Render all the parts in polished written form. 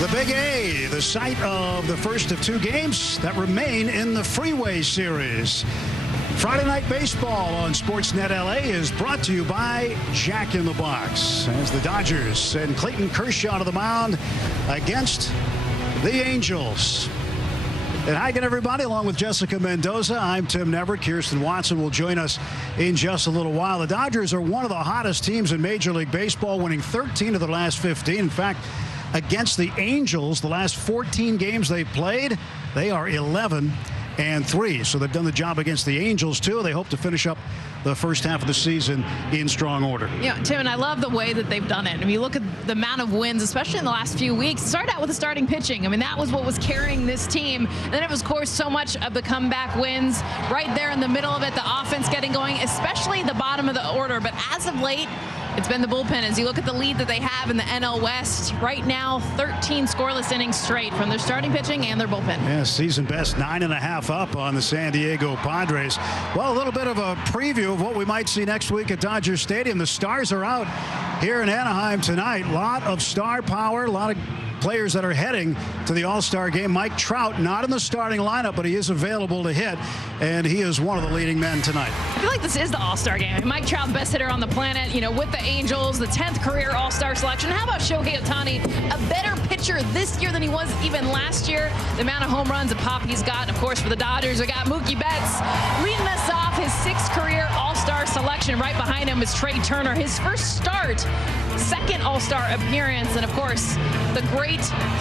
The Big A, the site of the first of two games that remain in the Freeway Series. Friday Night Baseball on Sportsnet LA is brought to you by Jack in the Box, as the Dodgers send Clayton Kershaw to the mound against the Angels. And hi again, everybody. Along with Jessica Mendoza, I'm Tim Neverett. Kirsten Watson will join us in just a little while. The Dodgers are one of the hottest teams in Major League Baseball, winning 13 of the last 15. In fact, against the Angels, the last 14 games they've played, they are 11-3. So they've done the job against the Angels, too. They hope to finish up the first half of the season in strong order. Yeah, Tim, and I love the way that they've done it. I mean, you look at the amount of wins, especially in the last few weeks. It started out with the starting pitching. I mean, that was what was carrying this team. And then it was, of course, so much of the comeback wins. Right there in the middle of it, the offense getting going, especially the bottom of the order. But as of late, it's been the bullpen. As you look at the lead that they have in the NL West, right now, 13 scoreless innings straight from their starting pitching and their bullpen. Yeah, season best 9.5 up on the San Diego Padres. Well, a little bit of a preview of what we might see next week at Dodger Stadium. The Stars are out here in Anaheim tonight. A lot of star power, a lot of players that are heading to the All-Star game. Mike Trout not in the starting lineup, but he is available to hit, and he is one of the leading men tonight. I feel like this is the All-Star game. Mike Trout, the best hitter on the planet, you know, with the Angels, the 10th career All-Star selection. How about Shohei Ohtani, a better pitcher this year than he was even last year? The amount of home runs and pop he's got. Of course, for the Dodgers, we got Mookie Betts leading us off, his 6th career All-Star selection. Right behind him is Trey Turner, his first start, 2nd All-Star appearance, and of course, the great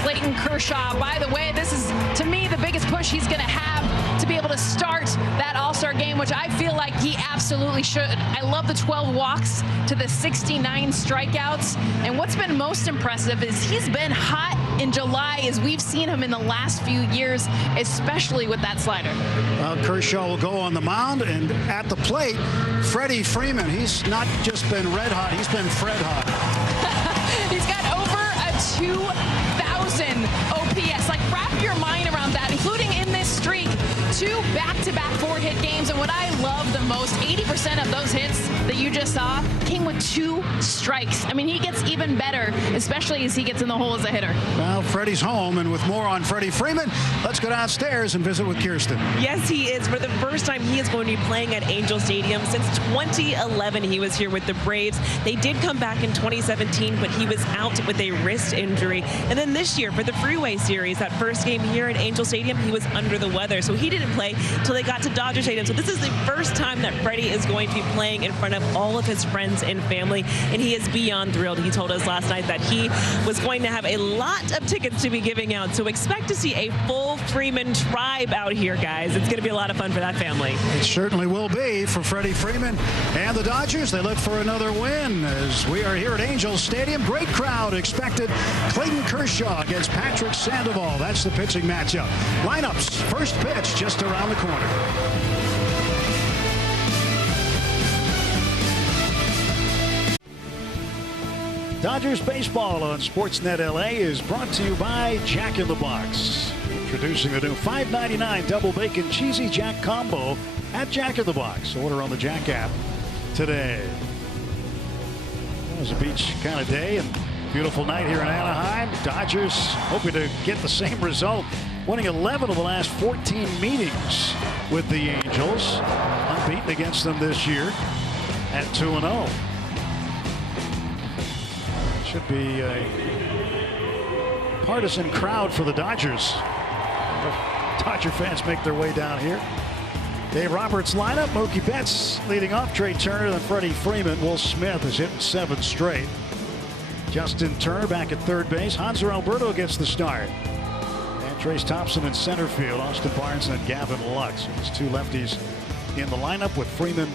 Clayton Kershaw. By the way, this is, to me, the biggest push he's going to have to be able to start that All-Star game, which I feel like he absolutely should. I love the 12 walks to the 69 strikeouts. And what's been most impressive is he's been hot in July, as we've seen him in the last few years, especially with that slider. Well, Kershaw will go on the mound, and at the plate, Freddie Freeman. He's not just been red hot, he's been Fred hot. He's got over a 2,000 OPS. Like, wrap your mind around that, including in this streak, 2 back-to-back 4-hit games. And what I love the most, 80% of those hits that you just saw came with 2 strikes. I mean, he gets even better, especially as he gets in the hole as a hitter. Well, Freddie's home, and with more on Freddie Freeman, let's go downstairs and visit with Kirsten. Yes, he is. For the first time, he is going to be playing at Angel Stadium. Since 2011, he was here with the Braves. They did come back in 2017, but he was out with a wrist injury. And then this year, for the Freeway Series, that first game here at Angel Stadium, he was under the weather. So he didn't play until they got to Dodger Stadium. So this is the first time that Freddie is going to be playing in front of all of his friends and family, and he is beyond thrilled. He told us last night that he was going to have a lot of tickets to be giving out, so expect to see a full Freeman tribe out here, guys. It's going to be a lot of fun for that family. It certainly will be for Freddie Freeman and the Dodgers. They look for another win as we are here at Angel Stadium. Great crowd expected. Clayton Kershaw against Patrick Sandoval. That's the pitching matchup. Lineups, first pitch just around the corner. Dodgers baseball on Sportsnet LA is brought to you by Jack in the Box. Introducing the new $5.99 double bacon cheesy Jack combo at Jack in the Box. Order on the Jack app today. It was a beach kind of day and beautiful night here in Anaheim. Dodgers hoping to get the same result, winning 11 of the last 14 meetings with the Angels. Unbeaten against them this year at 2-0. Should be a partisan crowd for the Dodgers. Dodger fans make their way down here. Dave Roberts lineup. Mookie Betts leading off. Trey Turner, then Freddie Freeman. Will Smith is hitting 7 straight. Justin Turner back at third base. Hanser Alberto gets the start. And Trace Thompson in center field. Austin Barnes and Gavin Lux. These 2 lefties in the lineup with Freeman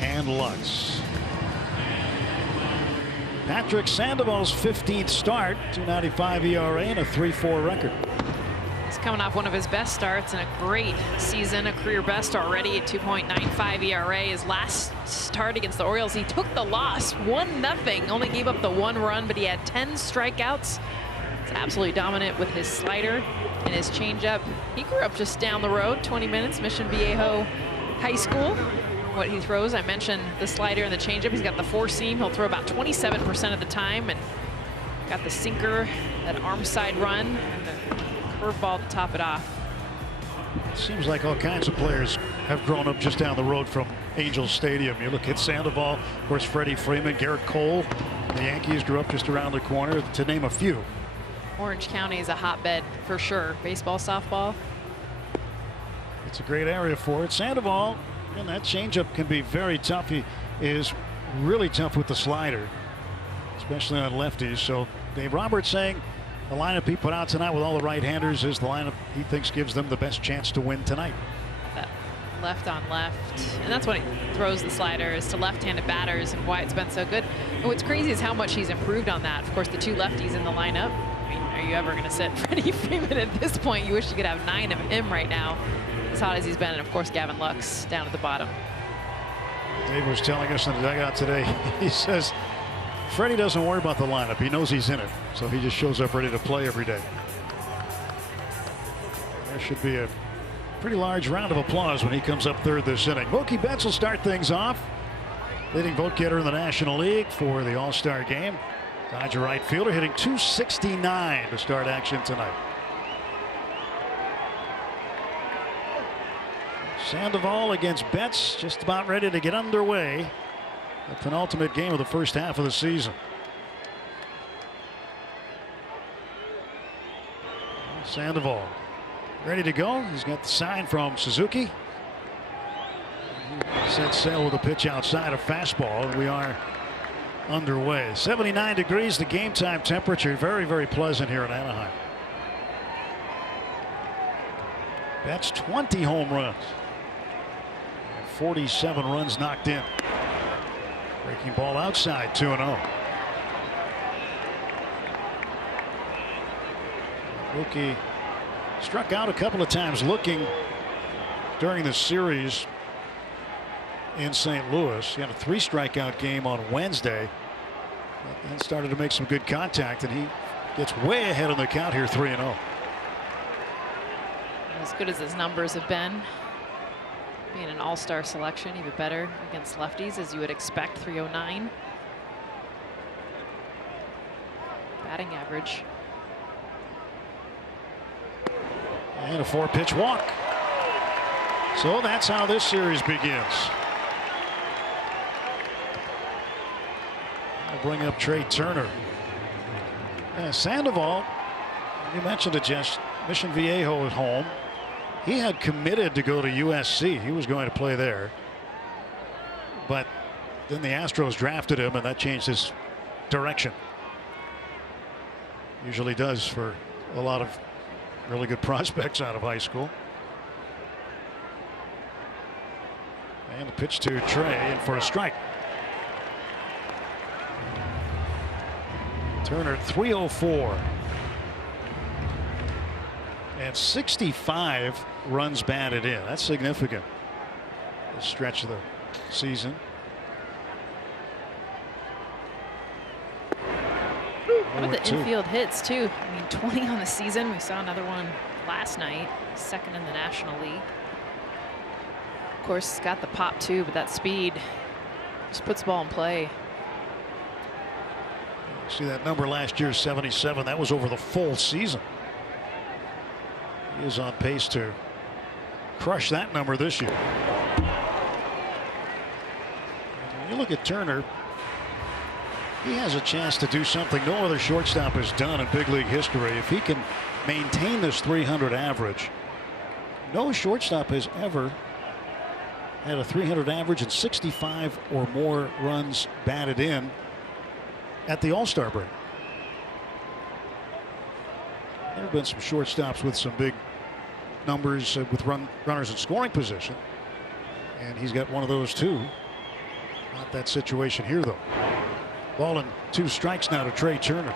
and Lux. Patrick Sandoval's 15th start, 2.95 ERA and a 3.4 record. He's coming off one of his best starts in a great season, a career best already at 2.95 ERA. His last start against the Orioles, he took the loss, 1-0, only gave up the 1 run, but he had 10 strikeouts. He's absolutely dominant with his slider and his changeup. He grew up just down the road, 20 minutes, Mission Viejo High School. What he throws, I mentioned the slider and the changeup. He's got the 4-seam. He'll throw about 27% of the time, and Got the sinker, that arm side run, and the curveball to top it off. It seems like all kinds of players have grown up just down the road from Angels Stadium. You look at Sandoval, of course, Freddie Freeman, Garrett Cole. The Yankees grew up just around the corner, to name a few. Orange County is a hotbed for sure. Baseball, softball. It's a great area for it. Sandoval, and that changeup can be very tough. He is really tough with the slider, especially on lefties. So Dave Roberts saying the lineup he put out tonight with all the right-handers is the lineup he thinks gives them the best chance to win tonight. That left on left, and that's when he throws the slider, is to left-handed batters, and why it's been so good. And what's crazy is how much he's improved on that. Of course, the two lefties in the lineup. I mean, are you ever going to sit Freddie Freeman at this point? You wish you could have 9 of him right now, as hot as he's been. And of course, Gavin Lux down at the bottom. Dave was telling us in the dugout today, he says Freddie doesn't worry about the lineup. He knows he's in it, so he just shows up ready to play every day. There should be a pretty large round of applause when he comes up third this inning. Mookie Betts will start things off. Leading vote getter in the National League for the All-Star game. Dodger right fielder hitting .269 to start action tonight. Sandoval against Betts, just about ready to get underway. The penultimate game of the first half of the season. Sandoval ready to go. He's got the sign from Suzuki. He set sail with a pitch outside, a fastball, and we are underway. 79 degrees, the game time temperature. Very, very pleasant here in Anaheim. That's 20 home runs. 47 runs knocked in. Breaking ball outside, 2-0. Mookie struck out a couple of times looking during the series in St. Louis. He had a 3-strikeout game on Wednesday and started to make some good contact, and he gets way ahead on the count here, 3-0. As good as his numbers have been, being an all-star selection, even better against lefties, as you would expect. 309 batting average. And a 4-pitch walk. So that's how this series begins. I'll bring up Trey Turner. Sandoval, you mentioned it, Jess. Mission Viejo at home. He had committed to go to USC. He was going to play there. But then the Astros drafted him, and that changed his direction. Usually does for a lot of really good prospects out of high school. And the pitch to Trey, and for a strike. Turner, 304. And 65 runs batted in. That's significant. This stretch of the season. What are the infield hits too? I mean, 20 on the season. We saw another one last night, second in the National League. Of course, it's got the pop too, but that speed just puts the ball in play. See that number last year, 77. That was over the full season. He is on pace to crush that number this year. When you look at Turner, he has a chance to do something no other shortstop has done in big league history. If he can maintain this 300 average, no shortstop has ever had a 300 average and 65 or more runs batted in at the All-Star break. There have been some shortstops with some big numbers with runners in scoring position, and he's got one of those too. Not that situation here though. Ball and 2 strikes now to Trey Turner.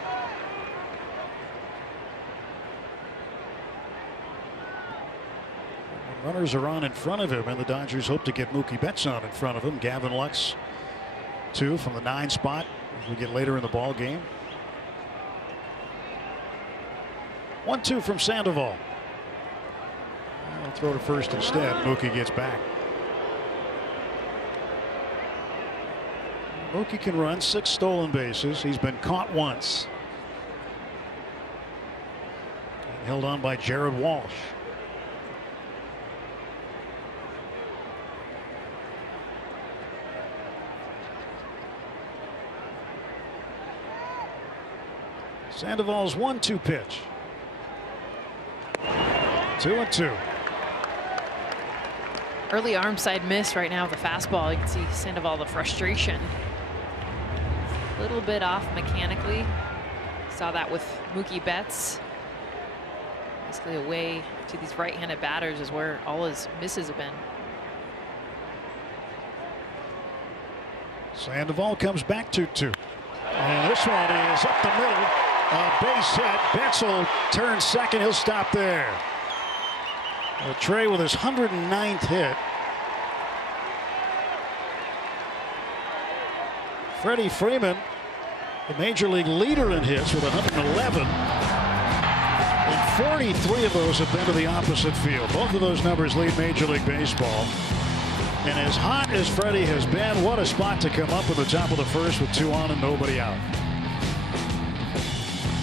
Runners are on in front of him, and the Dodgers hope to get Mookie Betts on in front of him. Gavin Lux, 2 from the 9 spot as we get later in the ball game. 1-2 from Sandoval. I'll throw to first instead. Mookie gets back. Mookie can run 6 stolen bases. He's been caught once. held on by Jared Walsh. Sandoval's 1-2 pitch. 2-2. Early arm side miss right now with the fastball. You can see Sandoval, the frustration. A little bit off mechanically. Saw that with Mookie Betts. Basically away to these right-handed batters is where all his misses have been. Sandoval comes back 2-2. And this one is up the middle. A base hit. Betts will turn second. He'll stop there. Trey with his 109th hit. Freddie Freeman, the major league leader in hits with 111. And 43 of those have been to the opposite field. Both of those numbers lead Major League Baseball. And as hot as Freddie has been, what a spot to come up in the top of the first with 2 on and nobody out.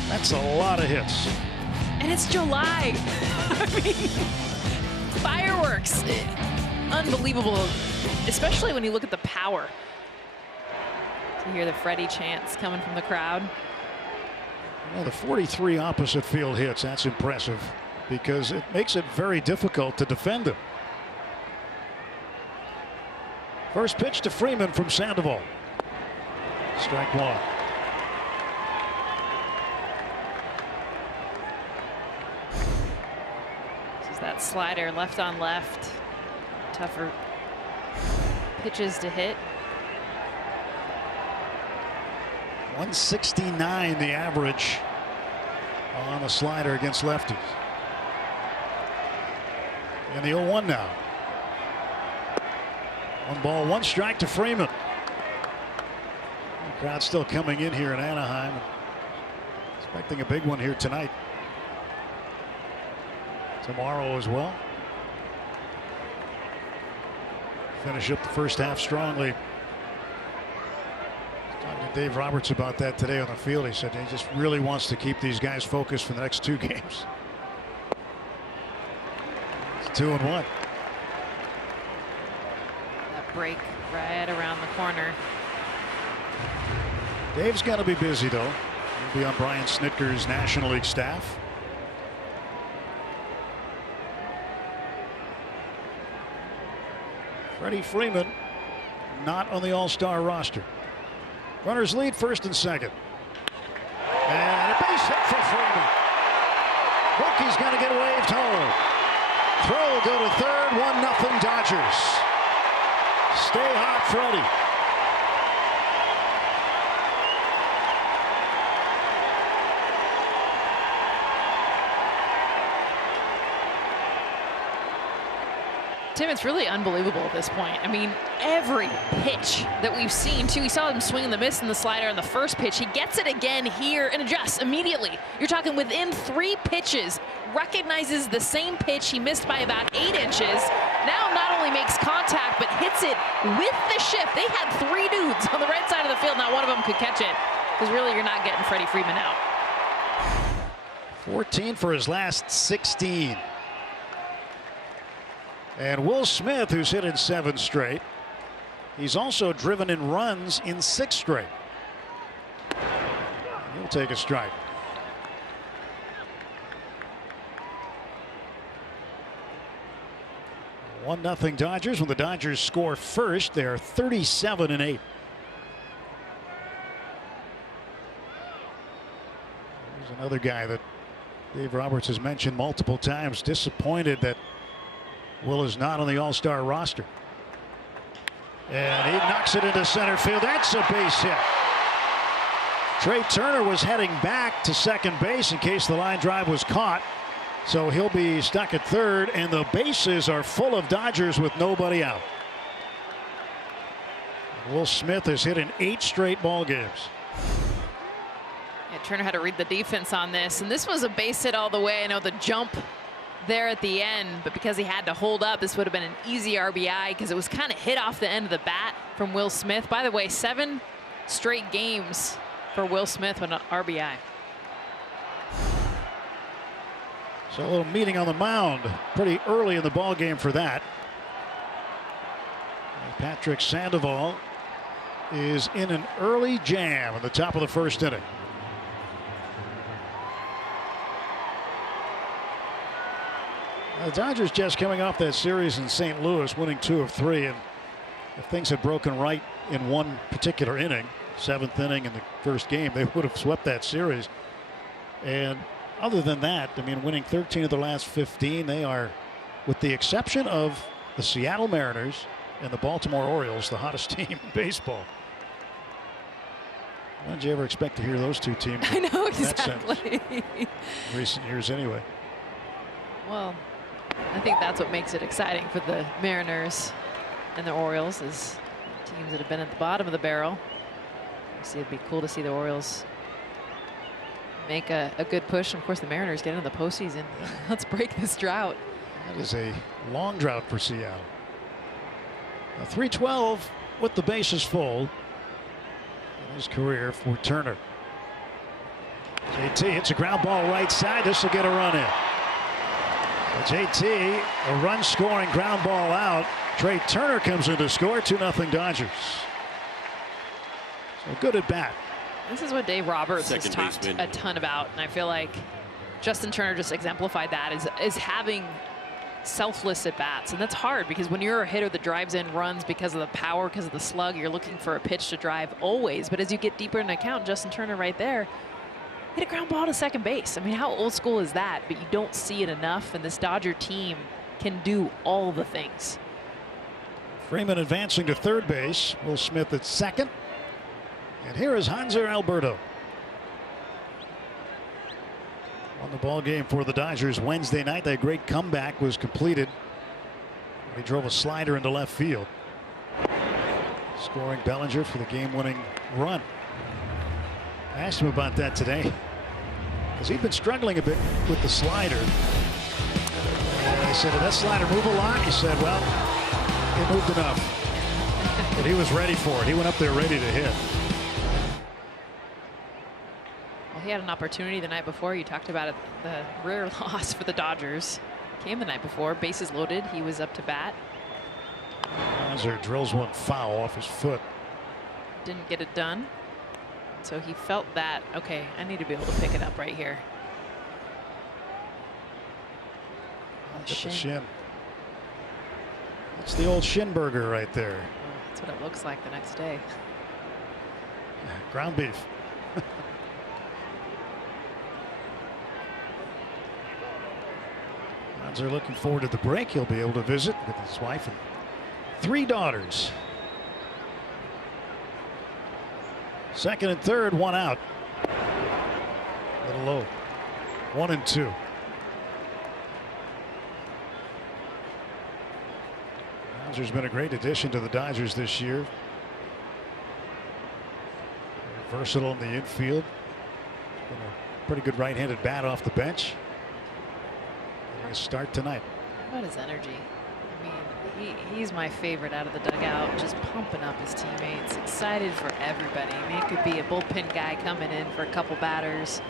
That's a lot of hits. And it's July. I mean, fireworks. Unbelievable, especially when you look at the power. To hear the Freddie chants coming from the crowd. Well, the 43 opposite field hits, that's impressive because it makes it very difficult to defend him. First pitch to Freeman from Sandoval. Strike one. This is that slider left on left. Tougher pitches to hit. 169 the average on a slider against lefties. And the 0-1 now. 1 ball, 1 strike to Freeman. The crowd still coming in here in Anaheim. Expecting a big one here tonight. Tomorrow as well. Finish up the first half strongly. Talking to Dave Roberts about that today on the field. He said he just really wants to keep these guys focused for the next 2 games. It's 2-1. That break right around the corner. Dave's got to be busy though. He'll be on Brian Snitker's National League staff. Freddie Freeman not on the All-Star roster. Runners lead first and second. And a base hit for Freeman. Rookie's going to get waved home. Throw will go to third. 1-0 Dodgers. Stay hot, Freddie. Tim, it's really unbelievable at this point. I mean, every pitch that we've seen, too. We saw him swing and the miss in the slider on the first pitch. He gets it again here and adjusts immediately. You're talking within 3 pitches. Recognizes the same pitch he missed by about 8 inches. Now not only makes contact, but hits it with the shift. They had 3 dudes on the right side of the field. Not one of them could catch it. Because really, you're not getting Freddie Freeman out. 14 for his last 16. And Will Smith, who's hit in 7 straight. He's also driven in runs in 6 straight. He'll take a strike. One nothing Dodgers. When the Dodgers score first, they're 37-8. There's another guy that Dave Roberts has mentioned multiple times. Disappointed that Will is not on the All-Star roster. And he knocks it into center field. That's a base hit. Trey Turner was heading back to second base in case the line drive was caught. So he'll be stuck at third, and the bases are full of Dodgers with nobody out. Will Smith has hit in 8 straight ball games. Yeah, Turner had to read the defense on this, and this was a base hit all the way. I know the jump there at the end, but because he had to hold up, this would have been an easy RBI because it was kind of hit off the end of the bat from Will Smith. By the way, 7 straight games for Will Smith on an RBI. So a little meeting on the mound pretty early in the ball game for that. And Patrick Sandoval is in an early jam at the top of the first inning. The Dodgers just coming off that series in St. Louis, winning 2 of 3, and if things had broken right in one particular inning, 7th inning in the first game, they would have swept that series. And other than that, I mean, winning 13 of their last 15, they are, with the exception of the Seattle Mariners and the Baltimore Orioles, the hottest team in baseball. When did you ever expect to hear those two teams? I know, exactly. In recent years anyway. Well, I think that's what makes it exciting for the Mariners and the Orioles, is teams that have been at the bottom of the barrel. See, it'd be cool to see the Orioles make a good push. And of course, the Mariners get into the postseason. Let's break this drought. That is a long drought for Seattle. 3-12 with the bases full in his career for Turner. JT hits a ground ball right side. This will get a run in. JT, a run scoring ground ball out. Trey Turner comes in to score. 2-0 Dodgers. So good at bat. This is what Dave Roberts has talked a ton about, and I feel like Justin Turner just exemplified that, is having selfless at bats. And that's hard, because when you're a hitter that drives in runs because of the power, because of the slug, you're looking for a pitch to drive always. But as you get deeper in the account, Justin Turner right there hit a ground ball to second base. I mean, how old school is that? But you don't see it enough, and this Dodger team can do all the things. Freeman advancing to third base. Will Smith at second. And here is Hanser Alberto. Won the ball game for the Dodgers Wednesday night. That great comeback was completed. He drove a slider into left field, scoring Bellinger for the game-winning run. I asked him about that today, because he'd been struggling a bit with the slider. And I said, did that slider move a lot? He said, well, it moved enough. But he was ready for it. He went up there ready to hit. Well, he had an opportunity the night before. You talked about it, the rare loss for the Dodgers. Came the night before, bases loaded. He was up to bat. Hanser drills one foul off his foot. Didn't get it done. So he felt that, okay, I need to be able to pick it up right here. The shin. That's the old shin burger right there. Oh, that's what it looks like the next day. Ground beef. Hanser looking forward to the break. He'll be able to visit with his wife and 3 daughters. Second and third, 1 out. A little low. 1 and 2. Hanser's been a great addition to the Dodgers this year. Very versatile in the infield. Been a pretty good right-handed bat off the bench. Going to start tonight. How about his energy? I mean, he's my favorite out of the dugout, just pumping up his teammates, excited for everybody. I mean, it could be a bullpen guy coming in for a couple batters.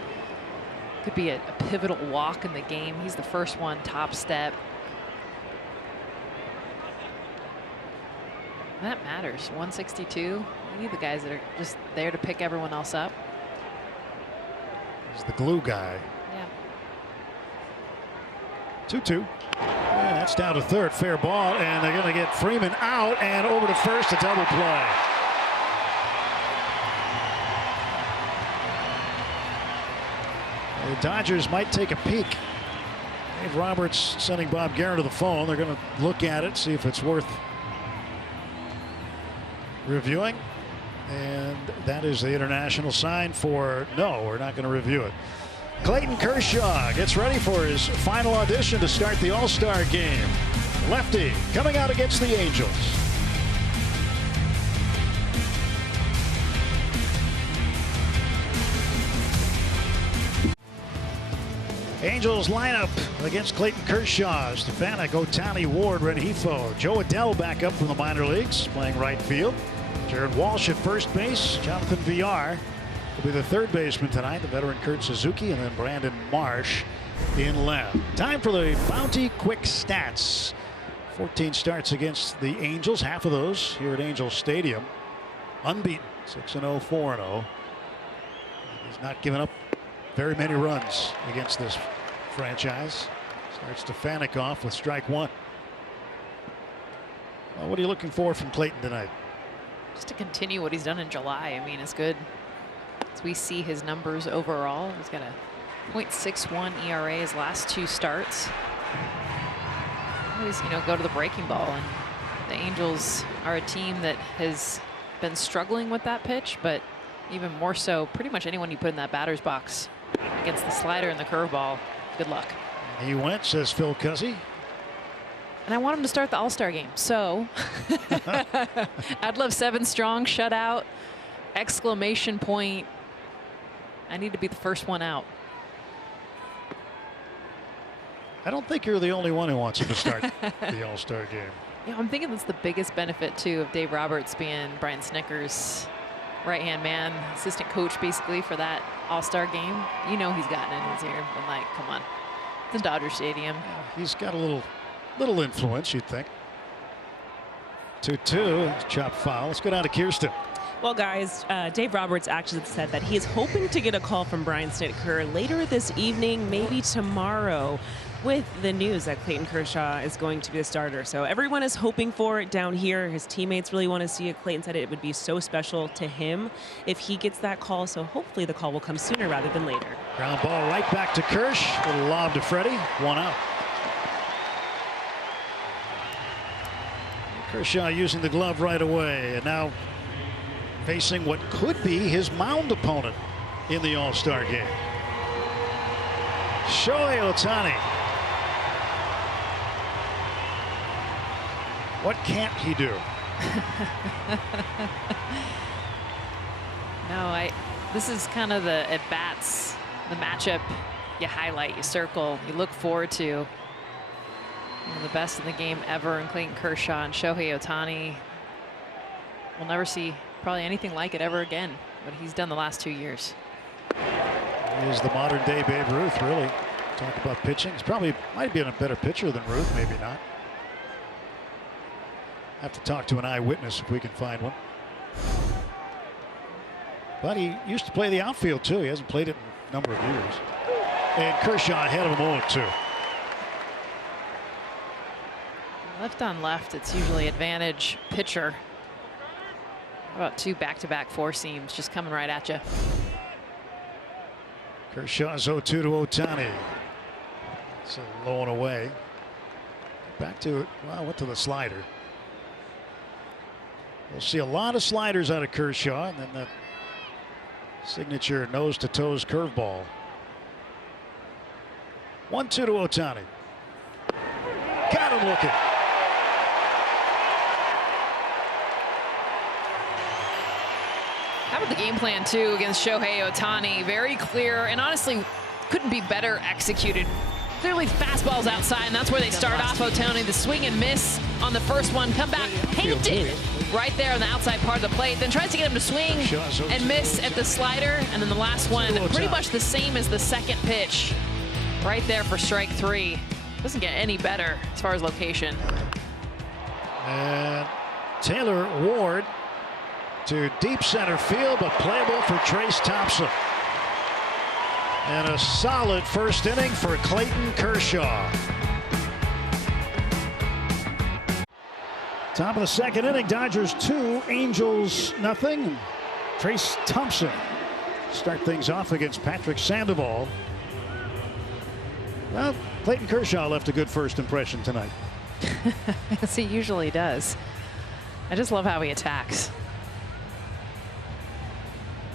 Could be a pivotal walk in the game. He's the first one, top step. That matters. 162. You need the guys that are just there to pick everyone else up. He's the glue guy. Yeah. 2-2. And that's down to third. Fair ball, and they're going to get Freeman out and over to first, a double play. The Dodgers might take a peek. Dave Roberts sending Bob Guerin to the phone. They're going to look at it, see if it's worth reviewing. And that is the international sign for no, we're not going to review it. Clayton Kershaw gets ready for his final audition to start the All-Star game. Lefty coming out against the Angels. Angels lineup against Clayton Kershaw. Stefanik, Ohtani, Ward, Rengifo. Joe Adell back up from the minor leagues, playing right field. Jared Walsh at first base. Jonathan Villar will be the third baseman tonight. The veteran Kurt Suzuki, and then Brandon Marsh in left. Time for the Bounty Quick Stats. 14 starts against the Angels, half of those here at Angel Stadium. Unbeaten, 6-0, 4-0. He's not given up very many runs against this franchise. Starts Stefanik off with strike one. Well, what are you looking for from Clayton tonight? Just to continue what he's done in July. I mean, it's good as we see his numbers overall. He's got a .61 ERA his last two starts. Always, go to the breaking ball, and the Angels are a team that has been struggling with that pitch, but even more so, pretty much anyone you put in that batter's box against the slider and the curveball, good luck. He went, says Phil Cuzzy. And I want him to start the All-Star game. So I'd love 7 strong, shutout, exclamation point. I need to be the first one out. I don't think you're the only one who wants him to start the All-Star game. Yeah, I'm thinking that's the biggest benefit, too, of Dave Roberts being Brian Snitker's right-hand man, assistant coach, basically, for that All-Star game. He's gotten in his ear and been like, come on, it's in Dodger Stadium. Yeah, he's got a little influence, you'd think. 2-2, chop foul. Let's go down to Kirsten. Well, guys, Dave Roberts actually said that he is hoping to get a call from Brian Snitker later this evening, maybe tomorrow, with the news that Clayton Kershaw is going to be the starter. So everyone is hoping for it down here. His teammates really want to see it. Clayton said it would be so special to him if he gets that call. So hopefully the call will come sooner rather than later. Ground ball right back to Kirsch. Little lob to Freddie. 1 out. Kershaw using the glove right away, and now facing what could be his mound opponent in the All-Star game. Shohei Ohtani. What can't he do? No, this is kind of the at-bats, the matchup you highlight, you circle, you look forward to. One of the best in the game ever in Clayton Kershaw and Shohei Ohtani. We'll never see probably anything like it ever again, what he's done the last 2 years. He is the modern day Babe Ruth, really. Talk about pitching. He's probably might be a better pitcher than Ruth, maybe not. Have to talk to an eyewitness if we can find one. But he used to play the outfield too. He hasn't played it in a number of years. And Kershaw ahead of him 0-2. Left on left, it's usually advantage pitcher. How about 2 back-to-back four seams just coming right at you? Kershaw's 0-2 to Ohtani. So low and away. Back to it. Well, went to the slider. We'll see a lot of sliders out of Kershaw, and then the signature nose to toes curveball. 1-2 to Ohtani. Got him looking. How about the game plan, too, against Shohei Ohtani? Very clear and honestly couldn't be better executed. Clearly fastballs outside, and that's where they start off. Ohtani, the swing and miss on the first one, come back painted right there on the outside part of the plate. Then tries to get him to swing and miss at the slider. And then the last one, pretty much the same as the second pitch. Right there for strike 3. Doesn't get any better as far as location. And Taylor Ward to deep center field, but playable for Trace Thompson. And a solid first inning for Clayton Kershaw. Top of the second inning, Dodgers 2, Angels nothing. Trace Thompson start things off against Patrick Sandoval. Well, Clayton Kershaw left a good first impression tonight. Yes, he usually does. I just love how he attacks.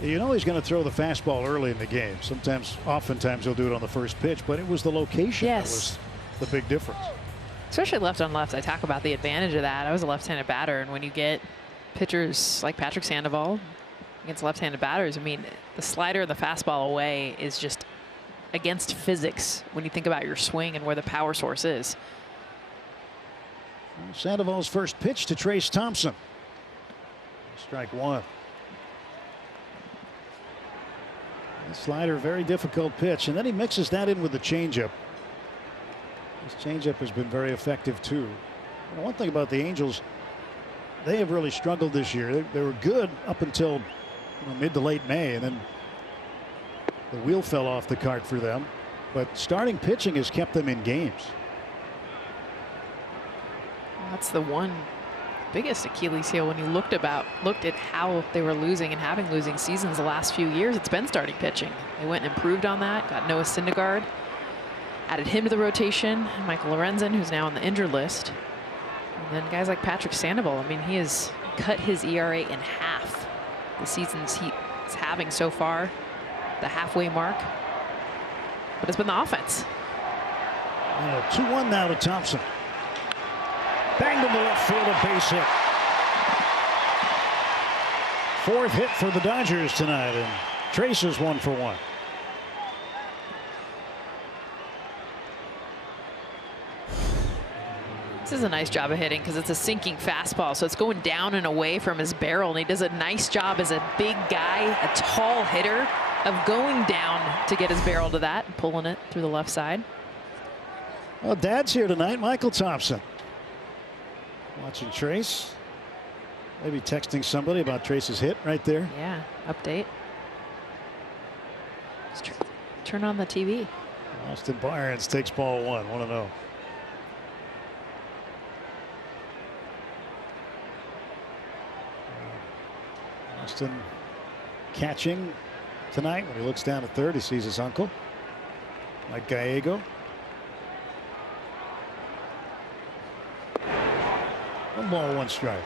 You know he's going to throw the fastball early in the game. Oftentimes he'll do it on the first pitch, but it was the location that was the big difference. Especially left on left. I talk about the advantage of that. I was a left-handed batter, and when you get pitchers like Patrick Sandoval against left-handed batters, I mean, the slider and the fastball away is just against physics when you think about your swing and where the power source is. Sandoval's first pitch to Trace Thompson. Strike 1. The slider, very difficult pitch, and then he mixes that in with the changeup. His changeup has been very effective too. One thing about the Angels, they have really struggled this year. They were good up until mid to late May, and then the wheel fell off the cart for them. But starting pitching has kept them in games. That's the one biggest Achilles heel when you looked at how they were losing and having losing seasons the last few years. It's been starting pitching. They went and improved on that. Got Noah Syndergaard, added him to the rotation. Michael Lorenzen, who's now on the injured list, and then guys like Patrick Sandoval. I mean, he has cut his ERA in half the seasons he's having so far, the halfway mark. But it's been the offense. 2-1 now to Thompson. Banged him to left field, a base hit. Fourth hit for the Dodgers tonight, and Trace is 1 for 1. This is a nice job of hitting because it's a sinking fastball, so it's going down and away from his barrel, and he does a nice job as a big guy, a tall hitter, of going down to get his barrel to that and pulling it through the left side. Well, Dad's here tonight, Michael Thompson. Watching Trace. Maybe texting somebody about Trace's hit right there. Yeah, update. Let's turn on the TV. Austin Barnes takes ball 1, 1-0. Austin catching tonight. When he looks down at third, he sees his uncle, Mike Gallego. 1 ball, 1 strike.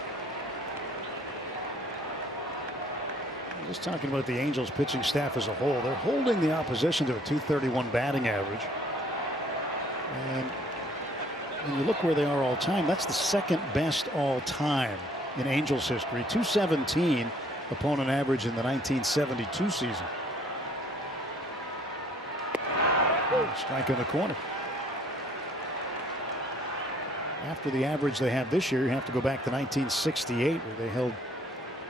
Just talking about the Angels pitching staff as a whole. They're holding the opposition to a .231 batting average. And when you look where they are all time, that's the second best all time in Angels history. .217 opponent average in the 1972 season. Strike in the corner. After the average they have this year, you have to go back to 1968, where they held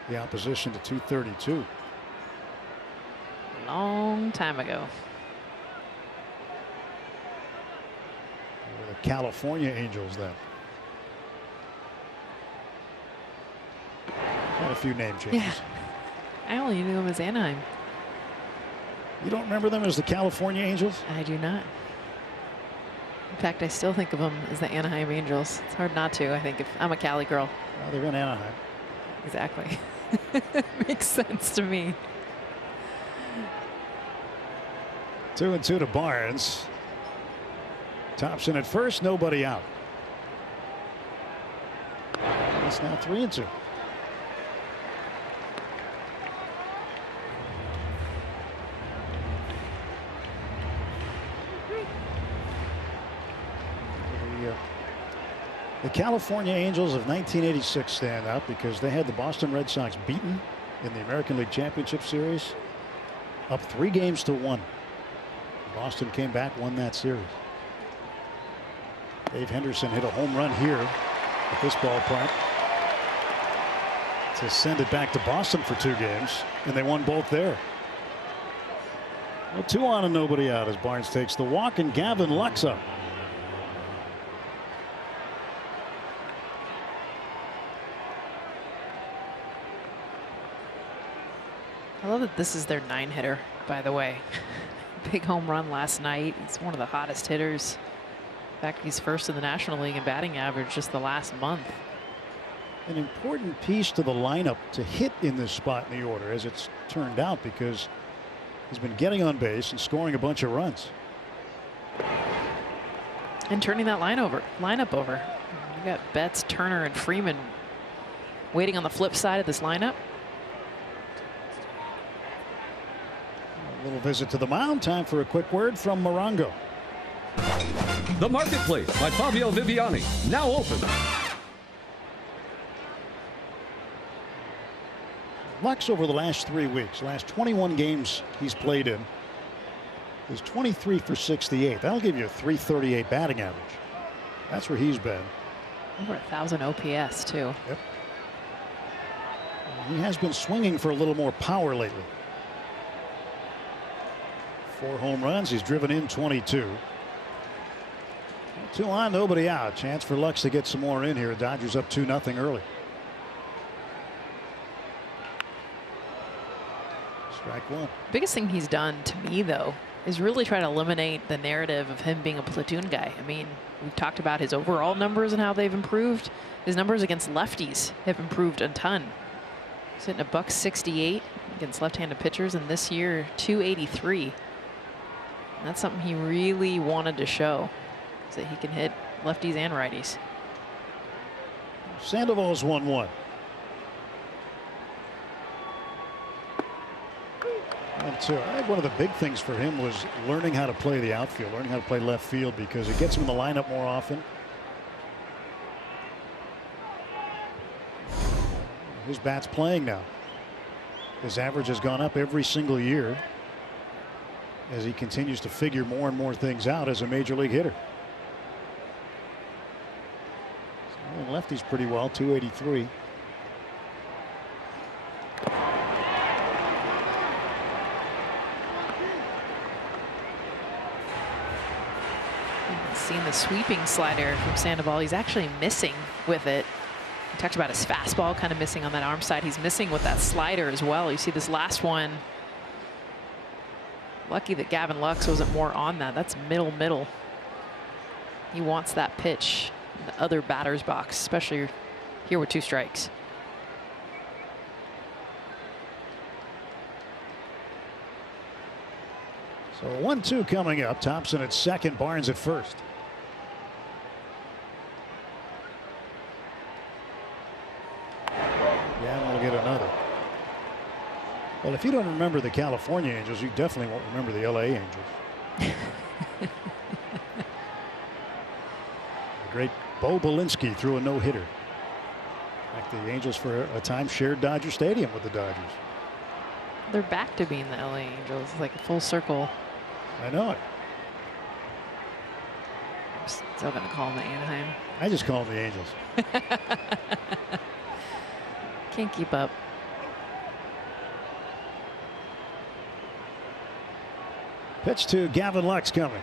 the opposition to .232. Long time ago. The California Angels then. Had a few name changes. Yeah. I only knew them as Anaheim. You don't remember them as the California Angels? I do not. In fact, I still think of them as the Anaheim Angels. It's hard not to. I think if I'm a Cali girl. Well, they're in Anaheim. Exactly. Makes sense to me. 2-2 to Barnes. Thompson at first, nobody out. It's now 3-2. The California Angels of 1986 stand out because they had the Boston Red Sox beaten in the American League Championship Series, up 3-1. Boston came back, won that series. Dave Henderson hit a home run here at this ballpark to send it back to Boston for 2 games, and they won both there. Well, 2 on and nobody out as Barnes takes the walk, and Gavin Lux up. I love that this is their 9-hitter, by the way. Big home run last night. He's one of the hottest hitters. In fact, he's first in the National League in batting average just the last month. An important piece to the lineup to hit in this spot in the order, as it's turned out, because he's been getting on base and scoring a bunch of runs. And turning that lineup over. You got Betts, Turner, and Freeman waiting on the flip side of this lineup. A little visit to the mound. Time for a quick word from Morongo. The Marketplace by Fabio Viviani, now open. Lux over the last 3 weeks, last 21 games he's played in, is 23 for 68. That'll give you a .338 batting average. That's where he's been. Over 1,000 OPS too. Yep. He has been swinging for a little more power lately. 4 home runs. He's driven in 22. 2 on, nobody out. Chance for Lux to get some more in here. Dodgers up 2-0 early. Strike one. Biggest thing he's done to me, though, is really try to eliminate the narrative of him being a platoon guy. I mean, we've talked about his overall numbers and how they've improved. His numbers against lefties have improved a ton. He's hitting a .168 against left-handed pitchers, and this year, .283. And that's something he really wanted to show, is that he can hit lefties and righties. Sandoval's 1-1. And so I think one of the big things for him was learning how to play the outfield, learning how to play left field, because it gets him in the lineup more often. His bat's playing now. His average has gone up every single year as he continues to figure more and more things out as a major league hitter. So lefty's pretty well, .283. Seen the sweeping slider from Sandoval. He's actually missing with it. He talked about his fastball kind of missing on that arm side. He's missing with that slider as well. You see this last one. Lucky that Gavin Lux wasn't more on that. That's middle. He wants that pitch in the other batter's box, especially here with 2 strikes. So 1-2 coming up. Thompson at second, Barnes at first. Yeah, we'll get another. Well, if you don't remember the California Angels, you definitely won't remember the LA Angels. The great Bo Belinsky threw a no-hitter. In fact, the Angels for a time shared Dodger Stadium with the Dodgers. They're back to being the LA Angels. It's like a full circle. I know it. I'm still going to call them the Anaheim. I just call them the Angels. Can't keep up. Pitch to Gavin Lux coming.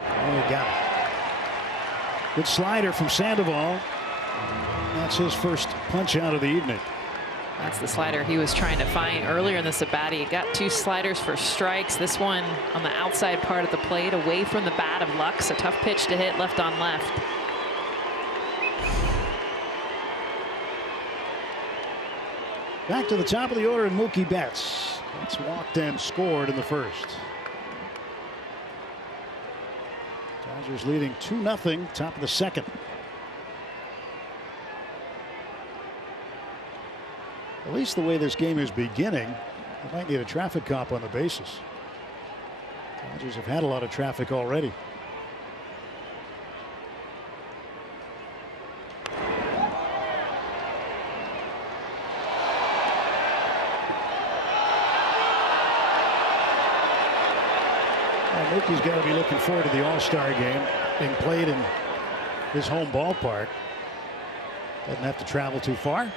Oh, he got it. Good slider from Sandoval. That's his first punch out of the evening. That's the slider he was trying to find earlier in this at bat. He got 2 sliders for strikes. This one on the outside part of the plate, away from the bat of Lux. A tough pitch to hit left on left. Back to the top of the order, and Mookie Betts. Betts walked and scored in the first. Dodgers leading 2-0, top of the second. At least the way this game is beginning, they might need a traffic cop on the bases. Dodgers have had a lot of traffic already. Mookie's got to be looking forward to the All-Star game being played in his home ballpark. Doesn't have to travel too far.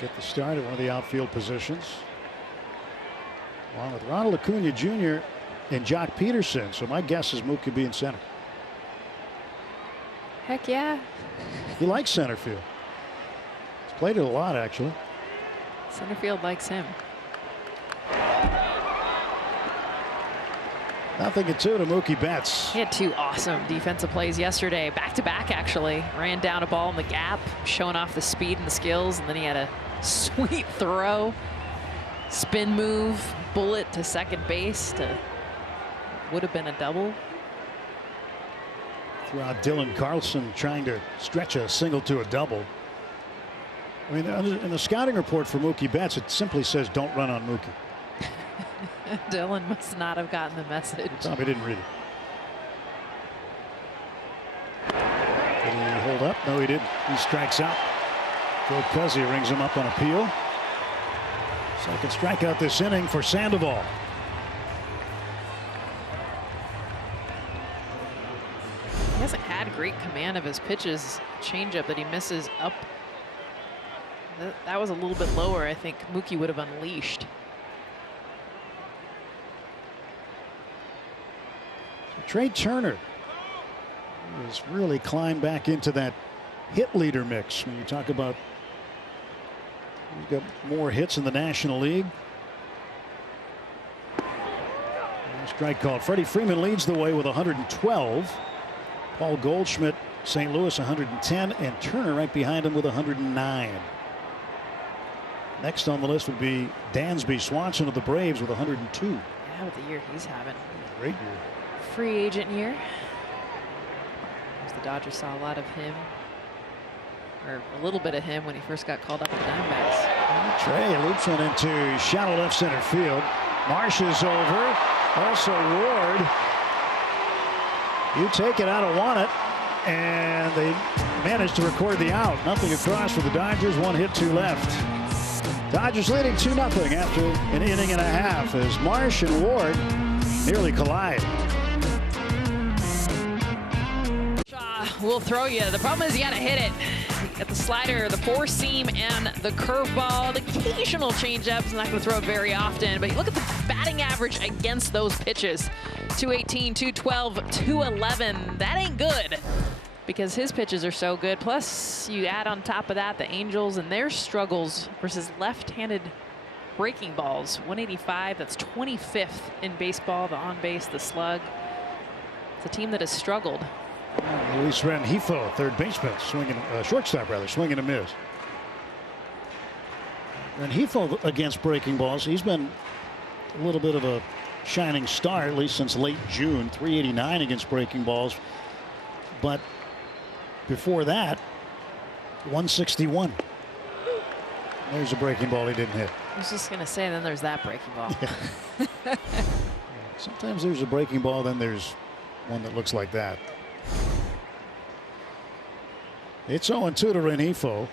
Get the start at one of the outfield positions, along with Ronald Acuna Jr. and Jock Peterson. So my guess is Mookie be in center. Heck yeah. He likes center field. He's played it a lot, actually. Center field likes him. 0-2 to Mookie Betts. He had 2 awesome defensive plays yesterday, back-to-back actually. Ran down a ball in the gap, showing off the speed and the skills, and then he had a sweet throw, spin move, bullet to second base to would have been a double. Threw out Dylan Carlson trying to stretch a single to a double. I mean, in the scouting report for Mookie Betts, it simply says don't run on Mookie. Dylan must not have gotten the message. Probably didn't read it. Did he hold up? No, he didn't. He strikes out. Phil Cuzzy rings him up on appeal. Second strikeout this inning for Sandoval. He hasn't had great command of his pitches. Changeup that he misses up That was a little bit lower. I think Mookie would have unleashed. Trey Turner has really climbed back into that hit leader mix. When you talk about, he's got more hits in the National League. Strike called. Freddie Freeman leads the way with 112. Paul Goldschmidt, St. Louis, 110, and Turner right behind him with 109. Next on the list would be Dansby Swanson of the Braves with 102. Yeah, with the year he's having. Great year. Free agent year. The Dodgers saw a lot of him, or a little bit of him, when he first got called up with the Diamondbacks. Trey loops one into shallow left center field. Marsh is over. Also Ward. You take it, I don't want it. And they managed to record the out. Nothing across for the Dodgers. One hit, two left. Dodgers leading 2-0 after an inning and a half as Marsh and Ward nearly collide. Will throw you. The problem is you got to hit it. You got the slider, the four seam, and the curveball. The occasional changeup. He's not going to throw it very often, but you look at the batting average against those pitches. 218, 212, 211. That ain't good because his pitches are so good. Plus, you add on top of that the Angels and their struggles versus left-handed breaking balls. 185. That's 25th in baseball. The on base, the slug. It's a team that has struggled. Luis Rengifo, third baseman, swinging, shortstop rather, swinging a miss. Rengifo against breaking balls, he's been a little bit of a shining star, at least since late June. 389 against breaking balls, but before that, 161. There's a breaking ball he didn't hit. I was just going to say, then there's that breaking ball. Yeah. Sometimes there's a breaking ball, then there's one that looks like that. It's 0-2 to Rengifo.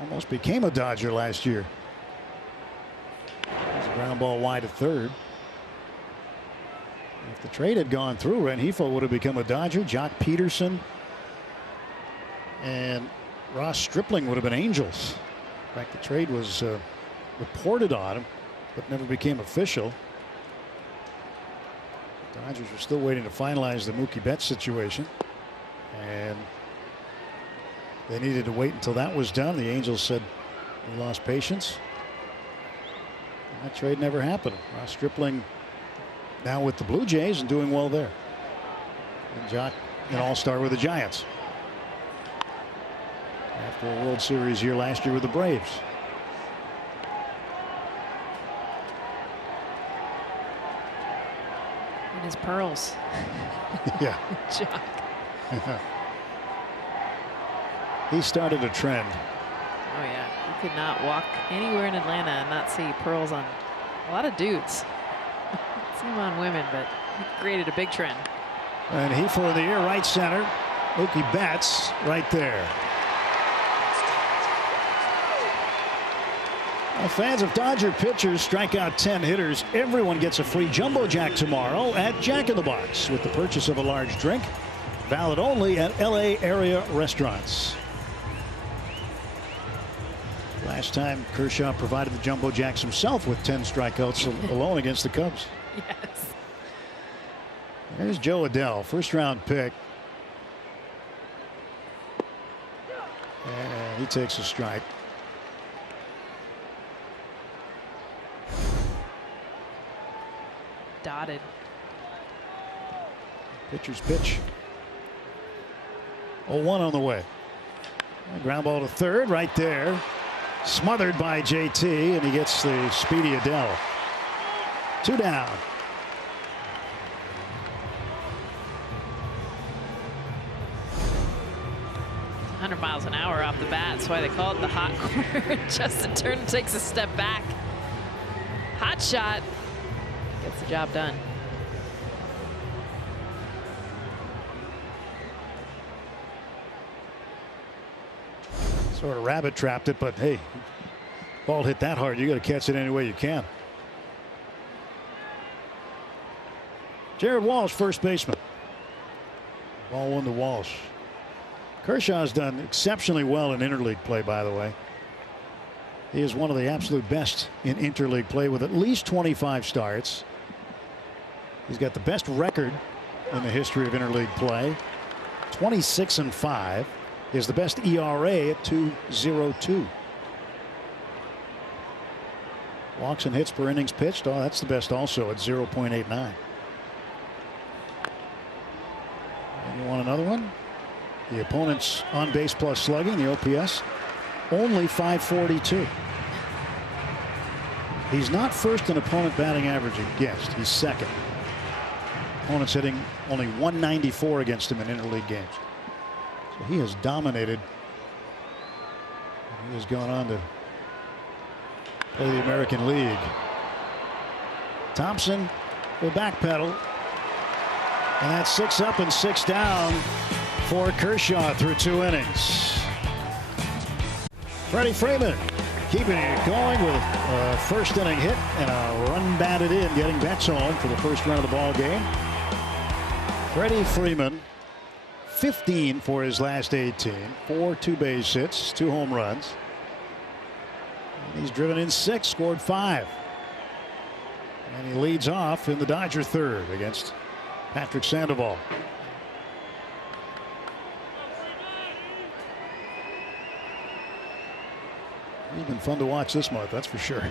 Almost became a Dodger last year. There's a ground ball wide to third. If the trade had gone through, Rengifo would have become a Dodger. Jock Peterson and Ross Stripling would have been Angels. In fact, the trade was reported on him, but never became official. The Dodgers are still waiting to finalize the Mookie Betts situation, and they needed to wait until that was done. The Angels said they lost patience. And that trade never happened. Ross Stripling now with the Blue Jays and doing well there. And Jock, an all-star with the Giants. After a World Series year last year with the Braves. And his pearls. Yeah. Jock. He started a trend. Oh yeah, you could not walk anywhere in Atlanta and not see pearls on a lot of dudes. See them on women, but he created a big trend. And he for the air right center. Mookie Betts right there. Well, fans of Dodger pitchers strike out 10 hitters. Everyone gets a free Jumbo Jack tomorrow at Jack in the Box with the purchase of a large drink. Valid only at LA area restaurants. Last time Kershaw provided the Jumbo Jacks himself with 10 strikeouts alone against the Cubs. Yes. There's Joe Adell, first round pick. And he takes a strike. Dotted. Pitcher's pitch. 0-1 on the way. Ground ball to third right there. Smothered by JT, and he gets the speedy Adell. 2 down. miles an hour off the bat. That's why they call it the hot corner. Justin Turner takes a step back. Hot shot. Gets the job done. Sort of rabbit trapped it, but hey, ball hit that hard, you got to catch it any way you can. Jared Walsh, first baseman. Ball 1 to Walsh. Kershaw's done exceptionally well in interleague play, by the way. He is one of the absolute best in interleague play with at least 25 starts. He's got the best record in the history of interleague play. 26-5 is the best ERA at 2.02. Walks and hits per innings pitched. Oh, that's the best also at 0.89. And you want another one? The opponent's on base plus slugging, the OPS, only 542. He's not first in opponent batting average against. He's second. Opponent's hitting only 194 against him in interleague games. So he has dominated. He has gone on to play the American League. Thompson will backpedal. And that's 6 up and 6 down for Kershaw through 2 innings. Freddie Freeman keeping it going with a first inning hit and a run batted in, getting Betts on for the first run of the ball game. Freddie Freeman, 15 for his last 18, 4 two-base hits, 2 home runs. And he's driven in 6, scored 5. And he leads off in the Dodger third against Patrick Sandoval. It's been fun to watch this month, that's for sure.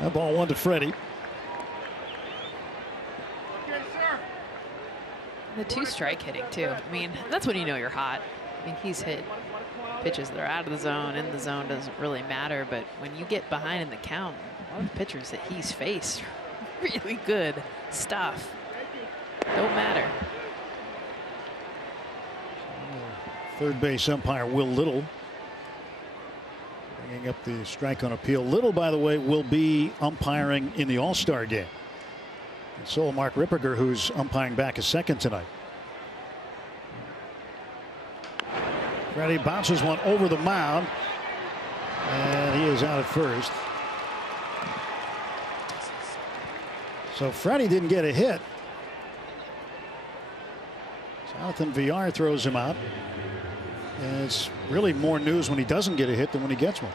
That ball 1 to Freddie. The 2-strike hitting too. I mean, that's when you know you're hot. I mean, he's hit pitches that are out of the zone, in the zone doesn't really matter. But when you get behind in the count, a lot of pitchers that he's faced, really good stuff. Don't matter. Third base umpire Will Little bringing up the strike on appeal. Little, by the way, will be umpiring in the All-Star game. And so will Mark Ripperger, who's umpiring back a second tonight. Freddie bounces one over the mound, and he is out at first. So Freddie didn't get a hit. Jonathan Villar throws him out. And it's really more news when he doesn't get a hit than when he gets one.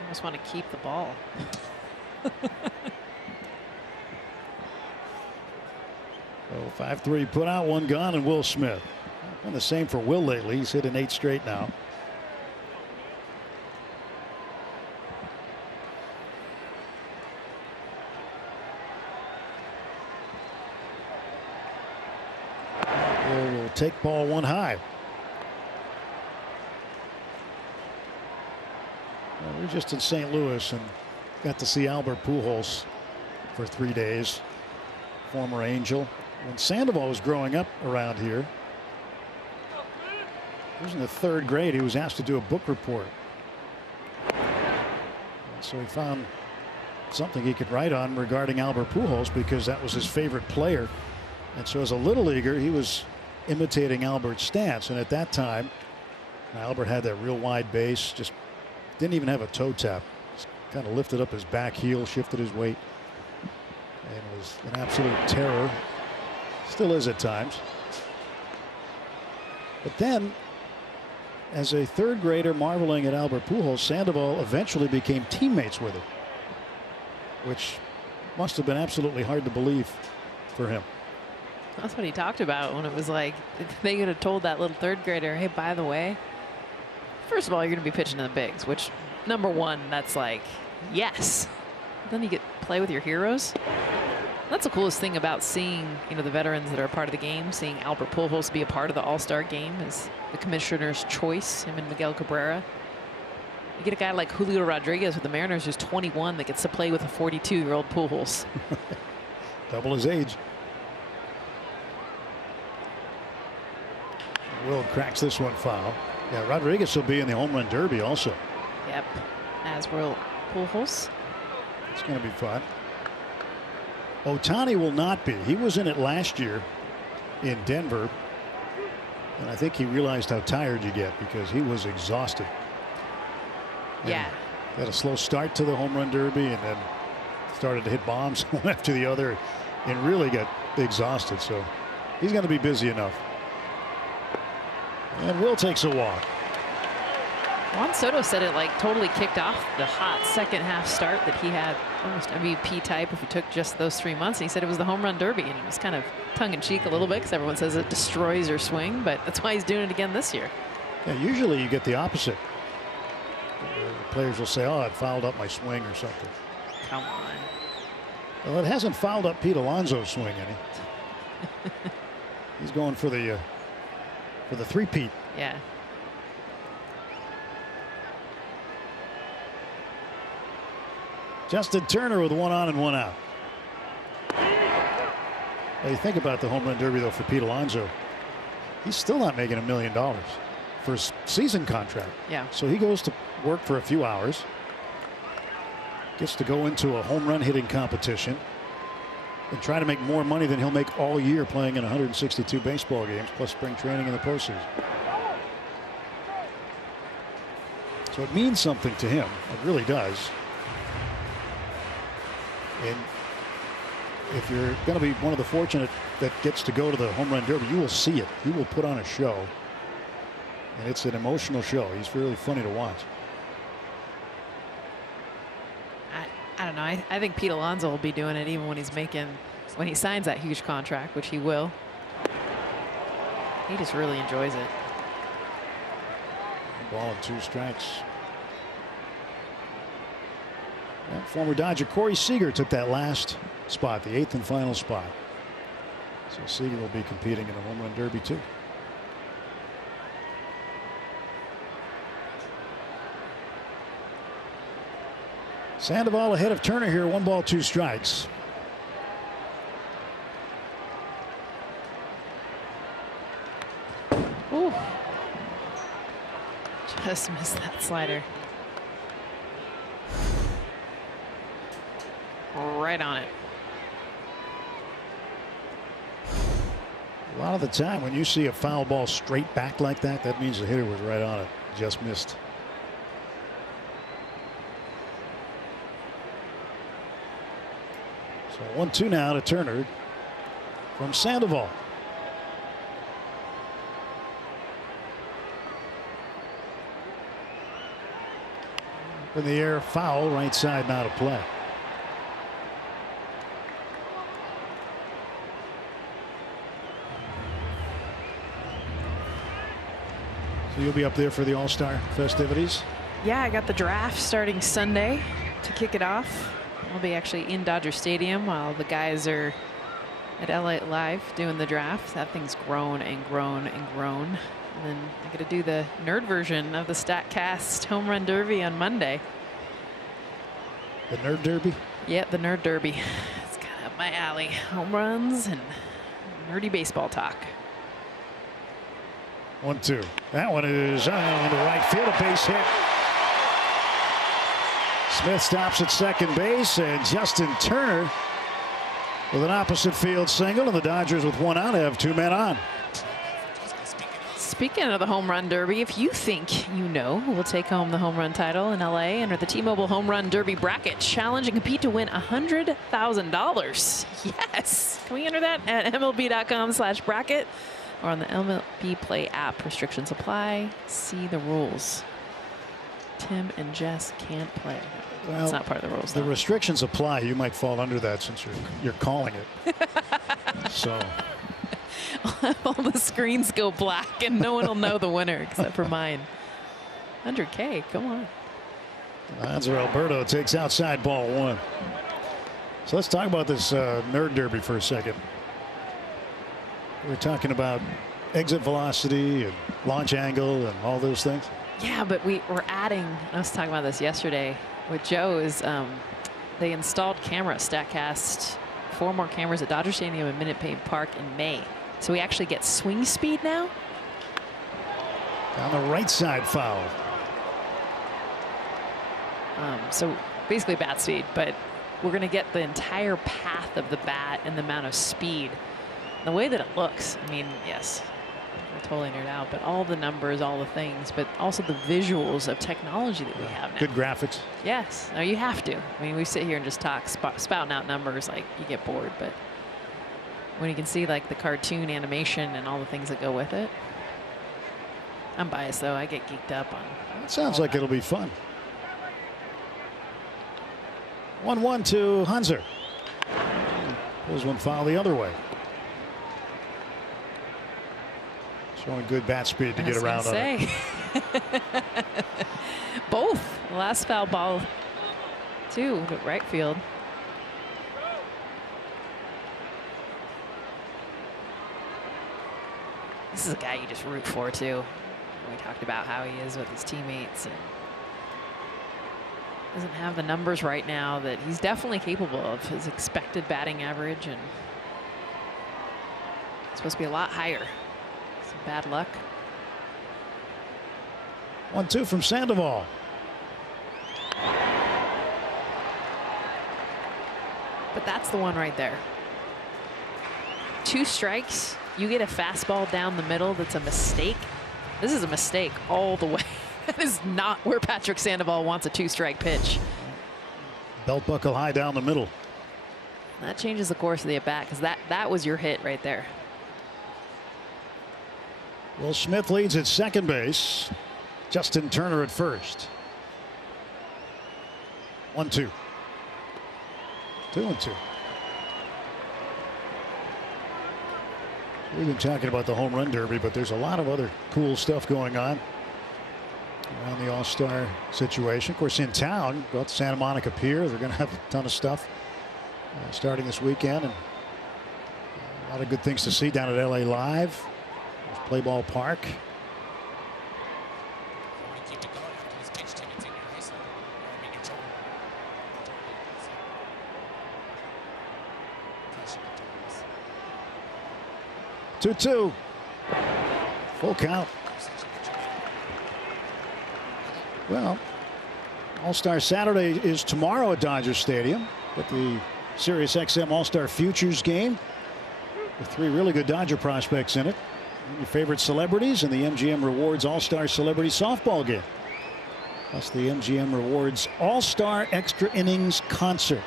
I almost want to keep the ball. So 5-3 put out, 1 gone, and Will Smith. Been the same for Will lately. He's hit in 8 straight now. Will take ball 1 high. Well, we're just in St. Louis and got to see Albert Pujols for 3 days. Former Angel. When Sandoval was growing up around here, he was in the 3rd grade. He was asked to do a book report. And so he found something he could write on regarding Albert Pujols because that was his favorite player. And so as a little leaguer, he was imitating Albert's stance. And at that time, Albert had that real wide base, just didn't even have a toe tap. Just kind of lifted up his back heel, shifted his weight, and was an absolute terror. Still is at times. But then, as a 3rd grader marveling at Albert Pujols, Sandoval eventually became teammates with him, which must have been absolutely hard to believe for him. That's what he talked about when it was like they could have told that little 3rd grader, hey, by the way, first of all, you're going to be pitching in the bigs, which number 1, that's like, yes. Then you get to play with your heroes. That's the coolest thing about seeing, you know, the veterans that are a part of the game, seeing Albert Pujols be a part of the All-Star game is the commissioner's choice, him and Miguel Cabrera. You get a guy like Julio Rodriguez with the Mariners who's 21 that gets to play with a 42-year-old Pujols. Double his age. Will cracks this one foul. Yeah, Rodriguez will be in the home run derby also. Yep, as will Pujols. It's going to be fun. Ohtani will not be. He was in it last year in Denver, and I think he realized how tired you get because he was exhausted. Yeah. Had a slow start to the home run derby and then started to hit bombs one after the other and really got exhausted. So he's going to be busy enough. And Will takes a walk. Juan Soto said it like totally kicked off the hot second half start that he had, almost MVP type if you took just those 3 months. And he said it was the home run derby, and it was kind of tongue-in-cheek a little bit because everyone says it destroys your swing, but that's why he's doing it again this year. Yeah, usually you get the opposite. The players will say, oh, I fouled up my swing or something. Come on. Well, it hasn't fouled up Pete Alonso's swing any. He's going for the three-peat. Yeah. Justin Turner with 1 on and 1 out. Well, you think about the home run derby, though, for Pete Alonso. He's still not making $1 million for his season contract. Yeah. So he goes to work for a few hours, gets to go into a home run hitting competition, and try to make more money than he'll make all year playing in 162 baseball games, plus spring training in the postseason. So it means something to him. It really does. And if you're going to be one of the fortunate that gets to go to the home run derby, you will see it. He will put on a show. And it's an emotional show. He's really funny to watch. I don't know. I think Pete Alonso will be doing it even when he signs that huge contract, which he will. He just really enjoys it. 1 ball and 2 strikes. And former Dodger Corey Seager took that last spot, the 8th and final spot. So Seager will be competing in the home run derby too. Sandoval ahead of Turner here, 1 ball, 2 strikes. Ooh. Just missed that slider. Right on it. A lot of the time when you see a foul ball straight back like that, that means the hitter was right on it. Just missed. So 1-2 now to Turner from Sandoval. In the air, foul, right side, not a play. So you'll be up there for the All-Star festivities? Yeah, I got the draft starting Sunday to kick it off. I'll be actually in Dodger Stadium while the guys are at LA Live doing the draft. That thing's grown and grown and grown. And then I'm going to do the nerd version of the StatCast Home Run Derby on Monday. The Nerd Derby? Yeah, the Nerd Derby. It's kind of up my alley. Home runs and nerdy baseball talk. 1-2. That one is on the right field, a base hit. Smith stops at second base, and Justin Turner with an opposite field single, and the Dodgers with 1 out have 2 men on. Speaking of the home run derby, if you think you know who will take home the home run title in LA, enter the T-Mobile Home Run Derby bracket challenge and compete to win $100,000. Yes. Can we enter that at MLB.com/bracket or on the MLB Play app? Restrictions apply. See the rules. Tim and Jess can't play. Well, it's not part of the rules. The though. restrictions apply. You might fall under that since you're calling it. So all the screens go black and no one will know the winner except for mine. 100K, come on. Hanser Alberto takes outside ball 1. So let's talk about this Nerd Derby for a second. We're talking about exit velocity and launch angle and all those things. Yeah, but we're adding, I was talking about this yesterday with Joe, is they installed camera StatCast, 4 more cameras at Dodger Stadium and Minute Maid Park in May. So we actually get swing speed now. Down the right side foul. So basically bat speed, but we're going to get the entire path of the bat and the amount of speed. The way that it looks, I mean, yes, We're totally nerd out, but all the numbers, all the things, but also the visuals of technology that we have now. Good graphics. Yes. No, you have to. I mean, we sit here and just talk, spouting out numbers, like you get bored, but when you can see like the cartoon animation and all the things that go with it. I'm biased though. I get geeked up on. It sounds like it'll be fun. 1-1 to Hunzer. Pulls one foul the other way. Showing good bat speed to get around on it. Both. The last foul ball, too, to right field. This is a guy you just root for, too. We talked about how he is with his teammates and doesn't have the numbers right now that he's definitely capable of. His expected batting average and it's supposed to be a lot higher. Some bad luck. 1-2 from Sandoval. But that's the one right there. 2 strikes. You get a fastball down the middle that's a mistake. This is a mistake all the way. That is not where Patrick Sandoval wants a 2-strike pitch. Belt buckle high down the middle. That changes the course of the at-bat because that was your hit right there. Will Smith leads at second base. Justin Turner at first. 1-2. 2-2. We've been talking about the home run derby, but there's a lot of other cool stuff going on around the All-Star situation. Of course, in town, go out to Santa Monica Pier. They're going to have a ton of stuff starting this weekend, and a lot of good things to see down at LA Live. There's Play Ball Park. Two. Full count. Well, All-Star Saturday is tomorrow at Dodger Stadium. But the SiriusXM All-Star Futures game with 3 really good Dodger prospects in it. And your favorite celebrities and the MGM Rewards All-Star Celebrity Softball game. Plus the MGM Rewards All-Star Extra Innings Concert.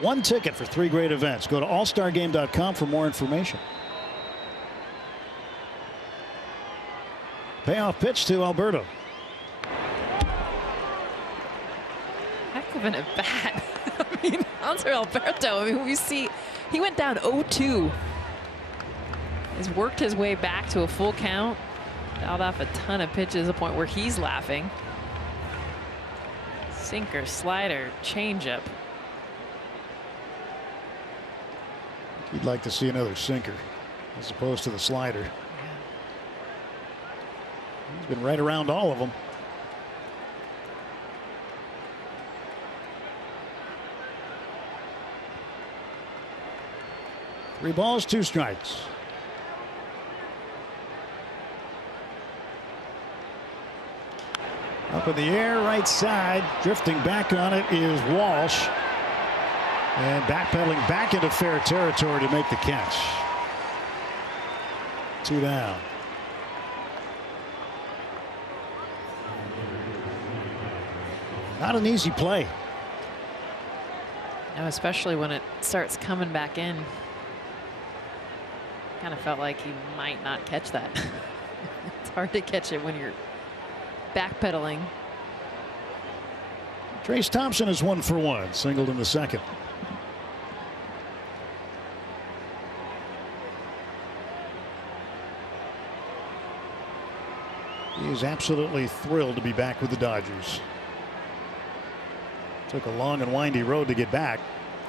1 ticket for 3 great events. Go to allstargame.com for more information. Payoff pitch to Alberto. Heck of an at-bat. I mean, Hanser Alberto, I mean, we see he went down 0-2. He's worked his way back to a full count. Dialed off a ton of pitches to the point where he's laughing. Sinker, slider, changeup. You'd like to see another sinker as opposed to the slider. Yeah. He's been right around all of them. Three balls, 2 strikes. Up in the air, right side. Drifting back on it is Walsh. And backpedaling back into fair territory to make the catch. 2 down. Not an easy play. No, especially when it starts coming back in. Kind of felt like he might not catch that. It's hard to catch it when you're backpedaling. Trace Thompson is 1 for 1, singled in the second. He is absolutely thrilled to be back with the Dodgers. Took a long and windy road to get back.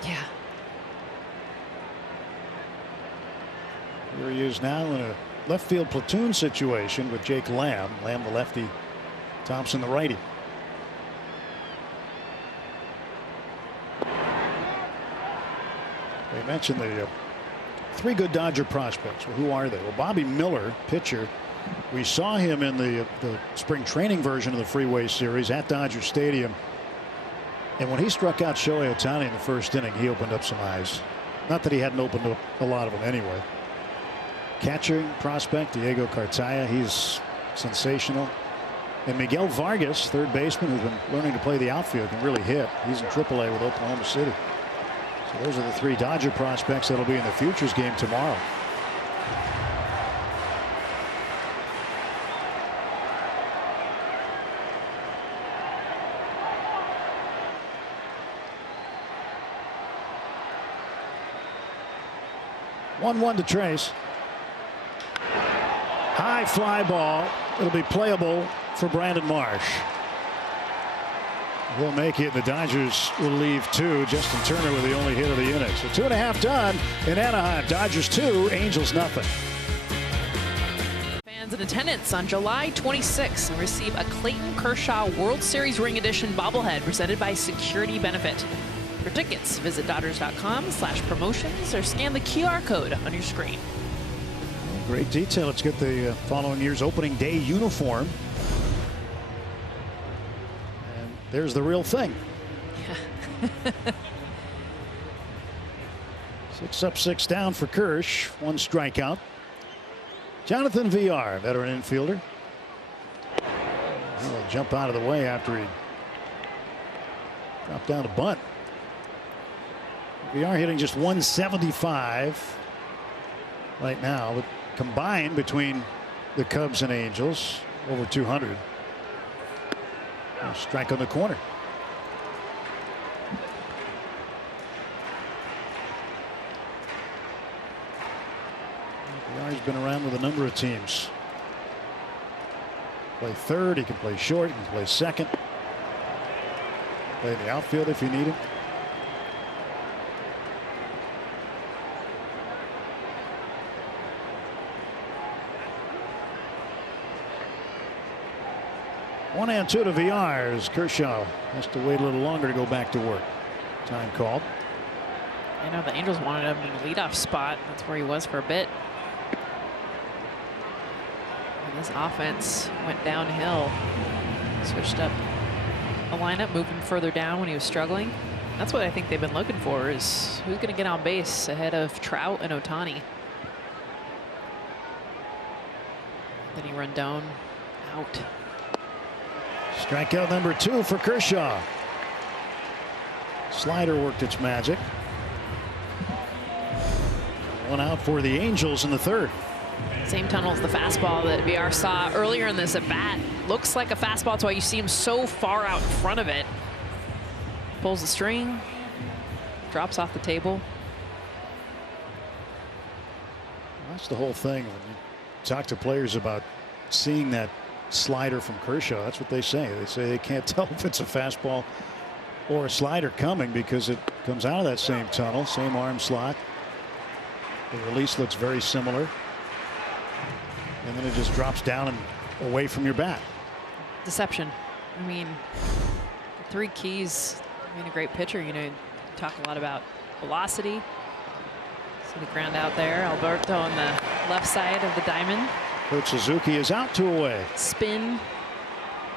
Yeah. Here he is now in a left field platoon situation with Jake Lamb. Lamb the lefty, Thompson the righty. They mentioned the 3 good Dodger prospects. Well, who are they? Well, Bobby Miller, pitcher. We saw him in the spring training version of the Freeway Series at Dodger Stadium. And when he struck out Shohei Ohtani in the first inning, he opened up some eyes. Not that he hadn't opened up a lot of them anyway. catcher prospect, Diego Cartaya. He's sensational. And Miguel Vargas, third baseman, who's been learning to play the outfield, can really hit. He's in AAA with Oklahoma City. So those are the three Dodger prospects that'll be in the Futures game tomorrow. One to Trace. High fly ball. It'll be playable for Brandon Marsh. He'll make it. The Dodgers will leave 2. Justin Turner with the only hit of the inning. So 2.5 done in Anaheim. Dodgers 2, Angels nothing. Fans in attendance on July 26th will receive a Clayton Kershaw World Series Ring Edition bobblehead presented by Security Benefit. For tickets, visit Dodgers.com/promotions or scan the QR code on your screen. Great detail. Let's get the following year's opening day uniform. And there's the real thing. Yeah. 6 up, 6 down for Kersh. 1 strikeout. Jonathan Villar, veteran infielder. He'll jump out of the way after he dropped down a bunt. Villar hitting just 175 right now, but combined between the Cubs and Angels, over 200. Strike on the corner. Villar's been around with a number of teams. Play third, he can play short, he can play second. Play in the outfield if you need him. One and 2 to Villar as Kershaw has to wait a little longer to go back to work. Time called. I know the Angels wanted him in the leadoff spot. That's where he was for a bit. And this offense went downhill. Switched up a lineup, moved him further down when he was struggling. That's what I think they've been looking for, is who's going to get on base ahead of Trout and Ohtani. Then he Rendon out. Strikeout number 2 for Kershaw. Slider worked its magic. 1 out for the Angels in the third. Same tunnel as the fastball that Villar saw earlier in this at bat. Looks like a fastball. That's why you see him so far out in front of it. Pulls the string, drops off the table. That's the whole thing. When you talk to players about seeing that slider from Kershaw, that's what they say. They say they can't tell if it's a fastball or a slider coming because it comes out of that same tunnel, same arm slot. The release looks very similar. And then it just drops down and away from your bat. Deception. I mean, 3 keys. Being a great pitcher, you know, talk a lot about velocity. See the ground out there. Alberto on the left side of the diamond. Coach Suzuki is out, 2 away. Spin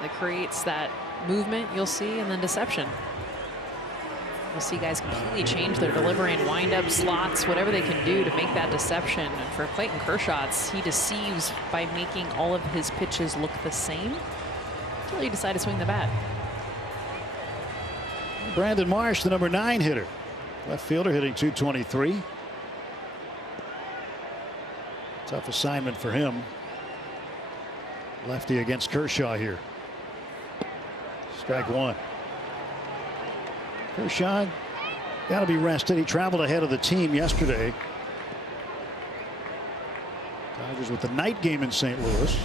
that creates that movement you'll see, and then deception. You'll see guys completely change their delivery and wind up slots, whatever they can do to make that deception. And for Clayton Kershaw, he deceives by making all of his pitches look the same until you decide to swing the bat. Brandon Marsh, the number 9 hitter. Left fielder hitting 223. Tough assignment for him. Lefty against Kershaw here. Strike 1. Kershaw got to be rested. He traveled ahead of the team yesterday. Dodgers with the night game in St. Louis.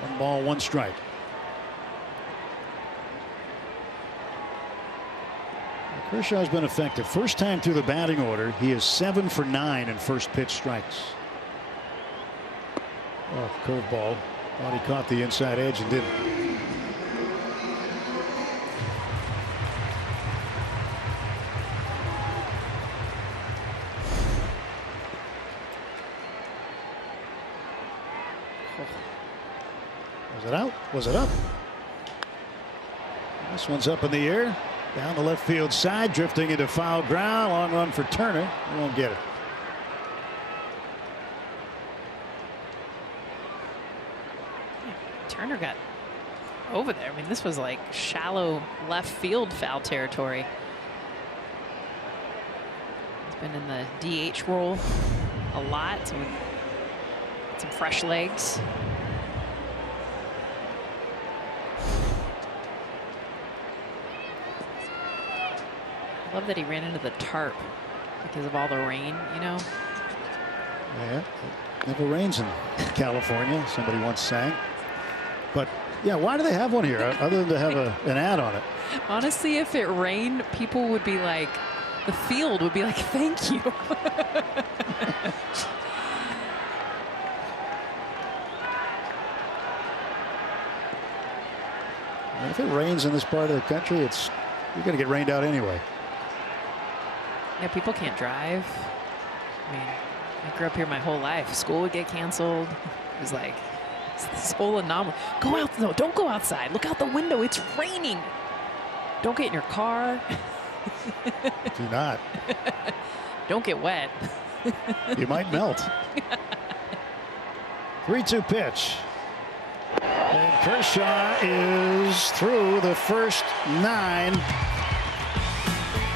One ball, 1 strike. Kershaw's been effective. First time through the batting order, he is 7 for 9 in first pitch strikes. Oh, curveball. Thought he caught the inside edge and didn't. Was it out? Was it up? This one's up in the air. Down the left field side, drifting into foul ground. Long run for Turner. He won't get it. Turner got over there. I mean, this was like shallow left field foul territory. He's been in the DH role a lot, so some fresh legs. I love that he ran into the tarp because of all the rain, you know. Yeah, it never rains in California, somebody once sang. But yeah, why do they have one here other than to have an ad on it? Honestly, if it rained, people would be like, the field would be like, thank you. If it rains in this part of the country, you're going to get rained out anyway. Yeah, people can't drive. I mean, I grew up here my whole life. School would get canceled. It was like this whole anomaly. Go out, no, don't go outside. Look out the window. It's raining. Don't get in your car. Do not. Don't get wet. You might melt. 3-2 pitch. And Kershaw is through the first 9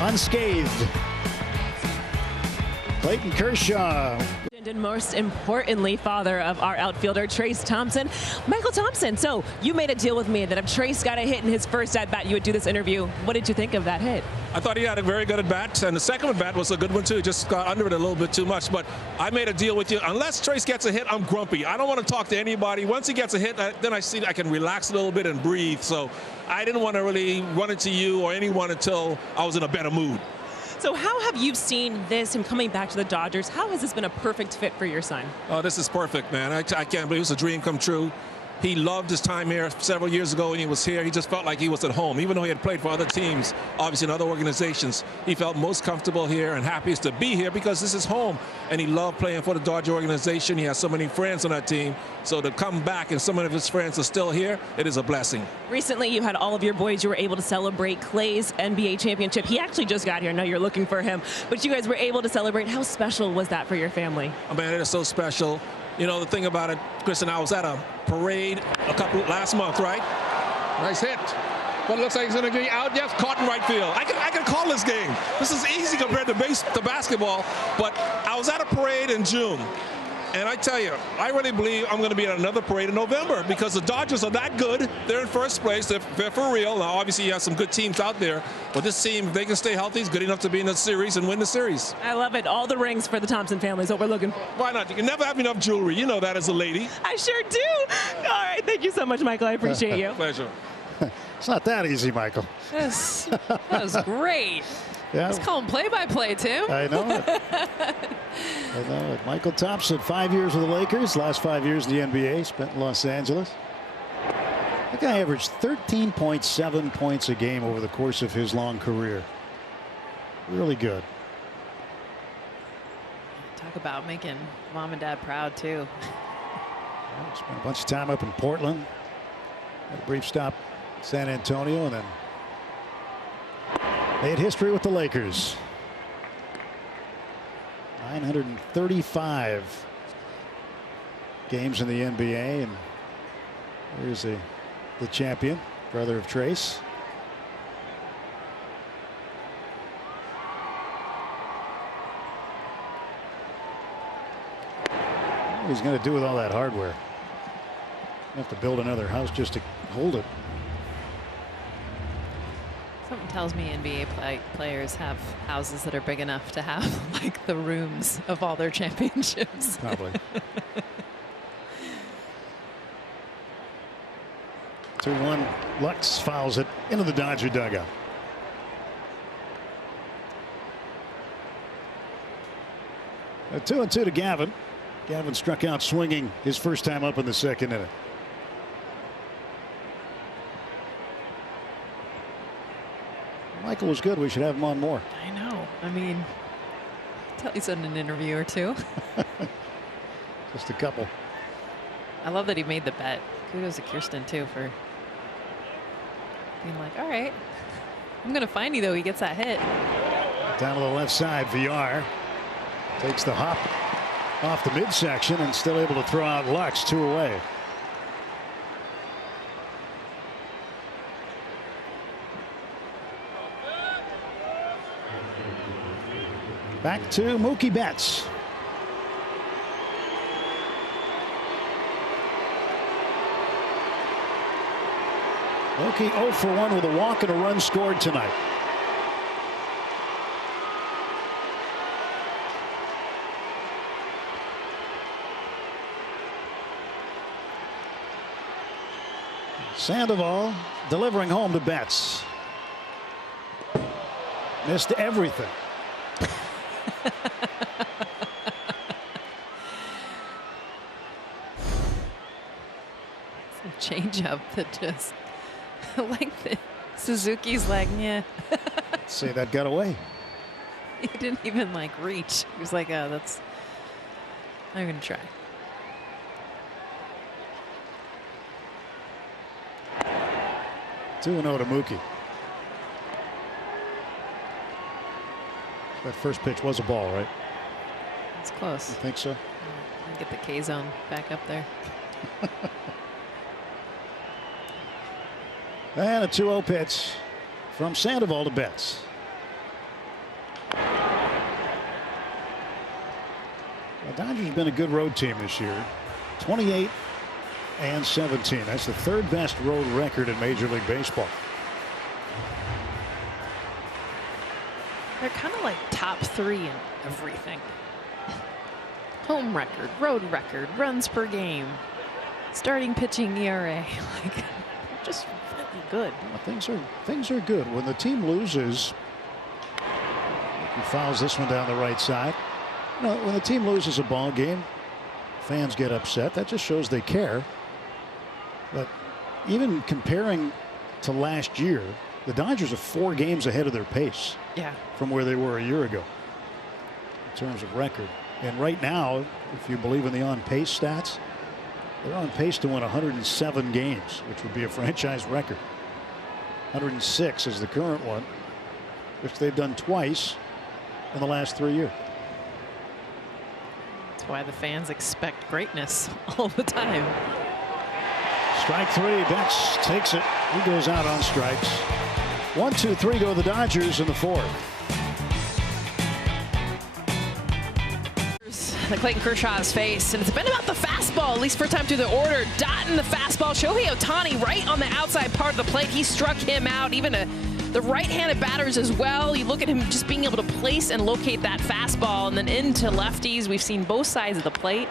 unscathed. Clayton Kershaw. And most importantly, father of our outfielder, Trayce Thompson. Michael Thompson, so you made a deal with me that if Trayce got a hit in his first at-bat, you would do this interview. What did you think of that hit? I thought he had a very good at-bat, and the second at-bat was a good one, too. Just got under it a little bit too much, but I made a deal with you. Unless Trayce gets a hit, I'm grumpy. I don't want to talk to anybody. Once he gets a hit, then I see I can relax a little bit and breathe, so I didn't want to really run into you or anyone until I was in a better mood. So how have you seen this, him coming back to the Dodgers? How has this been a perfect fit for your son? Oh, this is perfect, man. I can't believe it's a dream come true. He loved his time here several years ago when he was here. He just felt like he was at home. Even though he had played for other teams, obviously in other organizations, he felt most comfortable here and happiest to be here because this is home. And he loved playing for the Dodger organization. He has so many friends on that team. So to come back and some of his friends are still here, it is a blessing. Recently, you had all of your boys. You were able to celebrate Clay's NBA championship. He actually just got here. I know you're looking for him. But you guys were able to celebrate. How special was that for your family? Oh, man, it is so special. You know, the thing about it, Chris and I was at a parade last month, right? Nice hit. But it looks like he's going to be out. Yes, caught in right field. I can call this game. This is easy compared to basketball. But I was at a parade in June. And I tell you, I really believe I'm going to be at another parade in November because the Dodgers are that good. They're in first place. They're for real. Now, obviously, you have some good teams out there. But this team, if they can stay healthy, is good enough to be in the series and win the series. I love it. All the rings for the Thompson family is what we're looking for. Why not? You can never have enough jewelry. You know that as a lady. I sure do. All right. Thank you so much, Michael. I appreciate you. Pleasure. It's not that easy, Michael. That was great. Yeah. Let's call him play-by-play, Tim. I know it. I know it. Michael Thompson, 5 years with the Lakers, last 5 years in the NBA, spent in Los Angeles. That guy averaged 13.7 points a game over the course of his long career. Really good. Talk about making mom and dad proud, too. Well, spent a bunch of time up in Portland. Had a brief stop in San Antonio, and then made history with the Lakers. 935 games in the NBA, and there's the champion, brother of Trayce. What he's going to do with all that hardware? Have to build another house just to hold it. Something tells me NBA players have houses that are big enough to have like the rooms of all their championships. Probably. 2-1. Lux fouls it into the Dodger dugout. A 2-2 to Gavin. Gavin struck out swinging his first time up in the second inning. Michael was good. We should have him on more. I know. I mean, tell you in an interview or two. Just a couple. I love that he made the bet. Kudos to Kirsten, too, for being like, all right. I'm going to find you, though. He gets that hit. Down to the left side, VR takes the hop off the midsection and still able to throw out Lux. 2 away. Back to Mookie Betts. Mookie 0 for 1 with a walk and a run scored tonight. Sandoval delivering home to Betts. Missed everything. Change up that just like the Suzuki's like, yeah. Say that got away. He didn't even like reach. He was like, oh, that's, I'm gonna try. Two 2-0 to Mookie. That first pitch was a ball, right? It's close. You think so? Get the K zone back up there. And a 2-0 pitch from Sandoval to Betts. The Dodgers have been a good road team this year. 28 and 17. That's the 3rd best road record in Major League Baseball. They're kind of like top 3 in everything. Home record, road record, runs per game, starting pitching ERA. Like, just really good. Well, things are good. When the team loses, he fouls this one down the right side. You know, when the team loses a ball game, fans get upset. That just shows they care. But even comparing to last year, the Dodgers are 4 games ahead of their pace. Yeah. From where they were a year ago in terms of record. And right now, if you believe in the on-pace stats, they're on pace to win 107 games, which would be a franchise record. 106 is the current one, which they've done twice in the last 3 years. That's why the fans expect greatness all the time. Strike 3. Betts takes it. He goes out on strikes. 1, 2, 3 go the Dodgers in the 4th. The Clayton Kershaw's face, and it's been about the fastball, at least for time through the order. Dotting the fastball. Shohei Ohtani right on the outside part of the plate. He struck him out. Even the right-handed batters as well. You look at him just being able to place and locate that fastball, and then into lefties. We've seen both sides of the plate.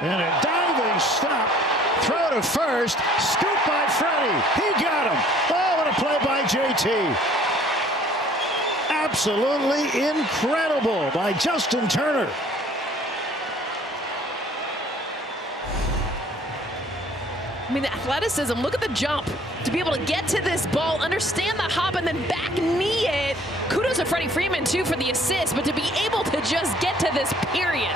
And a diving stop. Throw to first. Scoop by Freddie. He got him. Oh, what a play by JT. Absolutely incredible by Justin Turner. I mean, the athleticism, look at the jump. To be able to get to this ball, understand the hop, and then back knee it. Kudos to Freddie Freeman, too, for the assist, but to be able to just get to this period,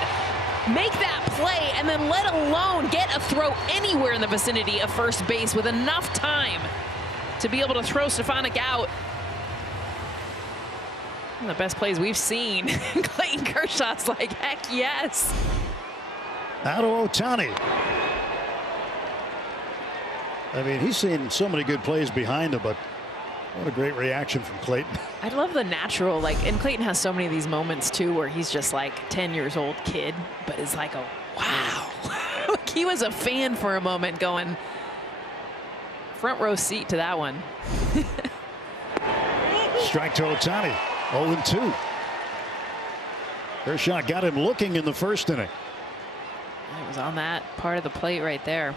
make that play, and then let alone get a throw anywhere in the vicinity of first base with enough time to be able to throw Stefanik out. One of the best plays we've seen. Clayton Kershaw's like, heck yes. Out of Ohtani. I mean, he's seen so many good plays behind him, but what a great reaction from Clayton. I love the natural, like, and Clayton has so many of these moments too where he's just like 10 years old kid, but it's like, oh, wow. Like he was a fan for a moment going front row seat to that one. Strike to Ohtani. 0-2. Kershaw got him looking in the first inning. It was on that part of the plate right there.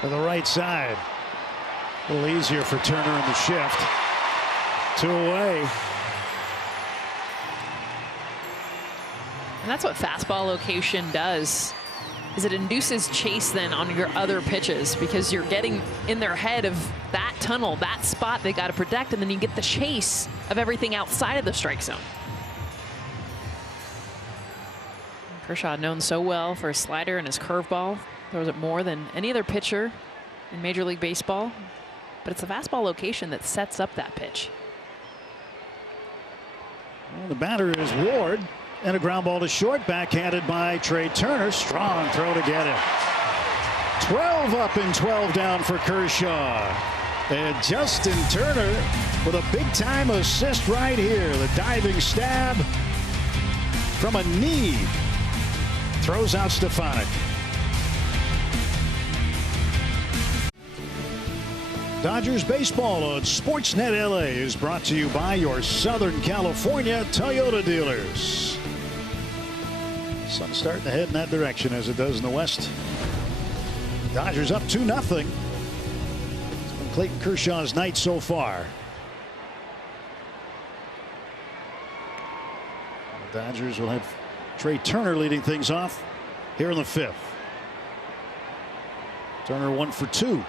To the right side. A little easier for Turner in the shift. 2 away. And that's what fastball location does, is it induces chase then on your other pitches because you're getting in their head of that tunnel, that spot they got to protect, and then you get the chase of everything outside of the strike zone. Kershaw known so well for his slider and his curveball. Throws it more than any other pitcher in Major League Baseball. But it's the fastball location that sets up that pitch. Well, the batter is Ward, and a ground ball to short, backhanded by Trey Turner. Strong throw to get him. 12 up and 12 down for Kershaw. And Justin Turner with a big-time assist right here. The diving stab from a knee. Throws out Stefanik. Dodgers baseball on Sportsnet LA is brought to you by your Southern California Toyota dealers. Sun starting to head in that direction as it does in the West. Dodgers up 2-0. It's been Clayton Kershaw's night so far. The Dodgers will have Trey Turner leading things off here in the 5th. Turner 1 for 2.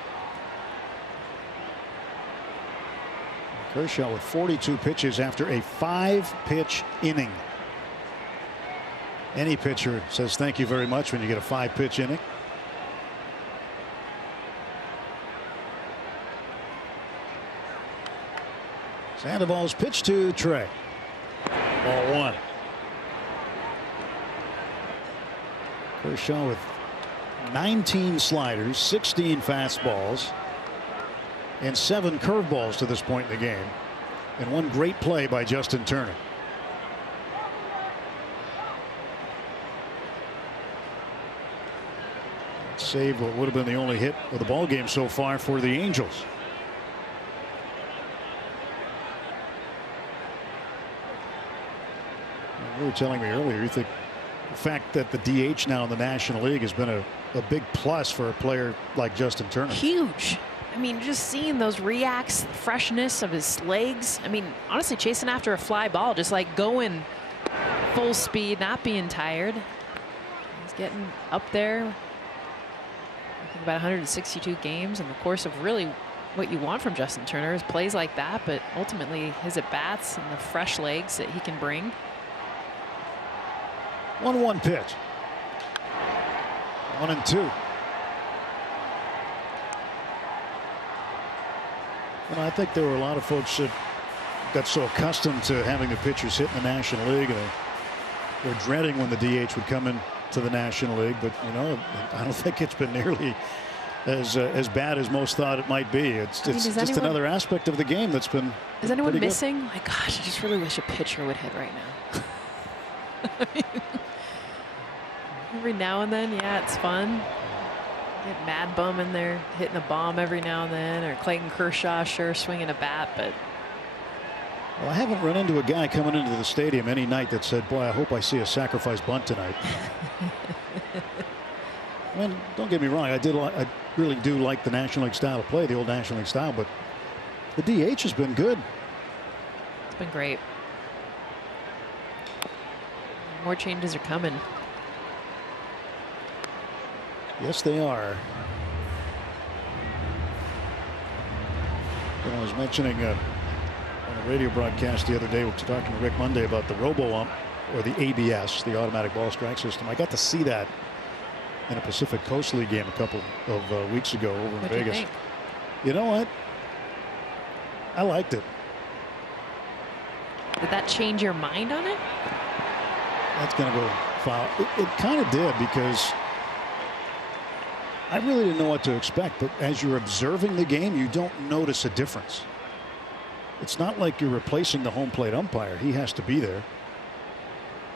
Kershaw with 42 pitches after a 5-pitch inning. Any pitcher says thank you very much when you get a 5-pitch inning. Sandoval's pitch to Trey. Ball 1. Kershaw with 19 sliders, 16 fastballs, and 7 curveballs to this point in the game, and 1 great play by Justin Turner. Saved what would have been the only hit of the ball game so far for the Angels. You were telling me earlier you think the fact that the DH now in the National League has been a big plus for a player like Justin Turner. Huge. I mean, just seeing those reacts, the freshness of his legs. I mean, honestly, chasing after a fly ball, just like going full speed, not being tired. He's getting up there. I think about 162 games in the course of really what you want from Justin Turner is plays like that, but ultimately his at-bats and the fresh legs that he can bring. 1-1 pitch. 1-2. And I think there were a lot of folks that got so accustomed to having the pitchers hit in the National League, and they were dreading when the DH would come into the National League. But you know, I don't think it's been nearly as bad as most thought it might be. It's just another aspect of the game that's been. Is anyone missing? My gosh, I just really wish a pitcher would hit right now. I mean, every now and then, yeah, it's fun. Get Mad Bum in there hitting a bomb every now and then, or Clayton Kershaw sure swinging a bat, but. Well, I haven't run into a guy coming into the stadium any night that said, boy, I hope I see a sacrifice bunt tonight. I mean, don't get me wrong, I really do like the National League style of play, the old National League style, but the DH has been good. It's been great. More changes are coming. Yes, they are. I was mentioning on a radio broadcast the other day, we were talking to Rick Monday about the Robo-Ump, or the ABS, the automatic ball strike system. I got to see that in a Pacific Coast League game a couple of weeks ago over in Vegas. You know what? I liked it. Did that change your mind on it? That's going to go foul. It kind of did, because I really didn't know what to expect, but as you're observing the game, you don't notice a difference. It's not like you're replacing the home plate umpire. He has to be there,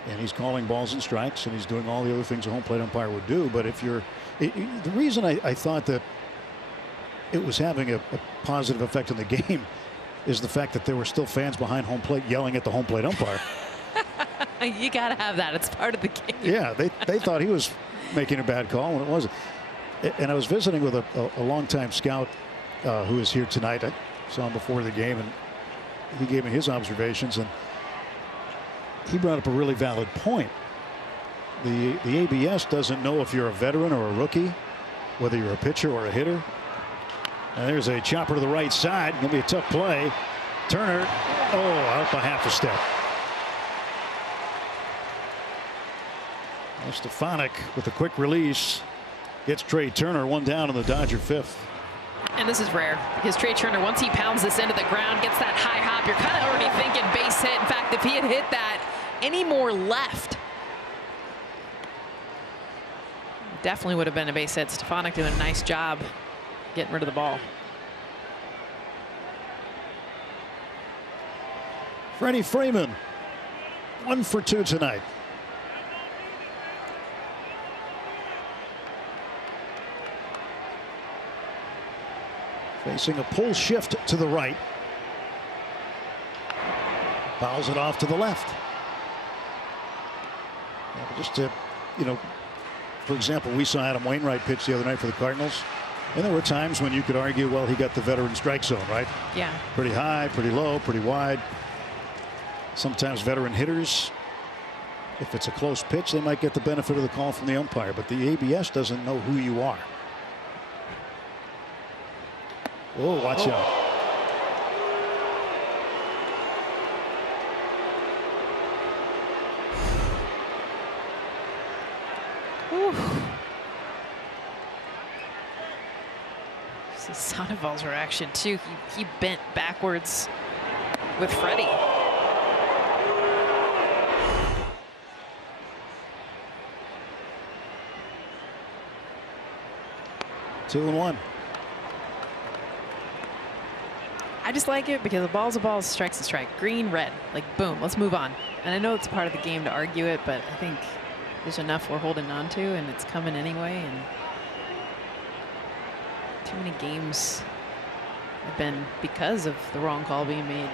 and he's calling balls and strikes, and he's doing all the other things a home plate umpire would do. But if you're, the reason I thought that it was having a positive effect on the game is the fact that there were still fans behind home plate yelling at the home plate umpire. You got to have that. It's part of the game. Yeah, they thought he was making a bad call when it wasn't. And I was visiting with a longtime scout who is here tonight. I saw him before the game, and he gave me his observations, and he brought up a really valid point. The ABS doesn't know if you're a veteran or a rookie, whether you're a pitcher or a hitter. And there's a chopper to the right side. Going to be a tough play. Turner, out by half a step. Stefanik with a quick release gets Trey Turner one down in the Dodger fifth. And this is rare because Trey Turner, once he pounds this into the ground, gets that high hop, you're kind of already thinking base hit. In fact, if he had hit that any more left, definitely would have been a base hit. Stefanik doing a nice job getting rid of the ball. Freddie Freeman, 1 for 2 tonight. Facing a pull shift to the right. Fouls it off to the left. Yeah, just to, for example, we saw Adam Wainwright pitch the other night for the Cardinals. And there were times when you could argue, well, he got the veteran strike zone, right? Yeah. Pretty high, pretty low, pretty wide. Sometimes veteran hitters, if it's a close pitch, they might get the benefit of the call from the umpire. But the ABS doesn't know who you are. Oh, watch out. See Sandoval's reaction too. He bent backwards with Freddie. Two and one. I just like it because a ball's a ball, strike's a strike. Green, red, like boom, let's move on. And I know it's part of the game to argue it, but I think there's enough we're holding on to, and it's coming anyway. And too many games have been because of the wrong call being made.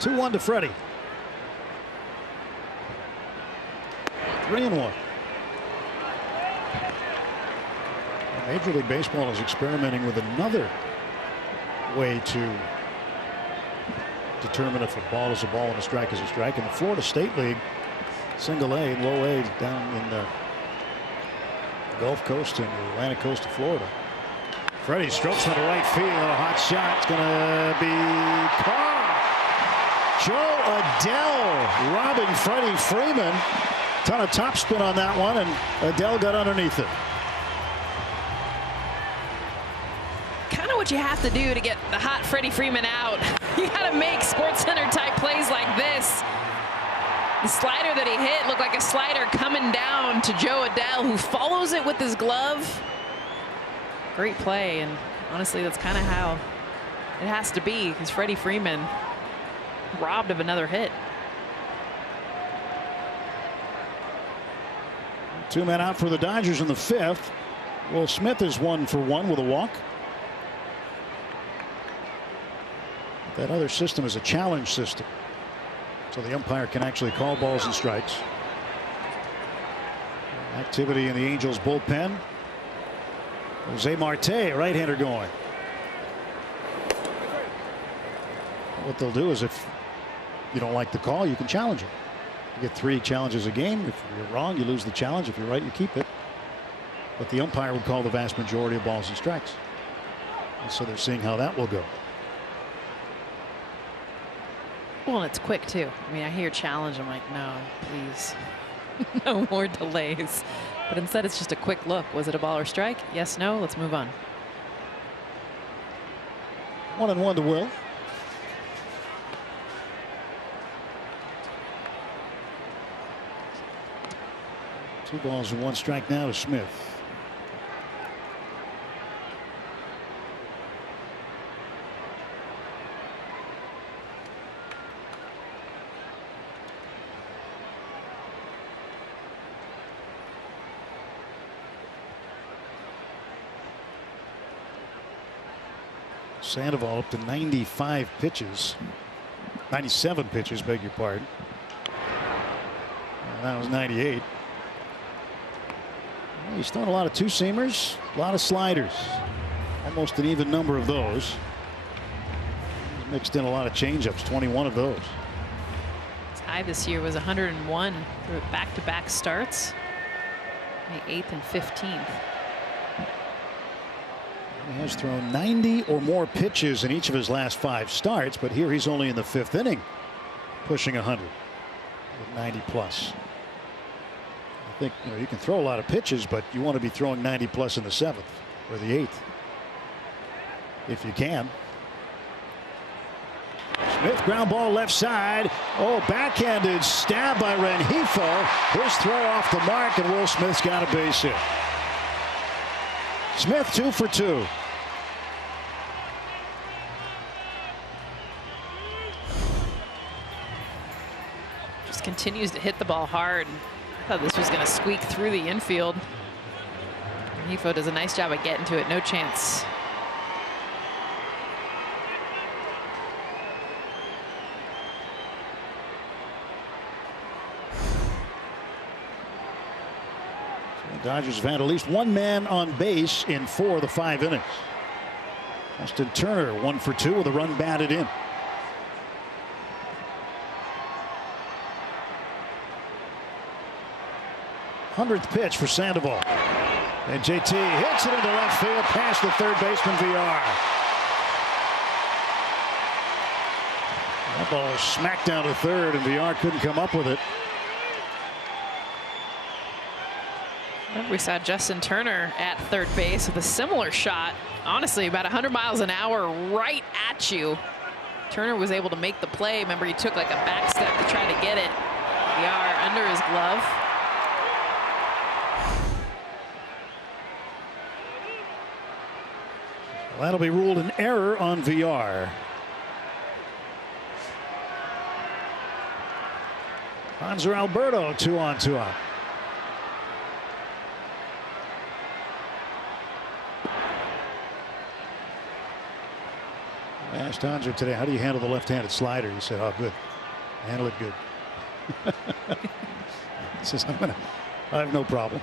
2-1 to Freddie. 3-1. Major League Baseball is experimenting with another way to determine if a ball is a ball and a strike is a strike. In the Florida State League, single A and low A down in the Gulf Coast and the Atlantic coast of Florida. Freddie strokes to the right field. A hot shot. It's going to be caught. Joe Adell robbing Freddie Freeman. Ton of topspin on that one, and Adell got underneath it. Kind of what you have to do to get the hot Freddie Freeman out. You got to make SportsCenter type plays like this. The slider that he hit looked like a slider coming down to Joe Adell, who follows it with his glove. Great play, and honestly, that's kind of how it has to be, because Freddie Freeman robbed of another hit. 2 men out for the Dodgers in the fifth. Will Smith is 1 for 1 with a walk. That other system is a challenge system, so the umpire can actually call balls and strikes. Activity in the Angels bullpen. Jose Marte, right-hander, going. What they'll do is, if you don't like the call, you can challenge it. You get 3 challenges a game. If you're wrong, you lose the challenge. If you're right, you keep it. But the umpire would call the vast majority of balls and strikes. And so they're seeing how that will go. Well, and it's quick too. I mean, I hear challenge, I'm like, no, please. No more delays. But instead, it's just a quick look. Was it a ball or strike? Yes, no, let's move on. 1-1 to Will. Two balls and 1 strike now to Smith. Sandoval up to 95 pitches. 97 pitches, beg your pardon. And that was 98. Well, he's throwing a lot of two-seamers, a lot of sliders. Almost an even number of those. He's mixed in a lot of changeups, 21 of those. His high this year was 101 through back-to-back starts. May 8th and 15th. He has thrown 90 or more pitches in each of his last 5 starts, but here he's only in the 5th inning, pushing 100. with 90 plus. I think you can throw a lot of pitches, but you want to be throwing 90 plus in the 7th or the 8th if you can. Smith ground ball left side. Oh, backhanded stab by Rengifo. His throw off the mark, and Will Smith's got a base hit. Smith 2 for 2. Just continues to hit the ball hard. I thought this was going to squeak through the infield. Rengifo does a nice job of getting to it. No chance. The Dodgers have had at least one man on base in 4 of the 5 innings. Justin Turner 1 for 2 with a run batted in. Hundredth pitch for Sandoval. And JT hits it into left field past the third baseman VR. That ball was smacked down to third, and VR couldn't come up with it. We saw Justin Turner at third base with a similar shot. Honestly, about 100 miles an hour right at you. Turner was able to make the play. Remember, he took like a back step to try to get it. VR under his glove. Well, that'll be ruled an error on VR. Hanser Alberto 2 on 2 out. I asked Hanser today, how do you handle the left-handed slider? He said, oh, good. I handle it good. He says, I have no problem.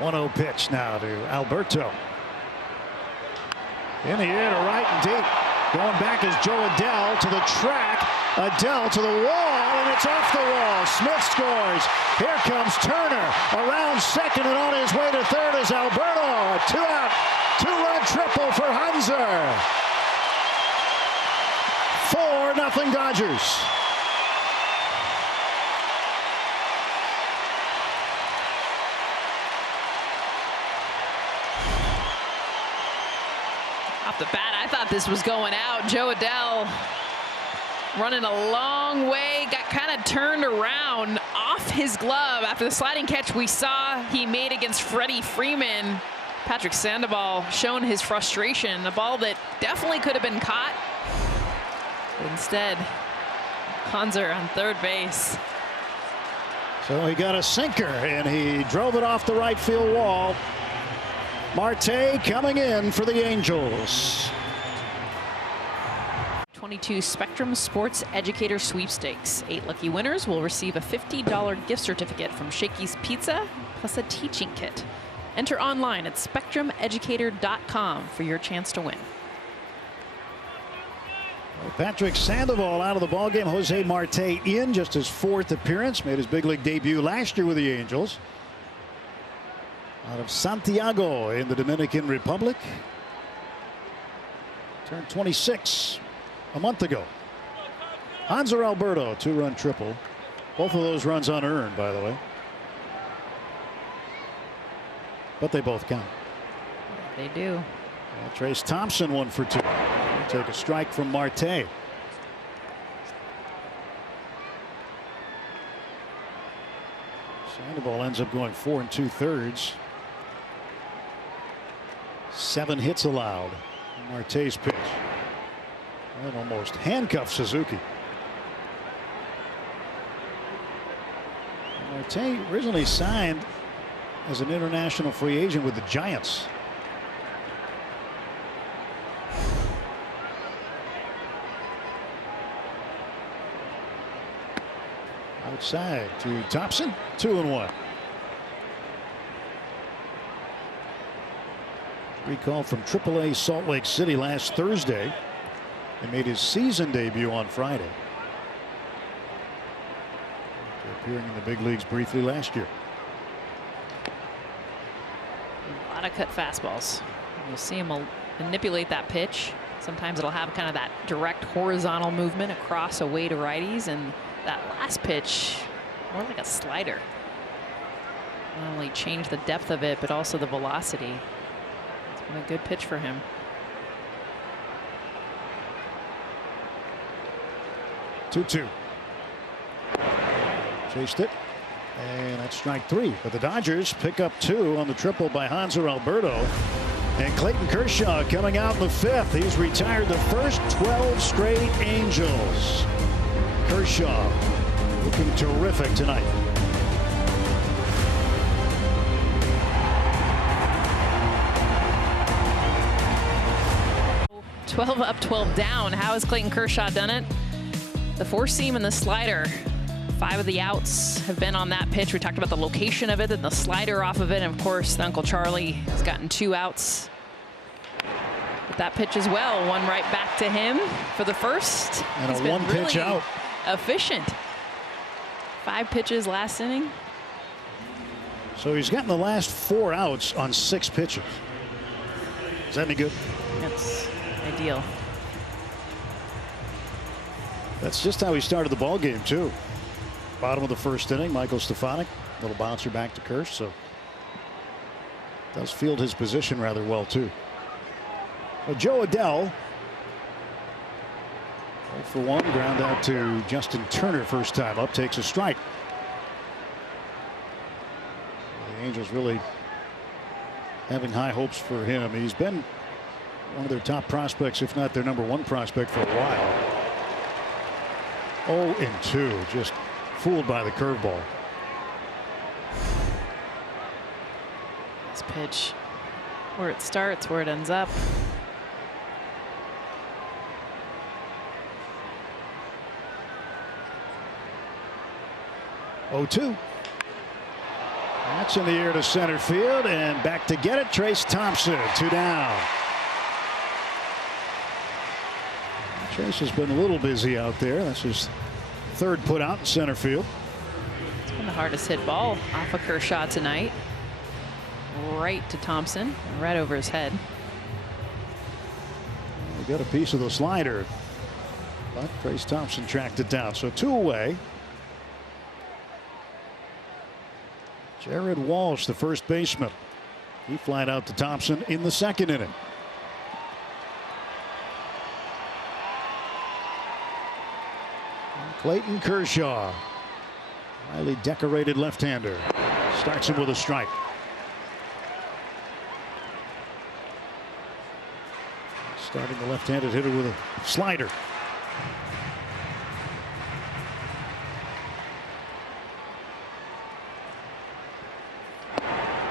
One-oh pitch now to Alberto. In the air to right and deep. Going back is Joe Adell to the track. Adell to the wall, and it's off the wall. Smith scores. Here comes Turner around second, and on his way to third is Alberto. A 2-out, 2-run triple for Hanser. 4-0 Dodgers. Off the bat, I thought this was going out. Joe Adell running a long way, got kind of turned around off his glove after the sliding catch we saw he made against Freddie Freeman. Patrick Sandoval showing his frustration. A ball that definitely could have been caught. But instead, Hanser on third base. So he got a sinker, and he drove it off the right field wall. Marte coming in for the Angels. 22 Spectrum Sports Educator Sweepstakes. 8 lucky winners will receive a $50 gift certificate from Shakey's Pizza plus a teaching kit. Enter online at spectrumeducator.com for your chance to win. Patrick Sandoval out of the ballgame. Jose Marte in, just his 4th appearance. Made his big league debut last year with the Angels. Out of Santiago in the Dominican Republic. Turned 26 a month ago. Hanser Alberto 2-run triple. Both of those runs unearned, by the way. But they both count. They do. Well, Trace Thompson 1 for 2. Take a strike from Marte. Sandoval ends up going 4 2/3. 7 hits allowed. Marte's pitch. That almost handcuffed Suzuki. Marte originally signed as an international free agent with the Giants. Outside to Thompson. 2-1. Recall from AAA Salt Lake City last Thursday. He made his season debut on Friday. After appearing in the big leagues briefly last year. lot of cut fastballs. You'll see him manipulate that pitch. Sometimes it'll have kind of that direct horizontal movement across away to righties, and that last pitch more like a slider. Not only changed the depth of it, but also the velocity. It's been a good pitch for him. Two. Chased it, and that's strike three. But the Dodgers pick up two on the triple by Hanser Alberto. And Clayton Kershaw coming out in the fifth. He's retired the first 12 straight Angels. Kershaw looking terrific tonight. 12 up, 12 down. How has Clayton Kershaw done it? The four seam and the slider. 5 of the outs have been on that pitch. We talked about the location of it and the slider off of it. And of course, Uncle Charlie has gotten 2 outs. But that pitch as well, one right back to him for the first. And He's a been one-pitch really out. Efficient. 5 pitches last inning. So he's gotten the last 4 outs on 6 pitches. Is that any good? That's ideal. That's just how he started the ball game too. Bottom of the first inning, Michael Stefanik, little bouncer back to Kersh, so does field his position rather well too. Well, Joe Adell 0 for 1, ground out to Justin Turner first time up, takes a strike. The Angels really having high hopes for him. He's been one of their top prospects, if not their #1 prospect for a while. 0-2, just fooled by the curveball. This pitch, where it starts, where it ends up. That's in the air to center field, and back to get it, Trace Thompson, 2 down. Trace has been a little busy out there. That's his 3rd put out in center field. It's been the hardest hit ball off of Kershaw tonight. Right to Thompson, right over his head. We got a piece of the slider, but Trace Thompson tracked it down. So 2 away. Jared Walsh, the first baseman. He flied out to Thompson in the 2nd inning. Clayton Kershaw, highly decorated left-hander, starts him with a strike. Starting the left-handed hitter with a slider.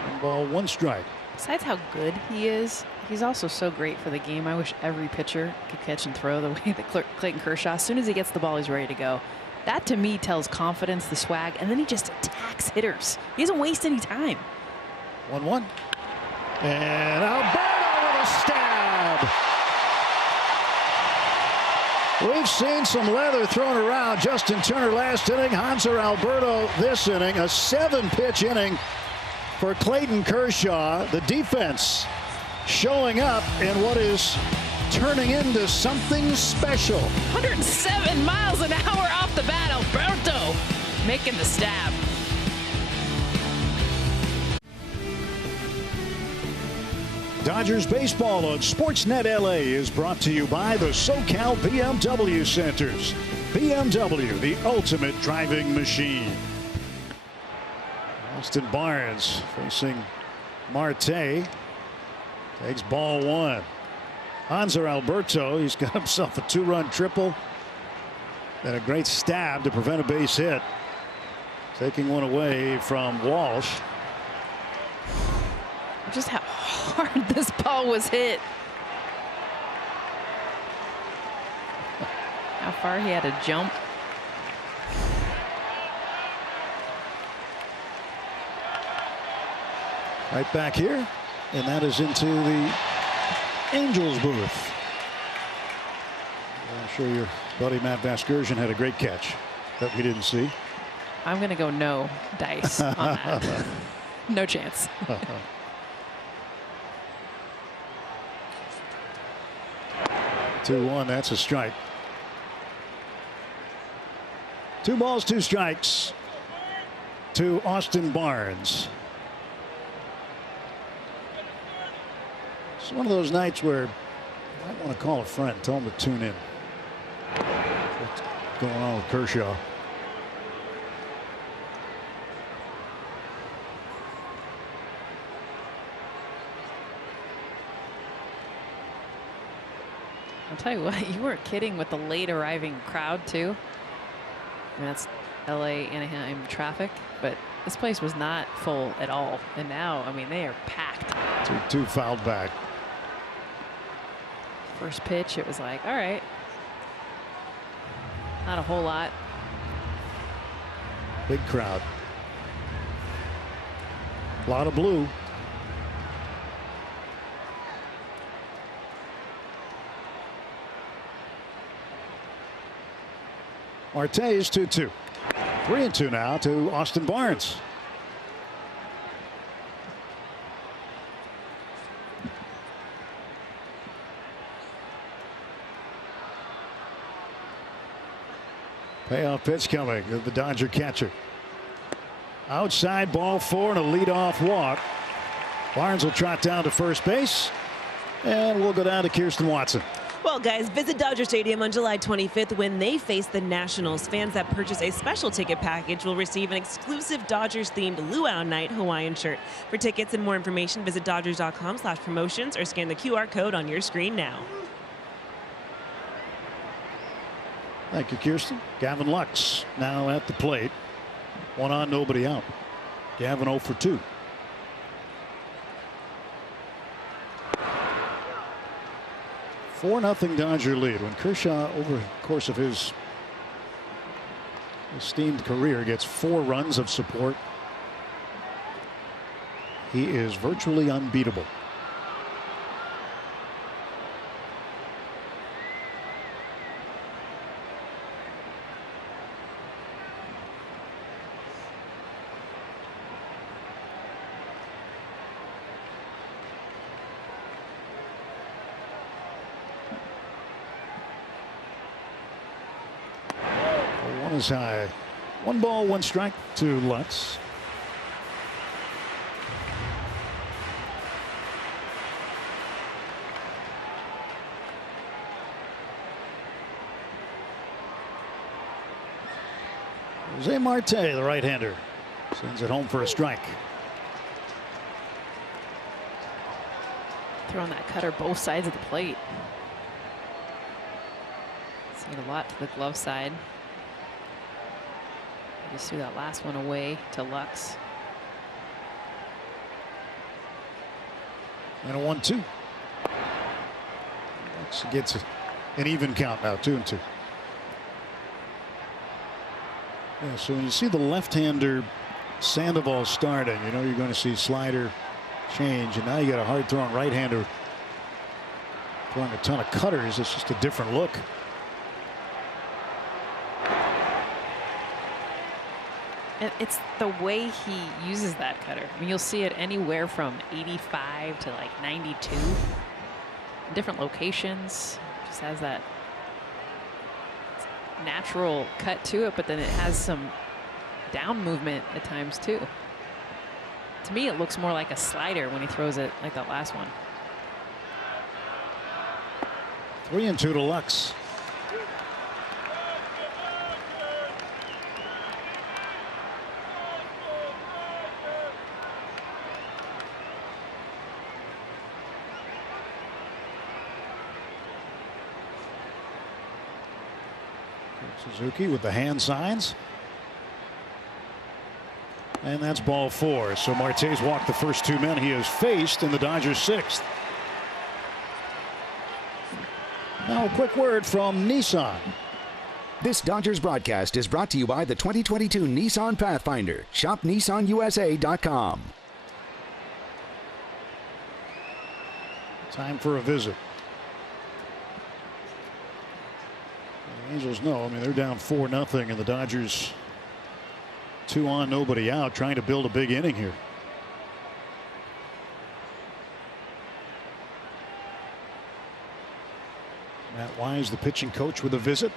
1 ball, 1 strike. Besides how good he is, he's also so great for the game. I wish every pitcher could catch and throw the way that Clayton Kershaw. As soon as he gets the ball, he's ready to go. That to me tells confidence, the swag, and then he just attacks hitters. He doesn't waste any time. 1-1. And Alberto with a stab. We've seen some leather thrown around. Justin Turner last inning, Hanser Alberto this inning. A 7-pitch inning for Clayton Kershaw. The defense showing up in what is turning into something special. 107 miles an hour off the bat. Alberto making the stab. Dodgers baseball on Sportsnet LA is brought to you by the SoCal BMW Centers. BMW, the ultimate driving machine. Austin Barnes facing Marte. Takes ball 1. Hanser Alberto, he's got himself a 2-run triple. And a great stab to prevent a base hit. Taking one away from Walsh. Just how hard this ball was hit. How far he had to jump. Right back here, and that is into the Angels booth. I'm sure your buddy Matt Vasgersian had a great catch that we didn't see. I'm going to go no dice on that. No chance. 2-1. That's a strike. 2 balls, 2 strikes to Austin Barnes. It's one of those nights where I might want to call a friend, tell him to tune in. What's going on with Kershaw? I'll tell you what, you weren't kidding with the late arriving crowd too. I mean, that's LA Anaheim traffic, but this place was not full at all. And now, I mean, they are packed. 2-2 fouled back. First pitch, it was like, all right. Not a whole lot. Big crowd. A lot of blue. Marte is 2-2. 3-2 now to Austin Barnes. Payoff pitch coming to the Dodger catcher. Outside, ball 4 and a leadoff walk. Barnes will trot down to first base, and we'll go down to Kirsten Watson. Well, guys, visit Dodger Stadium on July 25th when they face the Nationals. Fans that purchase a special ticket package will receive an exclusive Dodgers-themed Luau Night Hawaiian shirt. For tickets and more information, visit Dodgers.com/promotions or scan the QR code on your screen now. Thank you, Kirsten. Gavin Lux now at the plate. 1 on, nobody out. Gavin 0 for 2. Four nothing Dodger lead when Kershaw, over the course of his esteemed career, gets 4 runs of support. He is virtually unbeatable. Is high. 1 ball, 1 strike to Lutz. Jose Marte, the right-hander, sends it home for a strike. Throwing that cutter both sides of the plate. Seen a lot to the glove side. Just threw that last one away to Lux. And a 1-2. Lux gets an even count now, 2-2. Yeah, so when you see the left-hander Sandoval starting, you know you're going to see slider change, and now you got a hard-throwing right-hander throwing a ton of cutters. It's just a different look. It's the way he uses that cutter. I mean, you'll see it anywhere from 85 to like 92. Different locations. Just has that natural cut to it, but then it has some down movement at times too. To me, it looks more like a slider when he throws it like that last one. 3-2 to Lux. Suzuki with the hand signs. And that's ball 4. So Marte's walked the first 2 men he has faced in the Dodgers' 6th. Now a quick word from Nissan. This Dodgers broadcast is brought to you by the 2022 Nissan Pathfinder. Shop NissanUSA.com. Time for a visit. The Angels know, I mean, they're down 4-0, and the Dodgers 2 on, nobody out, trying to build a big inning here. Matt Wise, the pitching coach, with a visit.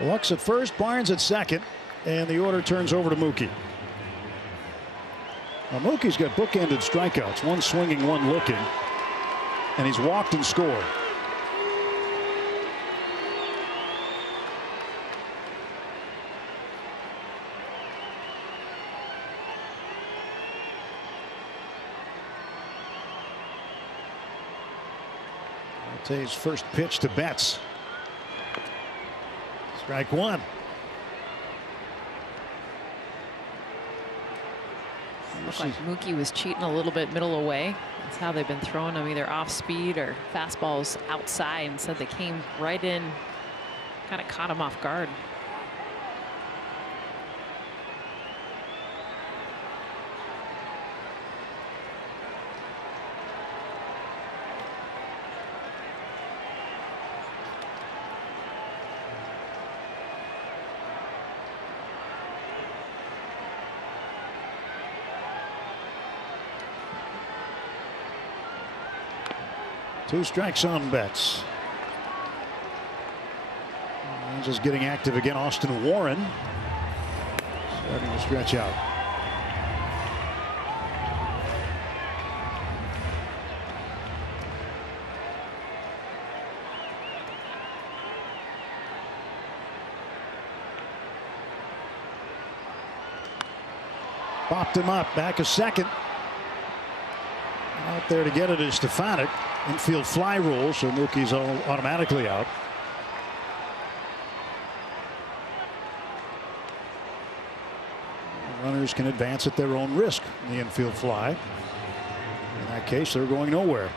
Lux at first, Barnes at second, and the order turns over to Mookie. Now Mookie's got bookended strikeouts, one swinging, one looking, and he's walked and scored. Marte's first pitch to Betts. Strike one. Looked like Mookie was cheating a little bit middle away. That's how they've been throwing him, either off speed or fastballs outside. Instead, they came right in, kind of caught him off guard. Two strikes on Betts. Just getting active again. Austin Warren starting to stretch out. Popped him up. Back a second. Out there to get it is Stefanik. Infield fly rule, so Mookie's automatically out. Runners can advance at their own risk in the infield fly. In that case, they're going nowhere.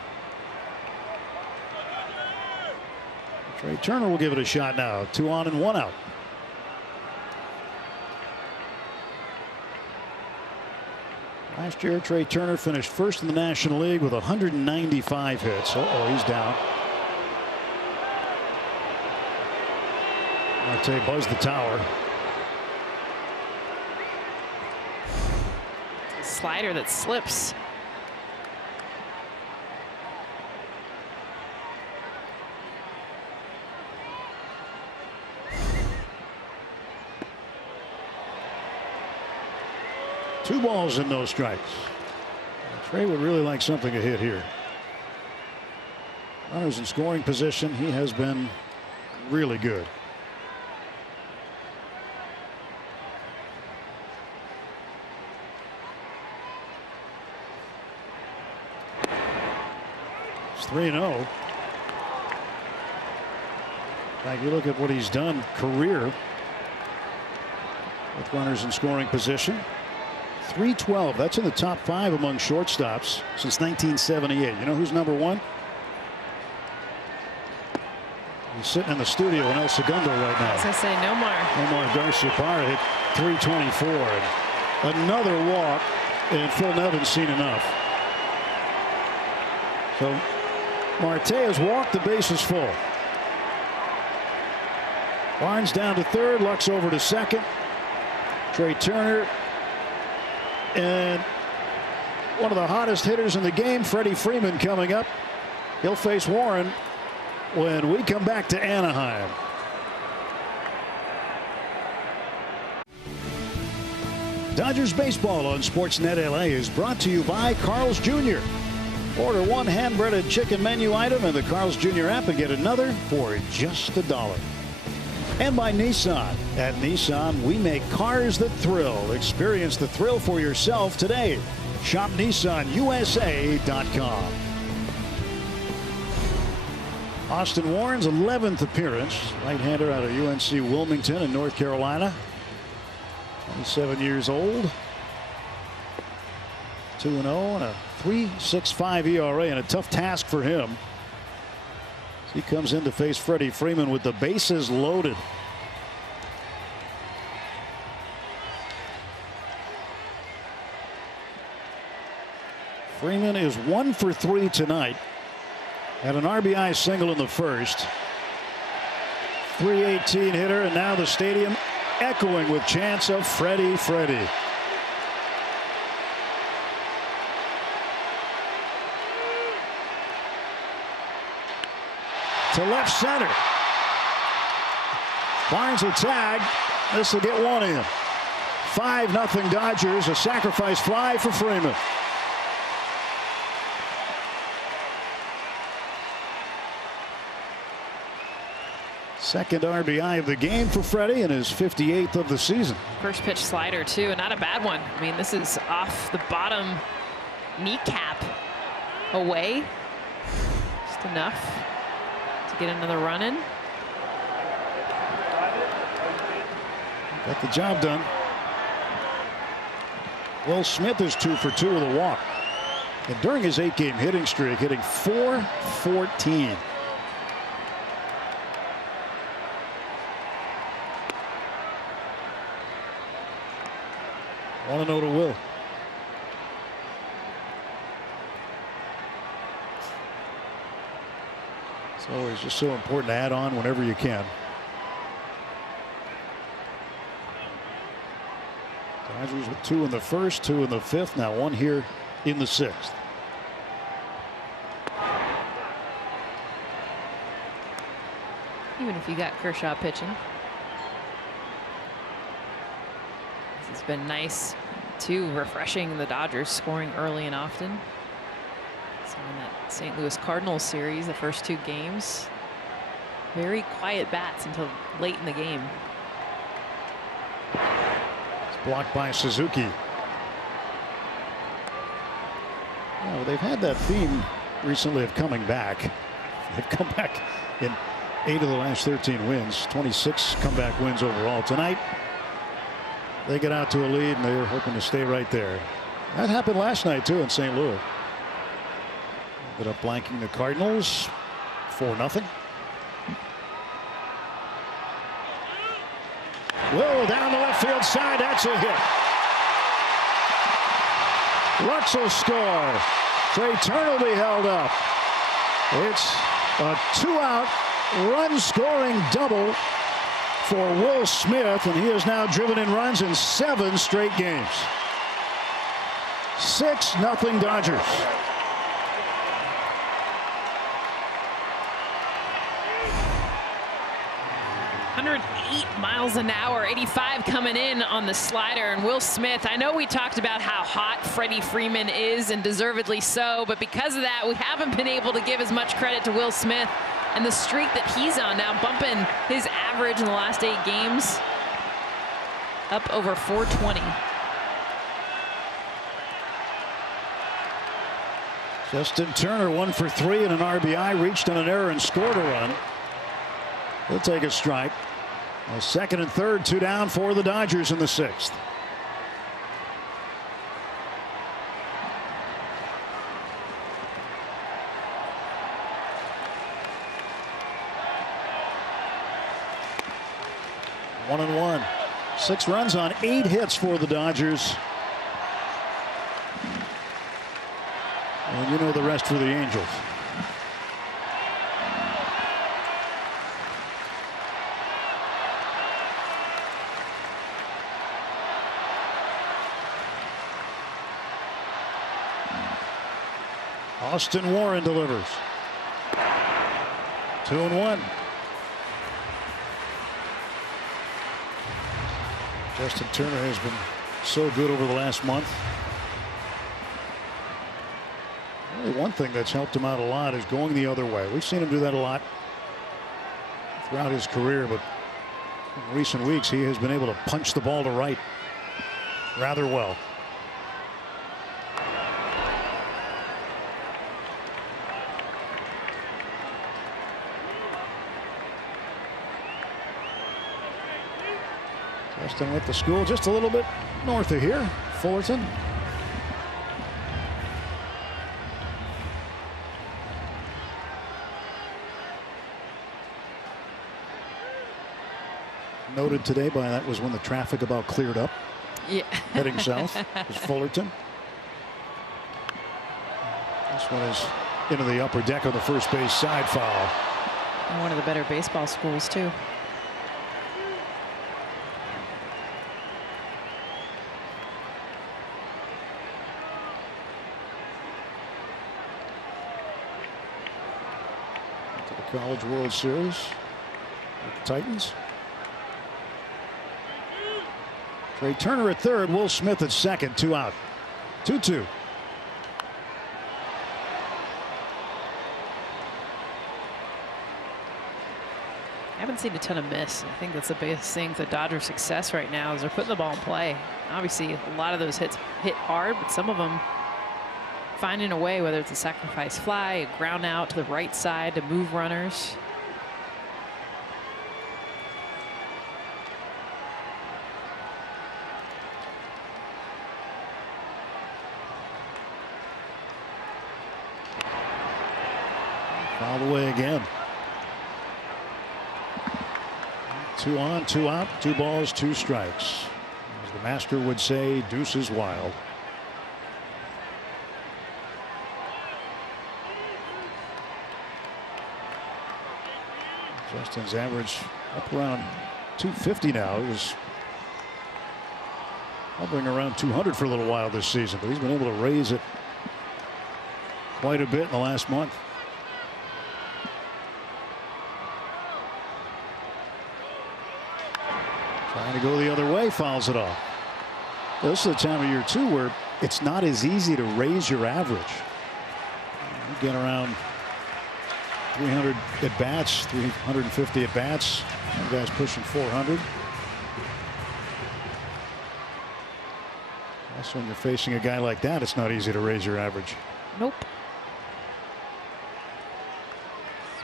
Trey Turner will give it a shot now. 2 on and 1 out. Last year, Trey Turner finished first in the National League with 195 hits. Uh-oh, he's down. Marte buzzed the tower. Slider that slips. Two balls and no strikes. Trey would really like something to hit here. Runners in scoring position. He has been really good. It's 3-0. In fact, you look at what he's done career with runners in scoring position. 312. That's in the top 5 among shortstops since 1978. You know who's number 1? He's sitting in the studio in El Segundo right now. As I say, Nomar. Nomar Garciaparra hit 324. And another walk, and Phil Nevin's seen enough. So Marte has walked, the bases full. Barnes down to third, Lux over to second. Trey Turner. And one of the hottest hitters in the game, Freddie Freeman, coming up. He'll face Warren when we come back to Anaheim. Dodgers baseball on Sportsnet LA is brought to you by Carl's Jr. Order one hand-breaded chicken menu item in the Carl's Jr. app and get another for just $1. And by Nissan. At Nissan, we make cars that thrill. Experience the thrill for yourself today. Shop NissanUSA.com. Austin Warren's 11th appearance. Right-hander out of UNC Wilmington in North Carolina. 27 years old. 2-0 and a 3.65 ERA, and a tough task for him. He comes in to face Freddie Freeman with the bases loaded. Freeman is 1 for 3 tonight. Had an RBI single in the first. 318 hitter, and now the stadium echoing with chants of Freddie, Freddie. to left center. Barnes will tag. This will get one in. 5-0 Dodgers. A sacrifice fly for Freeman. Second RBI of the game for Freddie and his 58th of the season. First pitch slider too, and not a bad one. I mean, this is off the bottom kneecap away. Just enough to get another run in. Got the job done. Will Smith is 2 for 2 with a walk. And during his 8-game hitting streak, hitting .414. Want to know to Will. It's always just so important to add on whenever you can. Dodgers with 2 in the first, 2 in the fifth, now 1 here in the sixth. Even if you got Kershaw pitching. It's been nice too, refreshing the Dodgers, scoring early and often. So in that St. Louis Cardinals series, the first 2 games, very quiet bats until late in the game. Blocked by Suzuki. Yeah, well, they've had that theme recently of coming back. They've come back in 8 of the last 13 wins, 26 comeback wins overall. Tonight, they get out to a lead, and they're hoping to stay right there. That happened last night, too, in St. Louis. Ended up blanking the Cardinals 4-0. Whoa, down the left field side. That's a hit. Lux will score. Trey Turner will be held up. It's a 2-out run-scoring double for Will Smith, and he has now driven in runs in 7 straight games. 6-0 Dodgers. 108 miles an hour, 85 coming in on the slider. And Will Smith, I know we talked about how hot Freddie Freeman is, and deservedly so, but because of that, we haven't been able to give as much credit to Will Smith and the streak that he's on now, bumping his average in the last 8 games up over 420. Justin Turner 1 for 3 and an RBI, reached on an error and scored a run. He'll take a strike. A second and third, 2 down for the Dodgers in the 6th. One and one. 6 runs on 8 hits for the Dodgers. And you know the rest for the Angels. Austin Warren delivers. 2-1. Justin Turner has been so good over the last month. Really, one thing that's helped him out a lot is going the other way. We've seen him do that a lot throughout his career, but in recent weeks he has been able to punch the ball to right rather well. Justin went to school just a little bit north of here, Fullerton. Noted today by that was when the traffic about cleared up. Yeah. Heading south was Fullerton. This one is into the upper deck on the first base side, foul. And one of the better baseball schools too. College World Series with the Titans. Trey Turner at third, Will Smith at second, 2 out. 2-2. I haven't seen a ton of miss. I think that's the biggest thing for Dodgers' success right now is they're putting the ball in play. Obviously, a lot of those hits hit hard, but some of them finding a way, whether it's a sacrifice fly, a ground out to the right side to move runners. Foul away again. 2 on, 2 out, 2 balls, 2 strikes. As the master would say, deuces wild. Justin's average up around 250 now. He was hovering around 200 for a little while this season, but he's been able to raise it quite a bit in the last month. Trying to go the other way, fouls it off. This is the time of year, too, where it's not as easy to raise your average. You get around 300 at bats, 350 at bats. Some guys pushing 400. Also, when you're facing a guy like that, it's not easy to raise your average. Nope.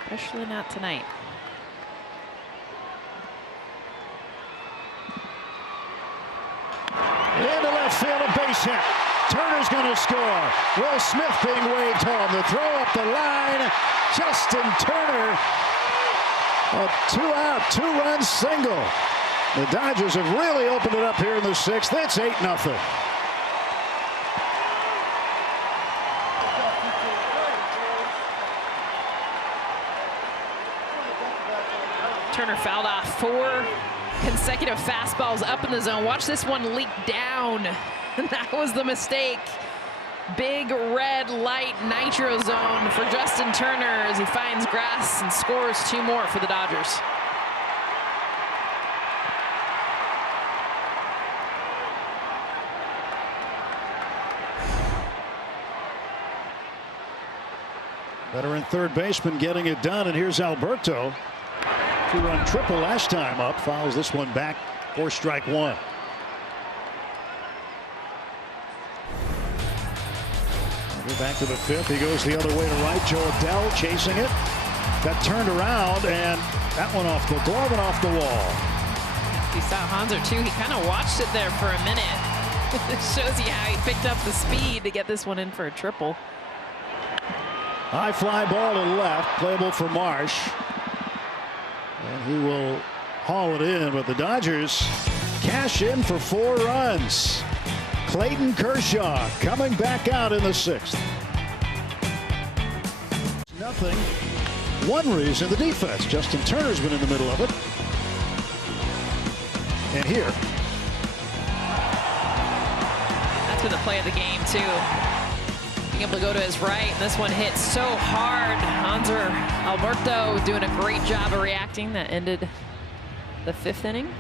Especially not tonight. Into left field, a base hit. Turner's going to score. Will Smith being waved home. The throw up the line. Justin Turner. A 2-out, 2-run single. The Dodgers have really opened it up here in the 6th. It's 8-0. Turner fouled off 4 consecutive fastballs up in the zone. Watch this one leak down. That was the mistake. Big red light nitro zone for Justin Turner as he finds grass and scores 2 more for the Dodgers. Veteran third baseman getting it done, and here's Alberto. 2-run triple last time up, fouls this one back for strike 1. Back to the 5th. He goes the other way to right. Joe Adell chasing it. Got turned around, and that one off the glove and off the wall. You saw Hanser too. He kind of watched it there for a minute. It shows you how he picked up the speed to get this one in for a triple. High fly ball to left, playable for Marsh. And he will haul it in, but the Dodgers cash in for 4 runs. Clayton Kershaw coming back out in the 6th. Nothing. One reason, the defense. Justin Turner's been in the middle of it. And here. That's been the play of the game, too. Being able to go to his right, and this one hit so hard. Hanser Alberto doing a great job of reacting. That ended the 5th inning.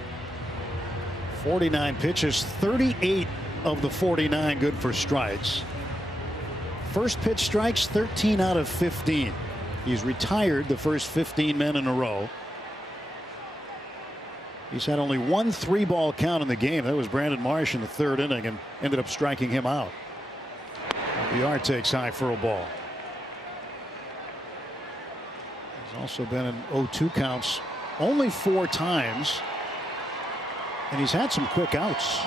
49 pitches, 38 of the 49 good for strikes. First pitch strikes, 13 out of 15. He's retired the first 15 men in a row. He's had only 1 3-ball count in the game. That was Brandon Marsh in the 3rd inning and ended up striking him out. VR takes high for a ball. He's also been in 0-2 counts only 4 times. And he's had some quick outs.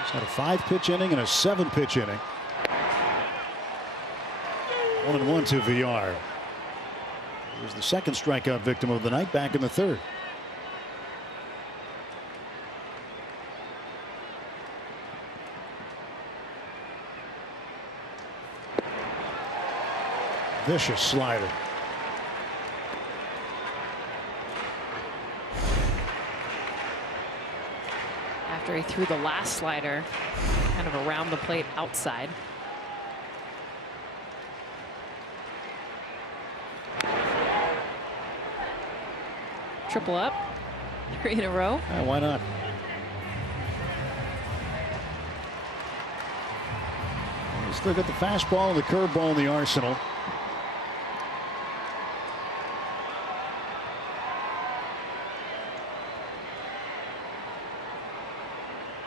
He's had a 5-pitch inning and a 7-pitch inning. 1-1 to VR. He was the 2nd strikeout victim of the night back in the 3rd. Vicious slider. After he threw the last slider kind of around the plate outside. Triple up. 3 in a row. Why not? You still got the fastball and the curveball in the arsenal.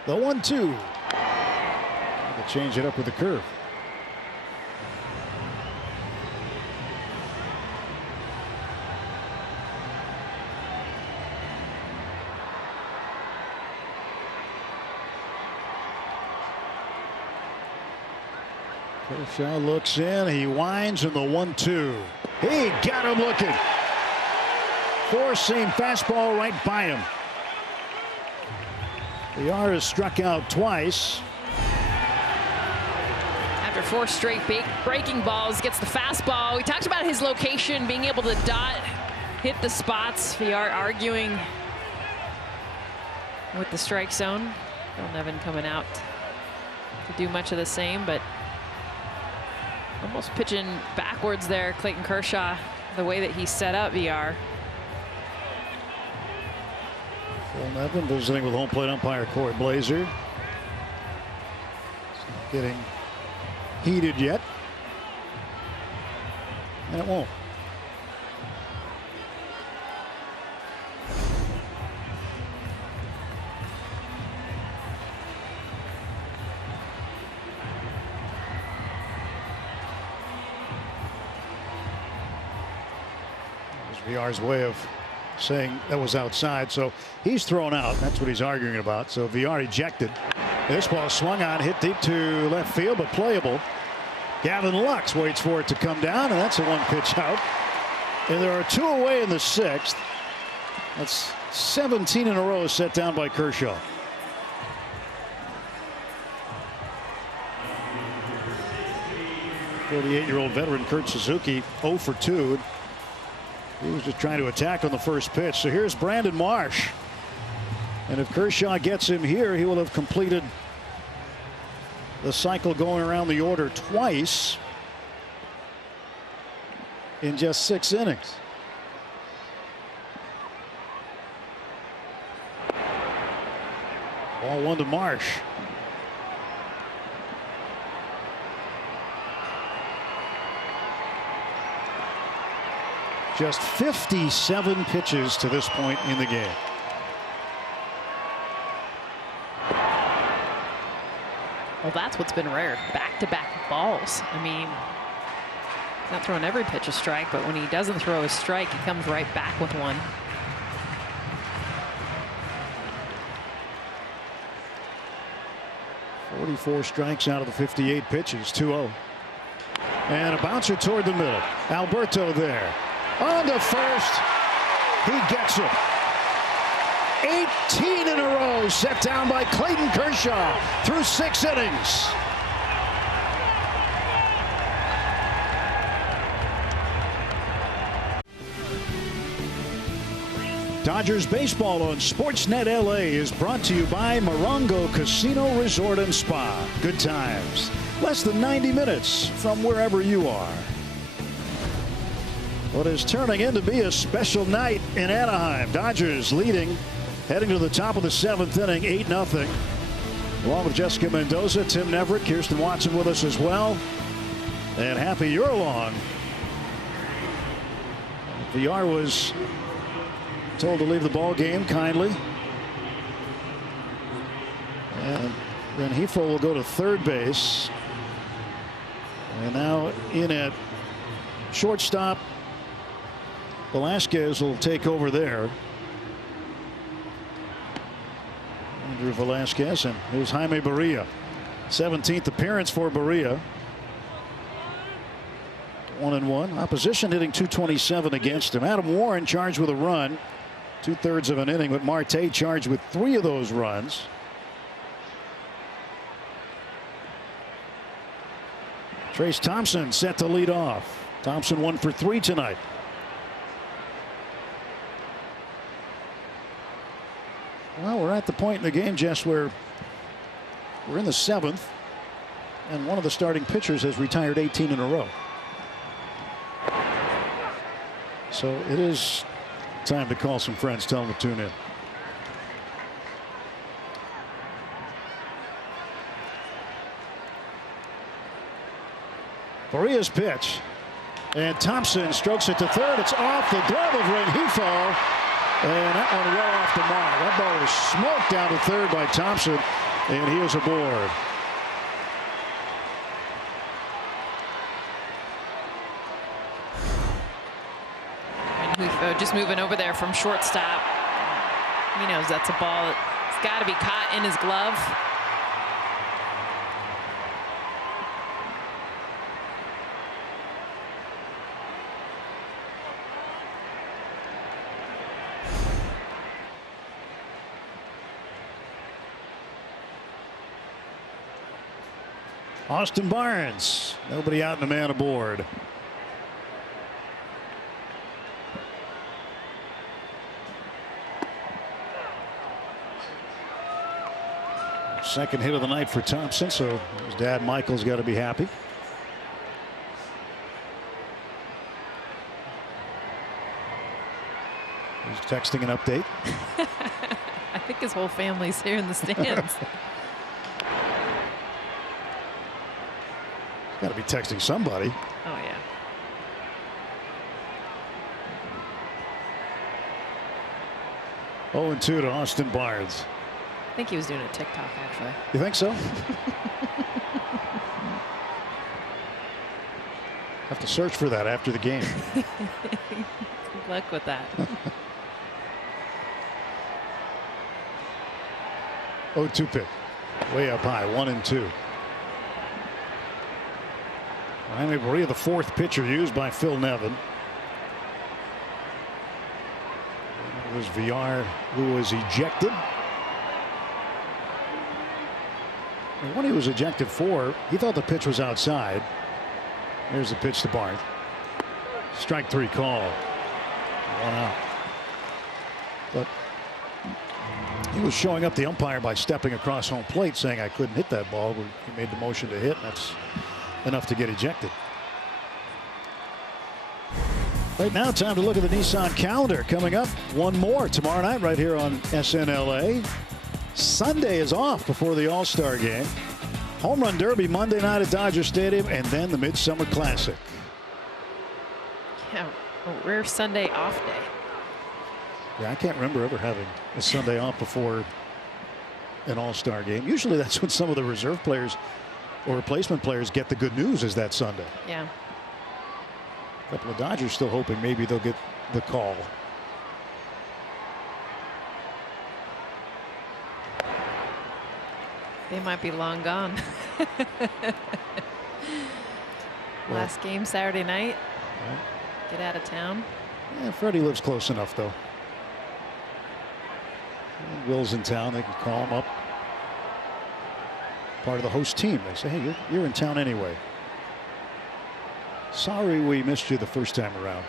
The 1-2. Change it up with the curve. Kershaw looks in, he winds, and the 1-2. He got him looking. Four-seam fastball right by him. Villar has struck out twice. After 4 straight breaking balls, gets the fastball. We talked about his location, being able to hit the spots. Villar arguing with the strike zone. Phil Nevin coming out to do much of the same, but almost pitching backwards there, Clayton Kershaw, the way that he set up Villar. Phil Nevin visiting with home plate umpire Corey Blazer. Getting heated yet, and it won't. Villar's way of saying that was outside, so he's thrown out. That's what he's arguing about. So Villar ejected. This ball swung on, hit deep to left field, but playable. Gavin Lux waits for it to come down, and that's a 1-pitch out. And there are 2 away in the 6th. That's 17 in a row set down by Kershaw. '48-year-old veteran Kurt Suzuki 0 for 2. He was just trying to attack on the first pitch. So here's Brandon Marsh. And if Kershaw gets him here, he will have completed the cycle going around the order twice in just 6 innings. Ball 1 to Marsh. Just 57 pitches to this point in the game. Well, that's what's been rare. Back-to-back balls. I mean, he's not throwing every pitch a strike, but when he doesn't throw a strike, he comes right back with one. .44 strikes out of the 58 pitches. 2-0. And a bouncer toward the middle. Alberto there. On to first. He gets it. 18 in a row set down by Clayton Kershaw through 6 innings. Dodgers baseball on Sportsnet LA is brought to you by Morongo Casino Resort and Spa. Good times. Less than 90 minutes from wherever you are. What is turning in to be a special night in Anaheim. Dodgers leading, heading to the top of the 7th inning, 8-0. Along with Jessica Mendoza, Tim Neverett, Kirsten Watson with us as well. And happy you're along. Villar was told to leave the ball game kindly. And then Hefo will go to third base. And now in at shortstop, Velasquez will take over there. Andrew Velasquez, and here's Jaime Barria. 17th appearance for Barria. 1-1. Opposition hitting .227 against him. Adam Warren charged with a run. 2/3 of an inning, but Marte charged with 3 of those runs. Trace Thompson set to lead off. Thompson 1 for 3 tonight. Well, we're at the point in the game, Jess, where we're in the 7th, and one of the starting pitchers has retired 18 in a row. So it is Time to call some friends. Tell them to tune in. Faria's pitch. And Thompson strokes it to third. It's off the glove of Rengifo. And that one well off the mark. That ball was smoked down to third by Thompson. And he is aboard. Rengifo just moving over there from shortstop. He knows that's a ball that's got to be caught in his glove. Austin Barnes. Nobody out and a man aboard. Second hit of the night for Thompson, so his dad Michael's got to be happy. He's texting an update. I think his whole family's here in the stands. Got to be texting somebody. Oh, yeah. Oh, 2 to Austin Barnes. I think he was doing a TikTok, actually. You think so? Have to search for that after the game. Good luck with that. 0-2 pitch. Way up high. 1-2. Jaime Barria, the fourth pitcher used by Phil Nevin. It was Villar who was ejected. And when he was ejected for, he thought the pitch was outside. There's the pitch to Barnes. Strike 3 call. 1 out. But he was showing up the umpire by stepping across home plate saying I couldn't hit that ball. He made the motion to hit, and that's enough to get ejected. Right now, time to look at the Nissan calendar. Coming up, one more tomorrow night right here on SNLA. Sunday is off before the All-Star game. Home Run Derby Monday night at Dodger Stadium, and then the Midsummer Classic. Yeah, a rare Sunday off day. Yeah, I can't remember ever having a Sunday off before an All-Star game. Usually that's when some of the reserve players or replacement players get the good news is that Sunday. Yeah. A couple of Dodgers still hoping maybe they'll get the call. They might be long gone. Last game Saturday night. Yeah. Get out of town. Yeah, Freddie lives close enough, though. And Will's in town. They can call him up. Part of the host team. They say, hey, you're in town anyway. Sorry we missed you the first time around.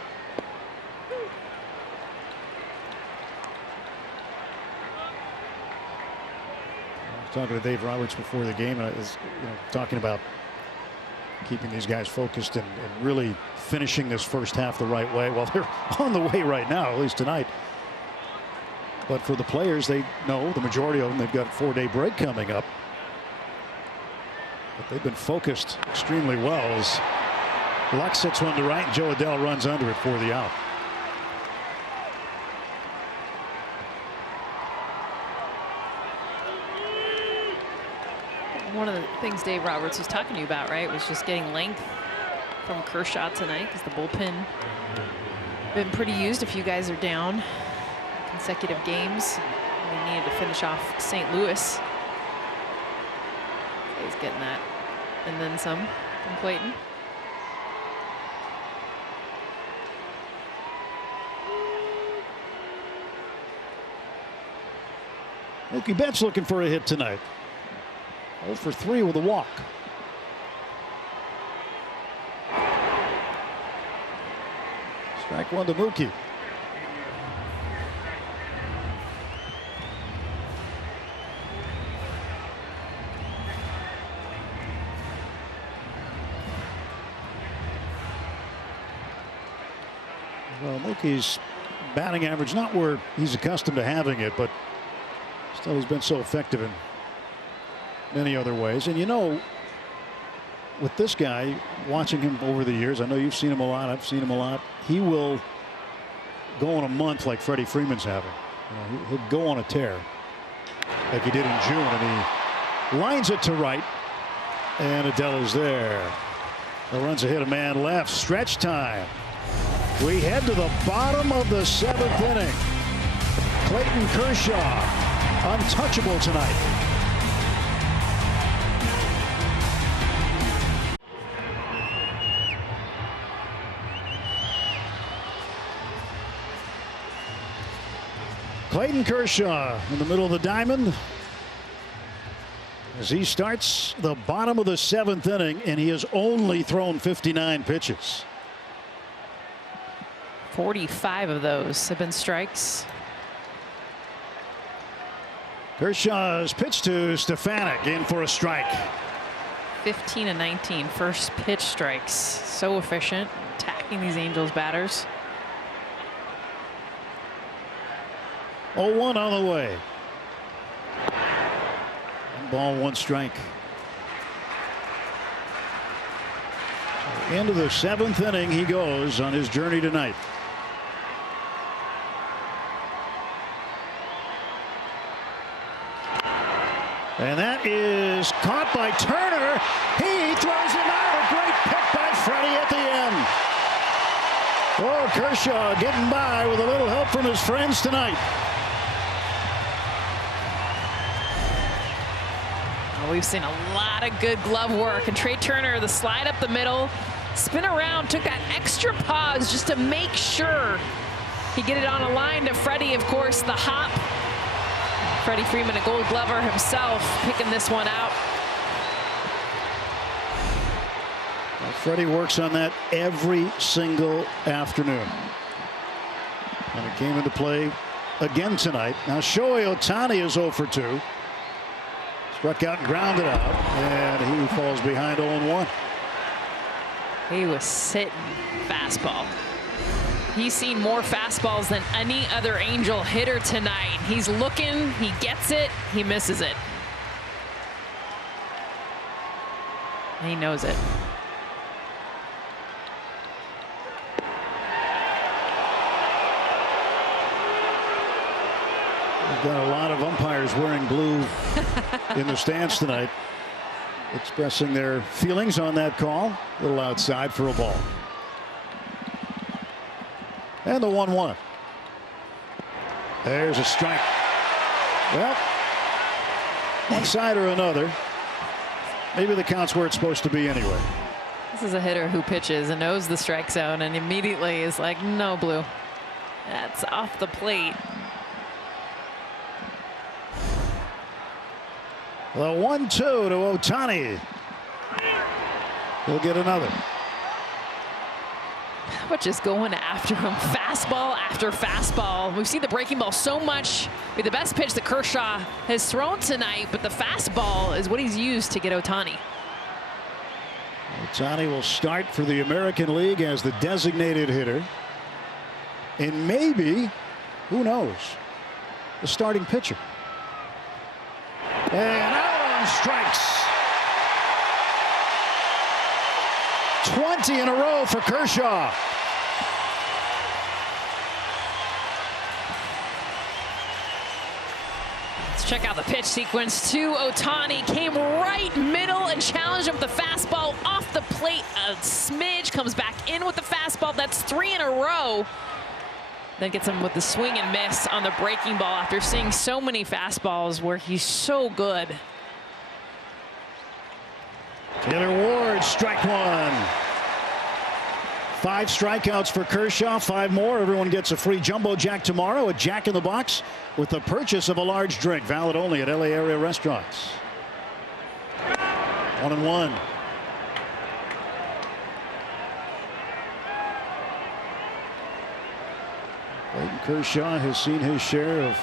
I was talking to Dave Roberts before the game. I was talking about keeping these guys focused and really finishing this first half the right way. Well, they're on the way right now, at least tonight. But for the players, they know, the majority of them, they've got a 4-day break coming up. But they've been focused extremely well as Lux hits one to right and Joe Adell runs under it for the out. One of the things Dave Roberts was talking to you about, right, was just getting length from Kershaw tonight because the bullpen been pretty used. If you guys are down consecutive games, they needed to finish off St. Louis. He's getting that, and then some from Clayton. Mookie Betts looking for a hit tonight. 0 for 3 with a walk. Strike 1 to Mookie. Well, Mookie's batting average, not where he's accustomed to having it, but still he's been so effective in many other ways. And you know, with this guy, watching him over the years, I know you've seen him a lot, I've seen him a lot, he will go on a month like Freddie Freeman's having. You know, he'll go on a tear like he did in June, and he lines it to right, and Adell is there. The run's a hit, a man left, stretch time. We head to the bottom of the 7th inning. Clayton Kershaw, untouchable tonight. Clayton Kershaw in the middle of the diamond as he starts the bottom of the 7th inning, and he has only thrown 59 pitches. 45 of those have been strikes. Kershaw's pitch to Stefanik, in for a strike. 15 and 19 first pitch strikes. So efficient, attacking these Angels batters. 0-1 on the way. 1 ball, 1 strike. So into the 7th inning he goes on his journey tonight. And that is caught by Turner. He throws him out. A great pick by Freddie at the end. Oh, Kershaw getting by with a little help from his friends tonight. We've seen a lot of good glove work, and Trey Turner, the slide up the middle, spin around, took that extra pause just to make sure he get it on a line to Freddie. Of course, the hop. Freddie Freeman, a Gold Glover himself, picking this one out. Well, Freddie works on that every single afternoon, and it came into play again tonight. Now Shohei Ohtani is 0 for 2. Struck out and grounded out, and he falls behind 0-1. He was sitting fastball. He's seen more fastballs than any other Angel hitter tonight. He's looking, he gets it, he misses it. He knows it. We've got a lot of umpires wearing blue in the stands tonight, expressing their feelings on that call. A little outside for a ball. And the 1-1. There's a strike. Well, one side or another. Maybe the count's where it's supposed to be anyway. This is a hitter who pitches and knows the strike zone and immediately is like, no, blue. That's off the plate. The 1-2 to Ohtani. He'll get another. But just going after him, fastball after fastball. We've seen the breaking ball so much. Be the best pitch that Kershaw has thrown tonight, but the fastball is what he's used to get Ohtani. Ohtani will start for the American League as the designated hitter. And maybe, who knows, the starting pitcher. And Allen strikes. 20 in a row for Kershaw. Let's check out the pitch sequence to Ohtani. Came right middle and challenged him with the fastball off the plate. A smidge, comes back in with the fastball. That's 3 in a row. Then gets him with the swing and miss on the breaking ball after seeing so many fastballs where he's so good. Taylor Ward, strike 1. 5 strikeouts for Kershaw, 5 more. Everyone gets a free Jumbo Jack tomorrow at Jack in the Box with the purchase of a large drink. Valid only at LA area restaurants. 1-1. Clayton Kershaw has seen his share of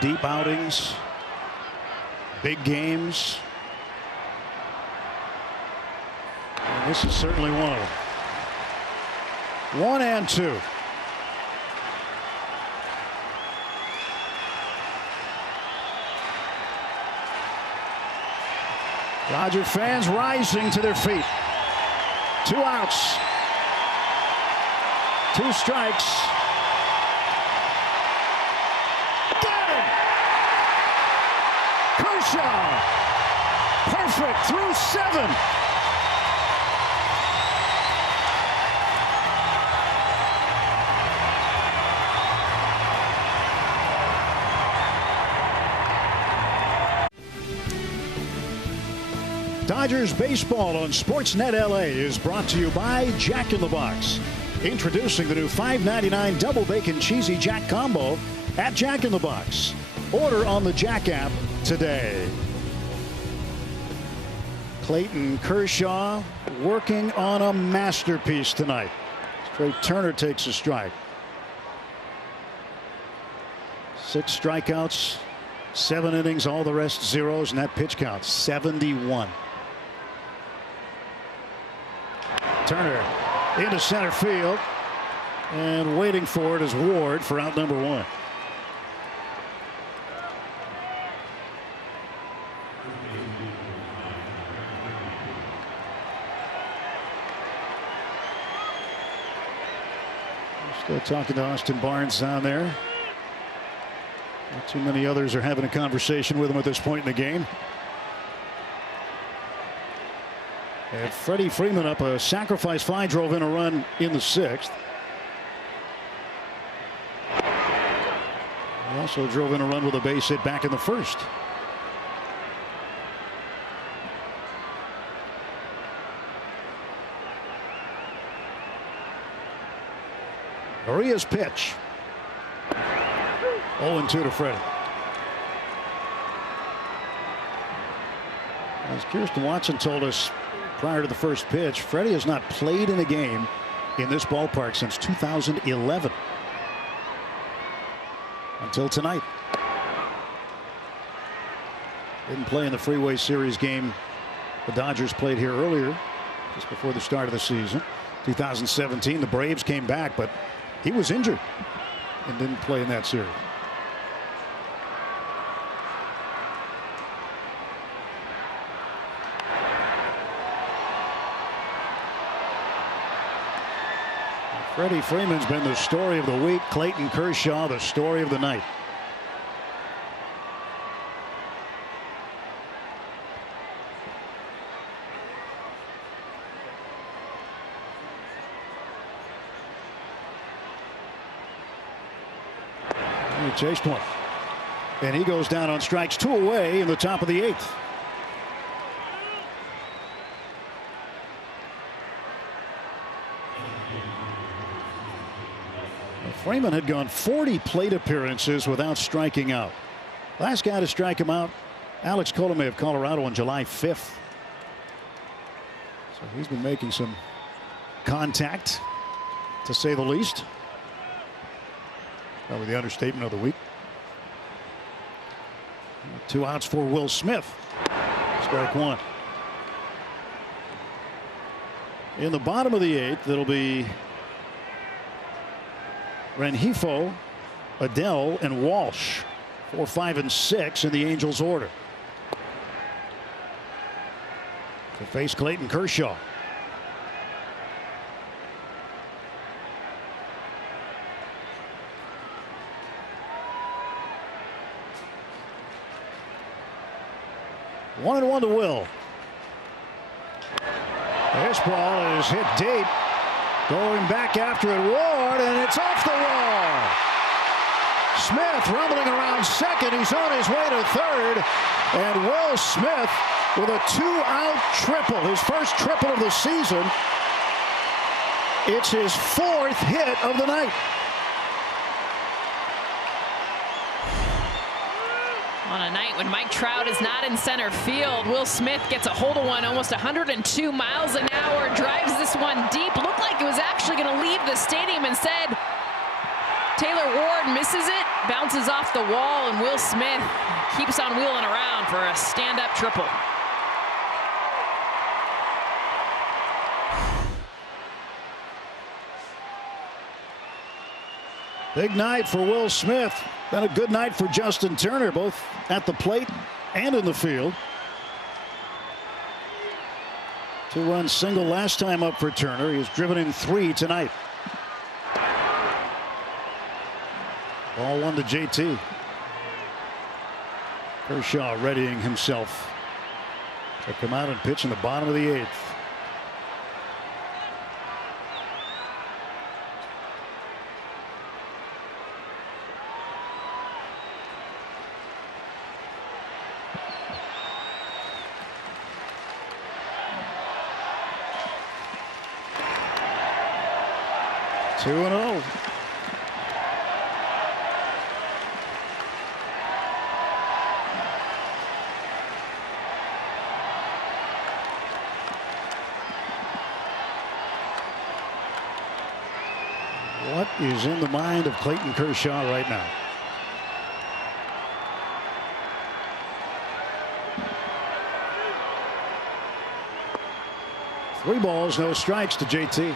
deep outings, big games. And this is certainly one of them. 1-2. Dodger fans rising to their feet. 2 outs. 2 strikes. Got him! Kershaw. Perfect through 7. Dodgers baseball on Sportsnet LA is brought to you by Jack in the Box. Introducing the new $5.99 double bacon cheesy Jack combo at Jack in the Box. Order on the Jack app today. Clayton Kershaw working on a masterpiece tonight. Trey Turner takes a strike. 6 strikeouts, 7 innings, all the rest zeros, and that pitch count 71. Turner into center field, and waiting for it is Ward for out number 1. Still talking to Austin Barnes down there. Not too many others are having a conversation with him at this point in the game. And Freddie Freeman up a sacrifice fly, drove in a run in the 6th. He also drove in a run with a base hit back in the 1st. Maria's pitch. 0-2 to Freddie. As Kirsten Watson told us prior to the first pitch, Freddie has not played in a game in this ballpark since 2011. Until tonight. Didn't play in the Freeway Series game the Dodgers played here earlier, just before the start of the season. 2017, the Braves came back, but he was injured and didn't play in that series. Freddie Freeman's been the story of the week. Clayton Kershaw, the story of the night. He chased one. And he goes down on strikes 2 away in the top of the 8th. Freeman had gone 40 plate appearances without striking out. Last guy to strike him out, Alex Colomé of Colorado on July 5th. So he's been making some contact, to say the least. Probably the understatement of the week. 2 outs for Will Smith. Strike 1. In the bottom of the 8th, it'll be Rengifo, Adell, and Walsh. 4, 5, and 6 in the Angels order. To face Clayton Kershaw. One and 1 to Will. This ball is hit deep. Going back after it, Ward, and it's off the wall. Smith rumbling around second. He's on his way to third. And Will Smith with a 2-out triple. His first triple of the season. It's his 4th hit of the night. On a night when Mike Trout is not in center field, Will Smith gets a hold of one almost 102 miles an hour, drives this one deep. Looked like it was actually going to leave the stadium. Instead, Taylor Ward misses it, bounces off the wall, and Will Smith keeps on wheeling around for a stand-up triple. Big night for Will Smith. Been a good night for Justin Turner, both at the plate and in the field. 2-run single last time up for Turner. He has driven in 3 tonight. Ball 1 to JT. Kershaw readying himself to come out and pitch in the bottom of the 8th. Two and 0. What is in the mind of Clayton Kershaw right now? Three balls, no strikes to JT.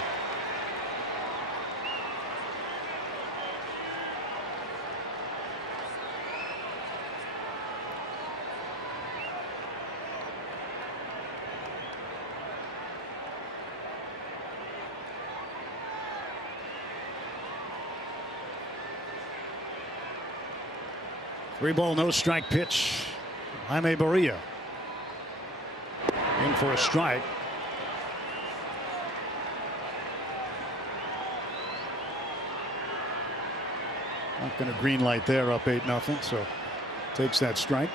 Three ball, no strike pitch. Jaime Barria in for a strike. Not going to green light there, up 8-0, so takes that strike.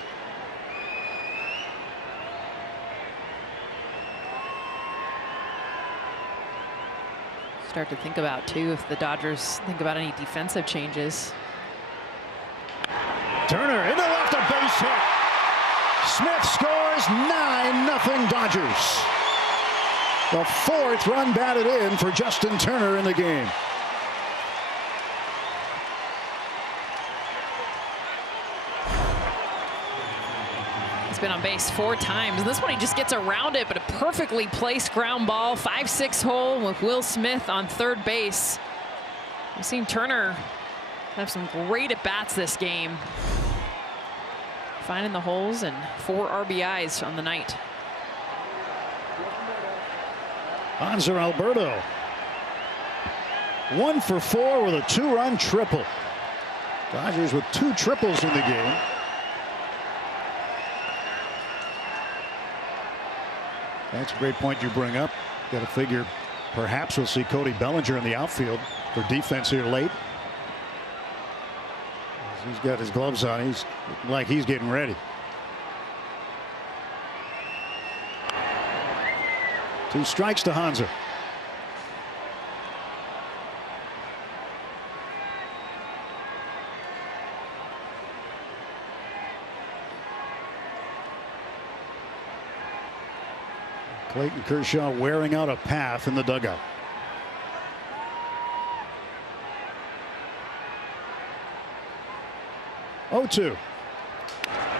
Start to think about too if the Dodgers think about any defensive changes. Turner into left, a base hit. Smith scores. 9-0 Dodgers. The 4th run batted in for Justin Turner in the game. He's been on base 4 times. This one he just gets around it, but a perfectly placed ground ball. 5-6 hole with Will Smith on third base. We've seen Turner have some great at-bats this game. Finding the holes and 4 RBIs on the night. Hanser Alberto 1 for 4 with a 2-run triple. Dodgers with 2 triples in the game. That's a great point you bring up. Got to figure perhaps we'll see Cody Bellinger in the outfield for defense here late. He's got his gloves on. He's like he's getting ready. 2 strikes to Hanser. Clayton Kershaw wearing out a path in the dugout. Oh, 2.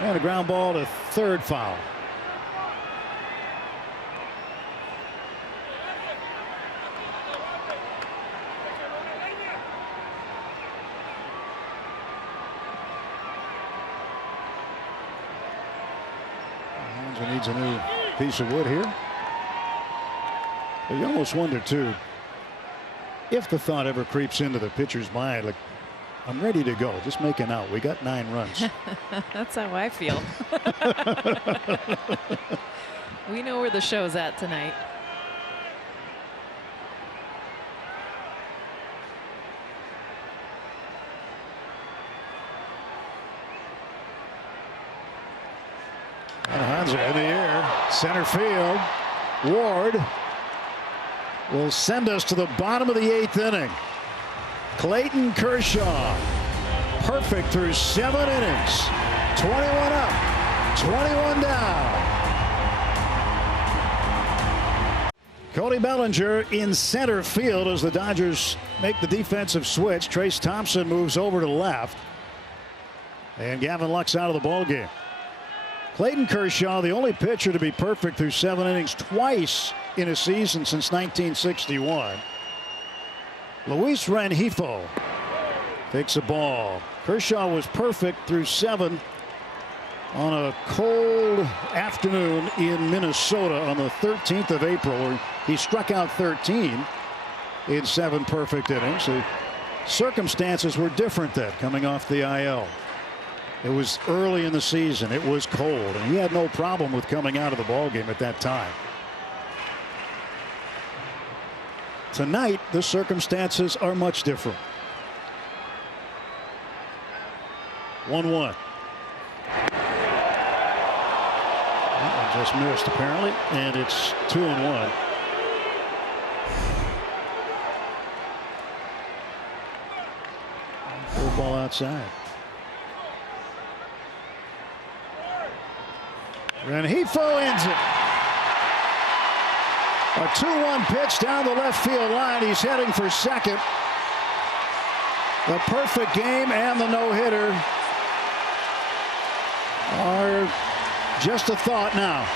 And a ground ball to third, foul. Hanser needs a new piece of wood here. But you almost wonder too if the thought ever creeps into the pitcher's mind, like, I'm ready to go, just make an out, we got 9 runs. That's how I feel. We know where the show's at tonight. And Hanser in the air, center field. Ward will send us to the bottom of the 8th inning. Clayton Kershaw, perfect through 7 innings. 21 up, 21 down. Cody Bellinger in center field as the Dodgers make the defensive switch. Trace Thompson moves over to the left. And Gavin Lux out of the ballgame. Clayton Kershaw, the only pitcher to be perfect through 7 innings twice in a season since 1961. Luis Rengifo takes a ball. Kershaw was perfect through 7 on a cold afternoon in Minnesota on the 13th of April, where he struck out 13 in 7 perfect innings. The circumstances were different then, coming off the IL. It was early in the season. It was cold, and he had no problem with coming out of the ballgame at that time. Tonight, the circumstances are much different. 1-1. That one just missed, apparently, and it's 2-1. Full ball outside. Rengifo ends it. A 2-1 pitch down the left field line. He's heading for second. The perfect game and the no-hitter are just a thought now.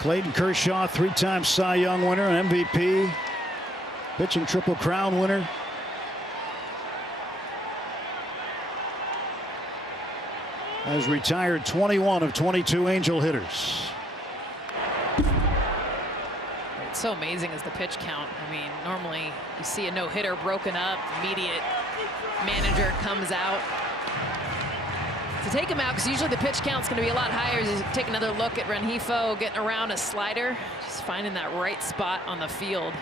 Clayton Kershaw, 3-time Cy Young winner, an MVP, pitching Triple Crown winner. Has retired 21 of 22 Angel hitters. It's so amazing is the pitch count. I mean, normally you see a no-hitter broken up, immediate manager comes out to take him out, because usually the pitch count's going to be a lot higher. As you take another look at Rengifo getting around a slider, just finding that right spot on the field.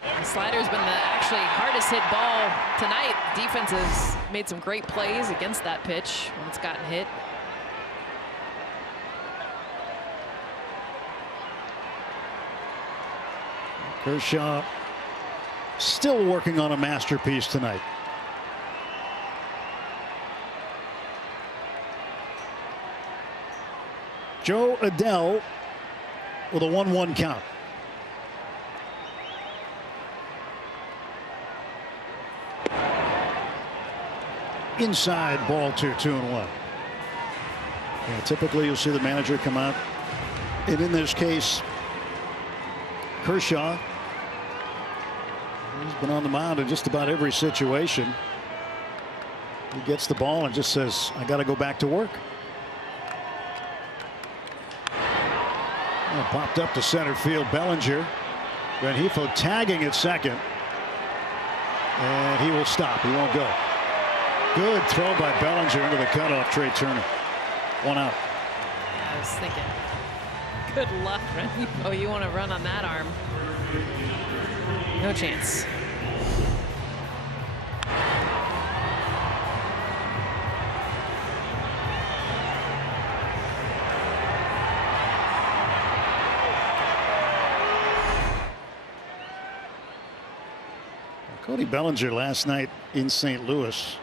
The slider's been the actually hardest hit ball tonight. Defense has made some great plays against that pitch when it's gotten hit. Kershaw still working on a masterpiece tonight. Joe Adell with a 1-1 count. Inside, ball 2-1. Yeah, typically you'll see the manager come out, and in this case, Kershaw, he's been on the mound in just about every situation. He gets the ball and just says, I got to go back to work. Popped up to center field. Bellinger. Rengifo tagging at second. And he will stop. He won't go. Good throw by Bellinger into the cutoff. Trey Turner. 1 out. I was thinking, good luck, Rengifo. You want to run on that arm. No chance. Cody Bellinger last night in St. Louis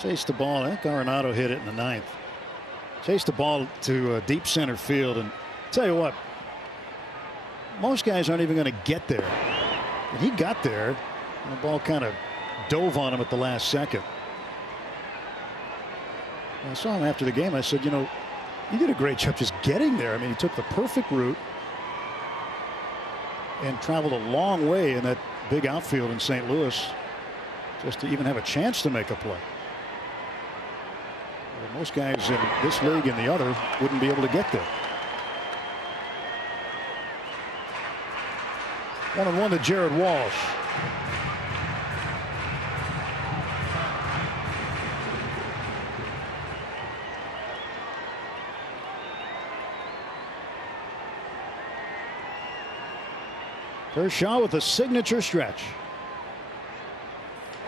chased the ball. I think Arenado hit it in the 9th. Chased the ball to deep center field, and tell you what, most guys aren't even going to get there. And he got there, and the ball kind of dove on him at the last second. I saw him after the game. I said, you know, you did a great job just getting there. I mean, he took the perfect route and traveled a long way in that big outfield in St. Louis just to even have a chance to make a play. Well, most guys in this league and the other wouldn't be able to get there. 1-1 to Jared Walsh. Kershaw with a signature stretch.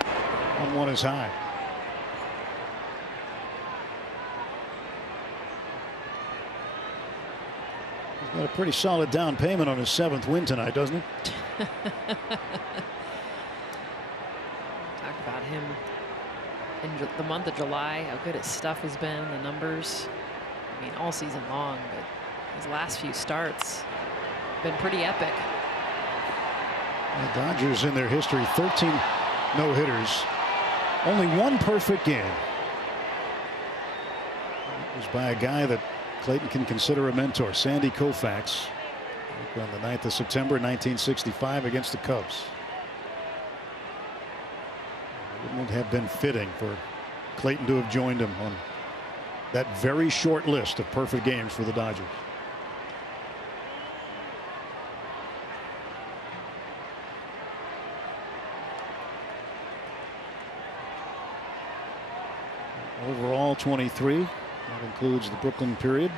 1-1 is high. He's got a pretty solid down payment on his 7th win tonight, doesn't he? Talked about him in the month of July, how good his stuff has been, the numbers. I mean, all season long, but his last few starts, been pretty epic. The Dodgers in their history, 13 no-hitters, only one perfect game. It was by a guy that Clayton can consider a mentor, Sandy Koufax, on the 9th of September 1965 against the Cubs. It wouldn't have been fitting for Clayton to have joined him on that very short list of perfect games for the Dodgers. Overall 23. That includes the Brooklyn period.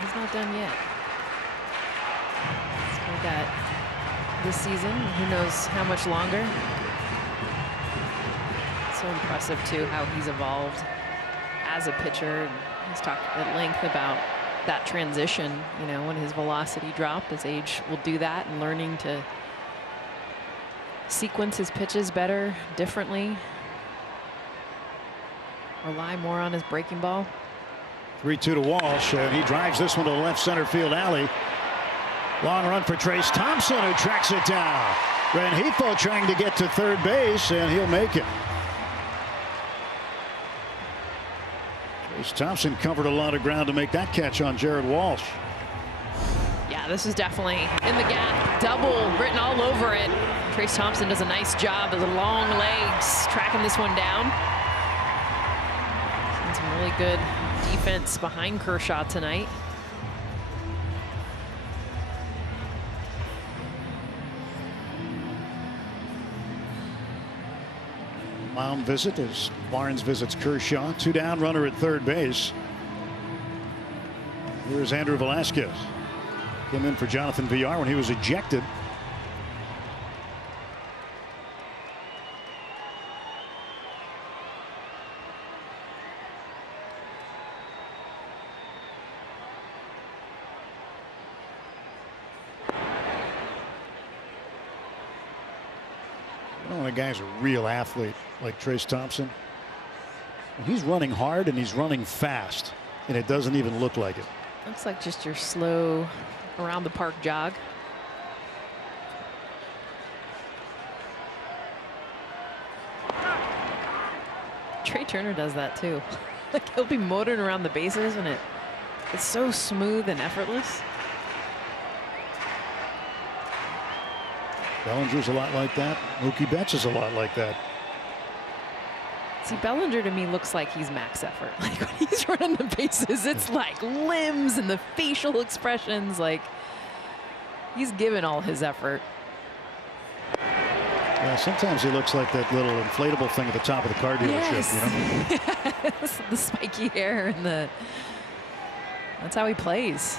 He's not done yet. So we got this season. Who knows how much longer? So impressive too how he's evolved as a pitcher. He's talked at length about that transition, you know, when his velocity dropped. His age will do that, and learning to sequence his pitches better, differently, rely more on his breaking ball. 3-2 to Walsh, and he drives this one to the left center field alley. Long run for Trace Thompson, who tracks it down. Rengifo trying to get to third base, and he'll make it. Trace Thompson covered a lot of ground to make that catch on Jared Walsh. Yeah, this is definitely in the gap. Double written all over it. Trace Thompson does a nice job of the long legs tracking this one down. And some really good defense behind Kershaw tonight. Mound visit as Barnes visits Kershaw. 2 down, runner at third base. Here's Andrew Velasquez. Came in for Jonathan Villar when he was ejected. When a guy's a real athlete like Trace Thompson, he's running hard and he's running fast, and it doesn't even look like it. Looks like just your slow around the park jog. Trey Turner does that too. Like, he'll be motoring around the bases and it's so smooth and effortless. Bellinger's a lot like that. Mookie Betts is a lot like that. See, Bellinger to me looks like he's max effort. Like, when he's running the bases, it's like limbs and the facial expressions. Like, he's given all his effort. Yeah, sometimes he looks like that little inflatable thing at the top of the car dealership. Yes. You know? Yes. The spiky hair and that's how he plays.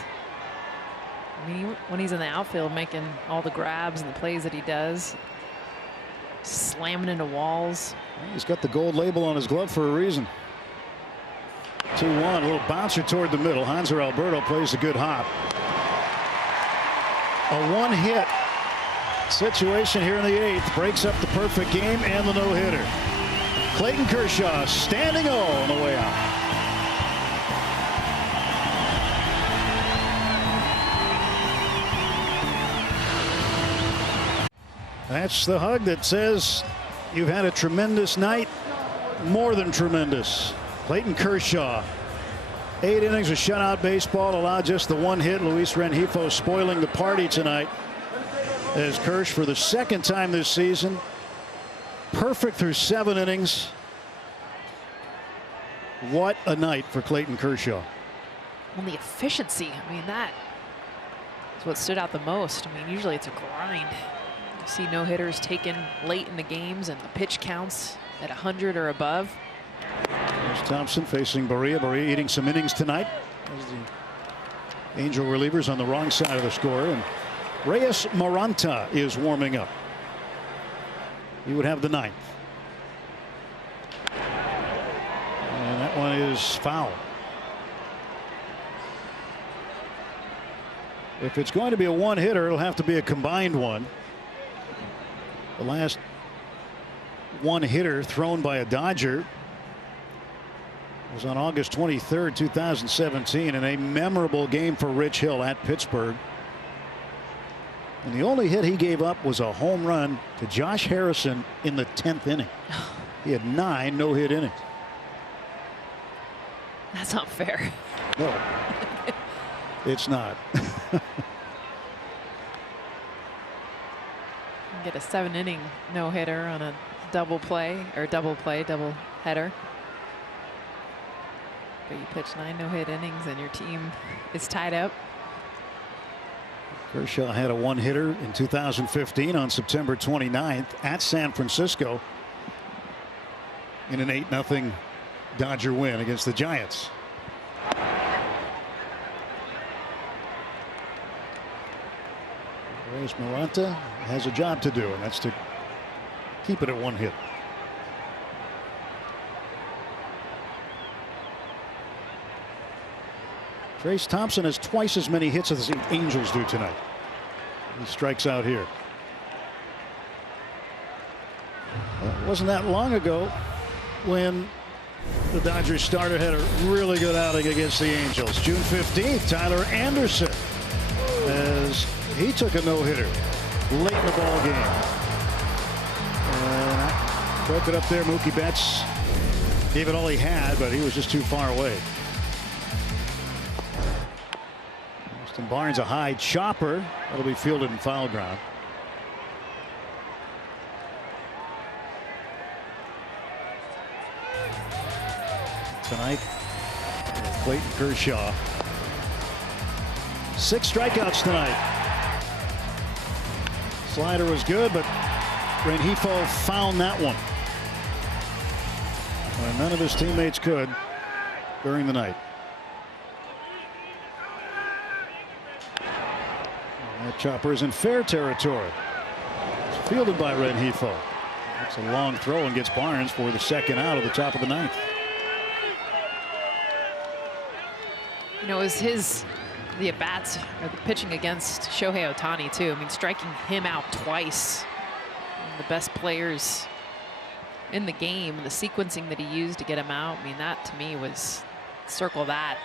I mean, when he's in the outfield making all the grabs and the plays that he does, slamming into walls. He's got the gold label on his glove for a reason. 2-1, a little bouncer toward the middle. Hanser Alberto plays a good hop. A one-hit situation here in the 8th breaks up the perfect game and the no-hitter. Clayton Kershaw standing O on the way out. That's the hug that says you've had a tremendous night, more than tremendous. Clayton Kershaw, 8 innings of shutout baseball, allowed just the one hit. Luis Rengifo spoiling the party tonight as Kersh, for the second time this season, perfect through 7 innings. What a night for Clayton Kershaw. And the efficiency, I mean, that is what stood out the most. I mean, usually it's a grind. You see no-hitters taken late in the games and the pitch counts at 100 or above. There's Thompson facing Barria. Barria eating some innings tonight as the Angel relievers on the wrong side of the score. And Reyes Maranta is warming up. He would have the 9th. And that one is foul. If it's going to be a one-hitter, it'll have to be a combined one. The last one hitter thrown by a Dodger was on August 23rd, 2017, in a memorable game for Rich Hill at Pittsburgh. And the only hit he gave up was a home run to Josh Harrison in the 10th inning. He had 9 no-hit innings. That's not fair. No, it's not. Get a 7-inning no-hitter on a double header. But you pitch 9 no-hit innings and your team is tied up. Kershaw had a one-hitter in 2015 on September 29th at San Francisco in an 8-0 Dodger win against the Giants. Reyes Moronta has a job to do, and that's to keep it at 1 hit. Trace Thompson has twice as many hits as the Angels do tonight. He strikes out here. Well, it wasn't that long ago when the Dodgers starter had a really good outing against the Angels. June 15th, Tyler Anderson, as he took a no-hitter late in the ball game. And broke it up there. Mookie Betts gave it all he had, but he was just too far away. Austin Barnes, a high chopper that'll be fielded in foul ground. Tonight, Clayton Kershaw. 6 strikeouts tonight. Slider was good, but Rengifo found that one. And none of his teammates could during the night. And that chopper is in fair territory. It's fielded by Rengifo. That's a long throw and gets Barnes for the second out of the top of the 9th. You know, it was the at-bats or the pitching against Shohei Ohtani too. I mean, striking him out twice. One of the best players in the game, and the sequencing that he used to get him out. I mean, that to me was circle that.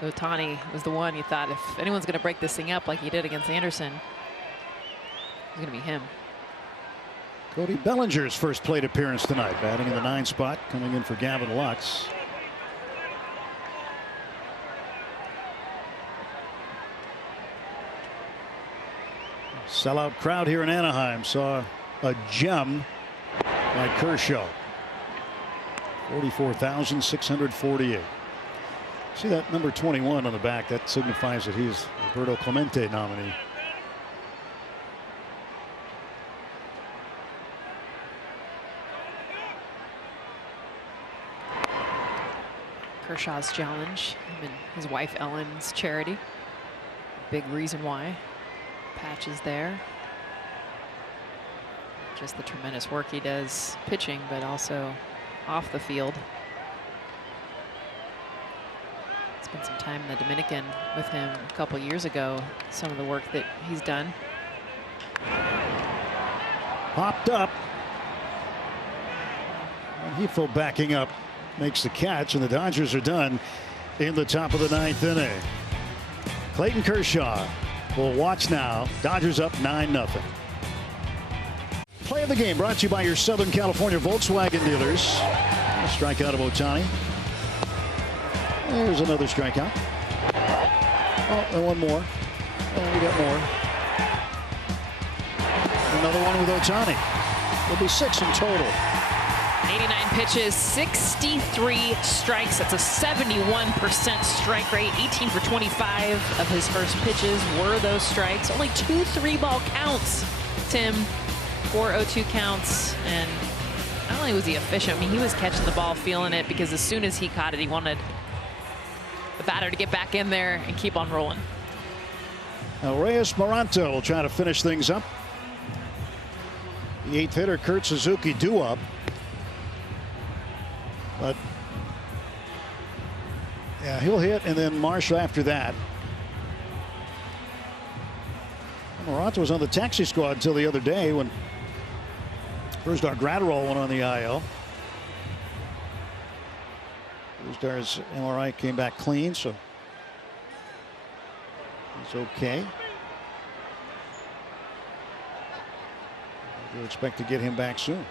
So Ohtani was the one you thought, if anyone's going to break this thing up like he did against Anderson, it's going to be him. Cody Bellinger's first plate appearance tonight, batting in the 9 spot, coming in for Gavin Lux. Sellout crowd here in Anaheim saw a gem by Kershaw. 44,648. See that number 21 on the back? That signifies that he's Roberto Clemente nominee. Kershaw's challenge, him and his wife Ellen's charity. Big reason why. Patch is there. Just the tremendous work he does pitching, but also off the field. Spent some time in the Dominican with him a couple years ago. Some of the work that he's done. Popped up. Rengifo backing up makes the catch, and the Dodgers are done in the top of the 9th inning. Clayton Kershaw will watch now. Dodgers up 9-0. Play of the game brought to you by your Southern California Volkswagen dealers. A strikeout of Ohtani. There's another strikeout. Oh, and one more. And we got more. Another one with Ohtani. It'll be 6 in total. 89 pitches, 63 strikes. That's a 71% strike rate. 18 for 25 of his first pitches were those strikes. Only 2 3-ball counts, Tim. 4 0-2 counts. And not only was he efficient, I mean, he was catching the ball, feeling it, because as soon as he caught it, he wanted the batter to get back in there and keep on rolling. Now Reyes Moronta will try to finish things up. The 8th hitter, Kurt Suzuki, due up. But yeah, he'll hit, and then Marsh after that. Moronta was on the taxi squad until the other day when Brusdar Graterol went on the IL. Brusdar's MRI came back clean, so he's okay. We expect to get him back soon.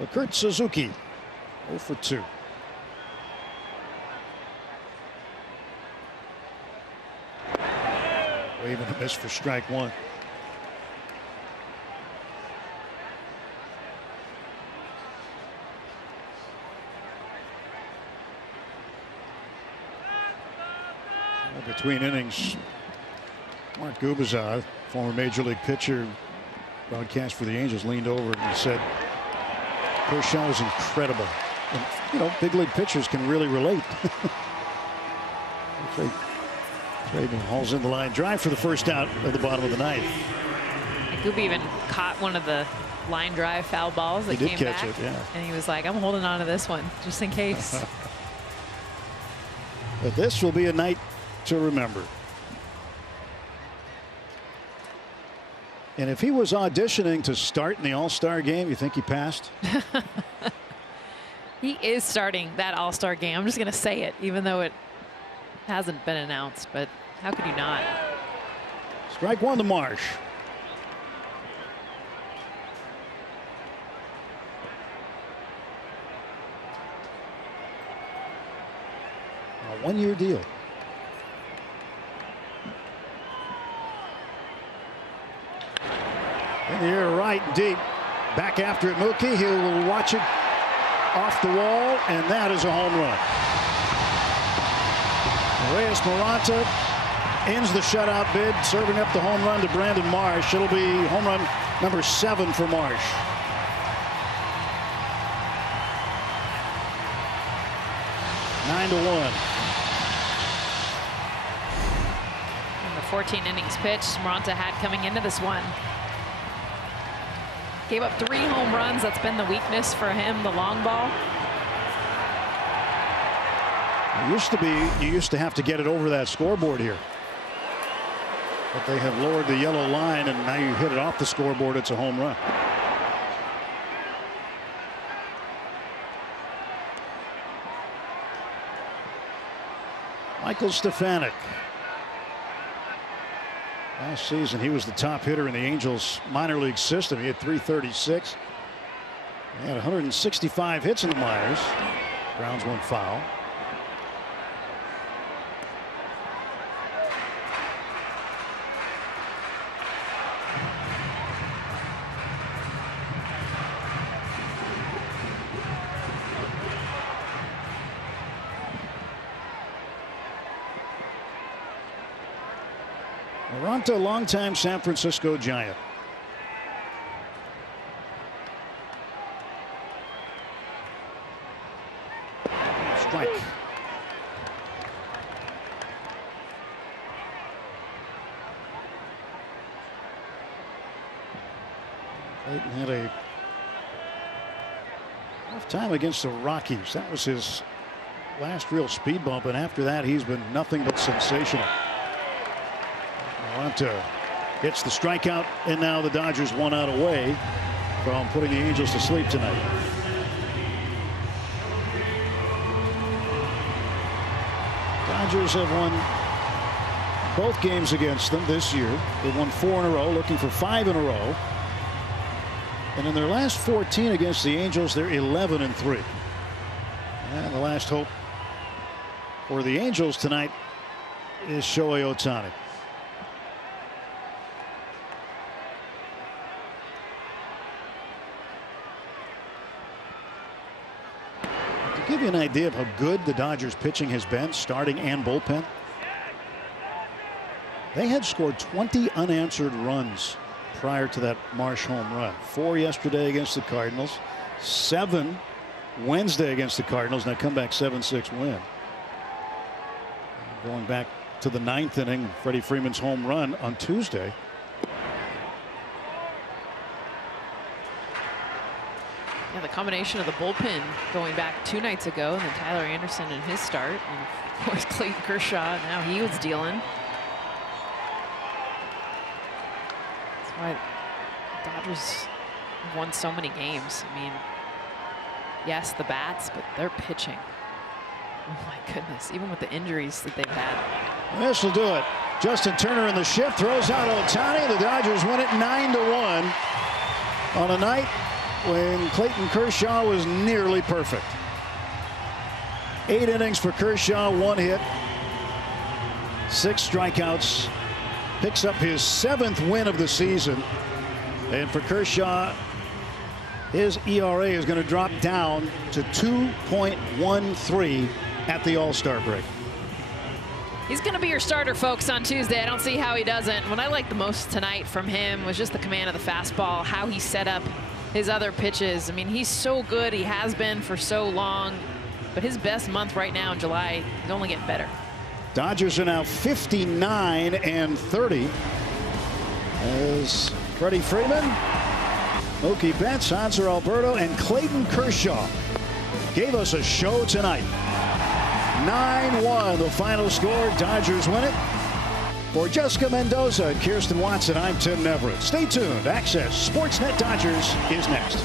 So Kurt Suzuki, 0 for 2. Waving a miss for strike one. Between innings, Mark Gubicza, former Major League pitcher, broadcast for the Angels, leaned over and said Kershaw was incredible. And, you know, big league pitchers can really relate. Trade hauls in the line drive for the first out of the bottom of the ninth. Gooby even caught one of the line drive foul balls that came back. It, yeah. And he was like, I'm holding on to this one just in case. But this will be a night to remember. And if he was auditioning to start in the All-Star game, you think he passed? He is starting that All-Star game. I'm just going to say it, even though it hasn't been announced. But how could you not? Strike one to Marsh. A one-year deal. In the air, right, deep. Back after it, Mookie. He will watch it off the wall, and that is a home run. Reyes Moronta ends the shutout bid, serving up the home run to Brandon Marsh. It'll be home run number 7 for Marsh. Nine to 1. And the 14 innings pitched Moronta had coming into this one. Gave up 3 home runs. That's been the weakness for him, the long ball. You used to have to get it over that scoreboard here. But they have lowered the yellow line, and now you hit it off the scoreboard, it's a home run. Michael Stefanik. Last season, he was the top hitter in the Angels minor league system. He had 336. He had 165 hits in the minors. Grounds one foul. Moronta, longtime San Francisco Giant. Strike. Clayton had a rough time against the Rockies. That was his last real speed bump, and after that he's been nothing but sensational. Moronta hits the strikeout, and now the Dodgers 1 out away from putting the Angels to sleep tonight. Dodgers have won both games against them this year. They've won 4 in a row, looking for 5 in a row. And in their last 14 against the Angels, they're 11-3. And the last hope for the Angels tonight is Shohei Ohtani. To give you an idea of how good the Dodgers pitching has been, starting and bullpen, they had scored 20 unanswered runs prior to that Marsh home run. 4 yesterday against the Cardinals, 7 Wednesday against the Cardinals, and a comeback 7-6 win. Going back to the 9th inning, Freddie Freeman's home run on Tuesday. Yeah, the combination of the bullpen going back 2 nights ago, and then Tyler Anderson in his start, and of course Clayton Kershaw, now he was dealing. That's why Dodgers won so many games. I mean, yes, the bats, but they're pitching. Oh my goodness, even with the injuries that they've had. This will do it. Justin Turner in the shift, throws out Ohtani. The Dodgers win it 9-1 on a night when Clayton Kershaw was nearly perfect. 8 innings for Kershaw, 1 hit, 6 strikeouts. Picks up his 7th win of the season. And for Kershaw, his ERA is going to drop down to 2.13 at the All-Star break. He's going to be your starter, folks, on Tuesday. I don't see how he doesn't. What I liked the most tonight from him was just the command of the fastball, how he set up his other pitches. I mean, he's so good. He has been for so long. But his best month right now in July is only getting better. Dodgers are now 59-30 as Freddie Freeman, Mookie Betts, Hanser Alberto, and Clayton Kershaw gave us a show tonight. 9-1 the final score. Dodgers win it. For Jessica Mendoza and Kirsten Watson, I'm Tim Neverett. Stay tuned. Access Sportsnet Dodgers is next.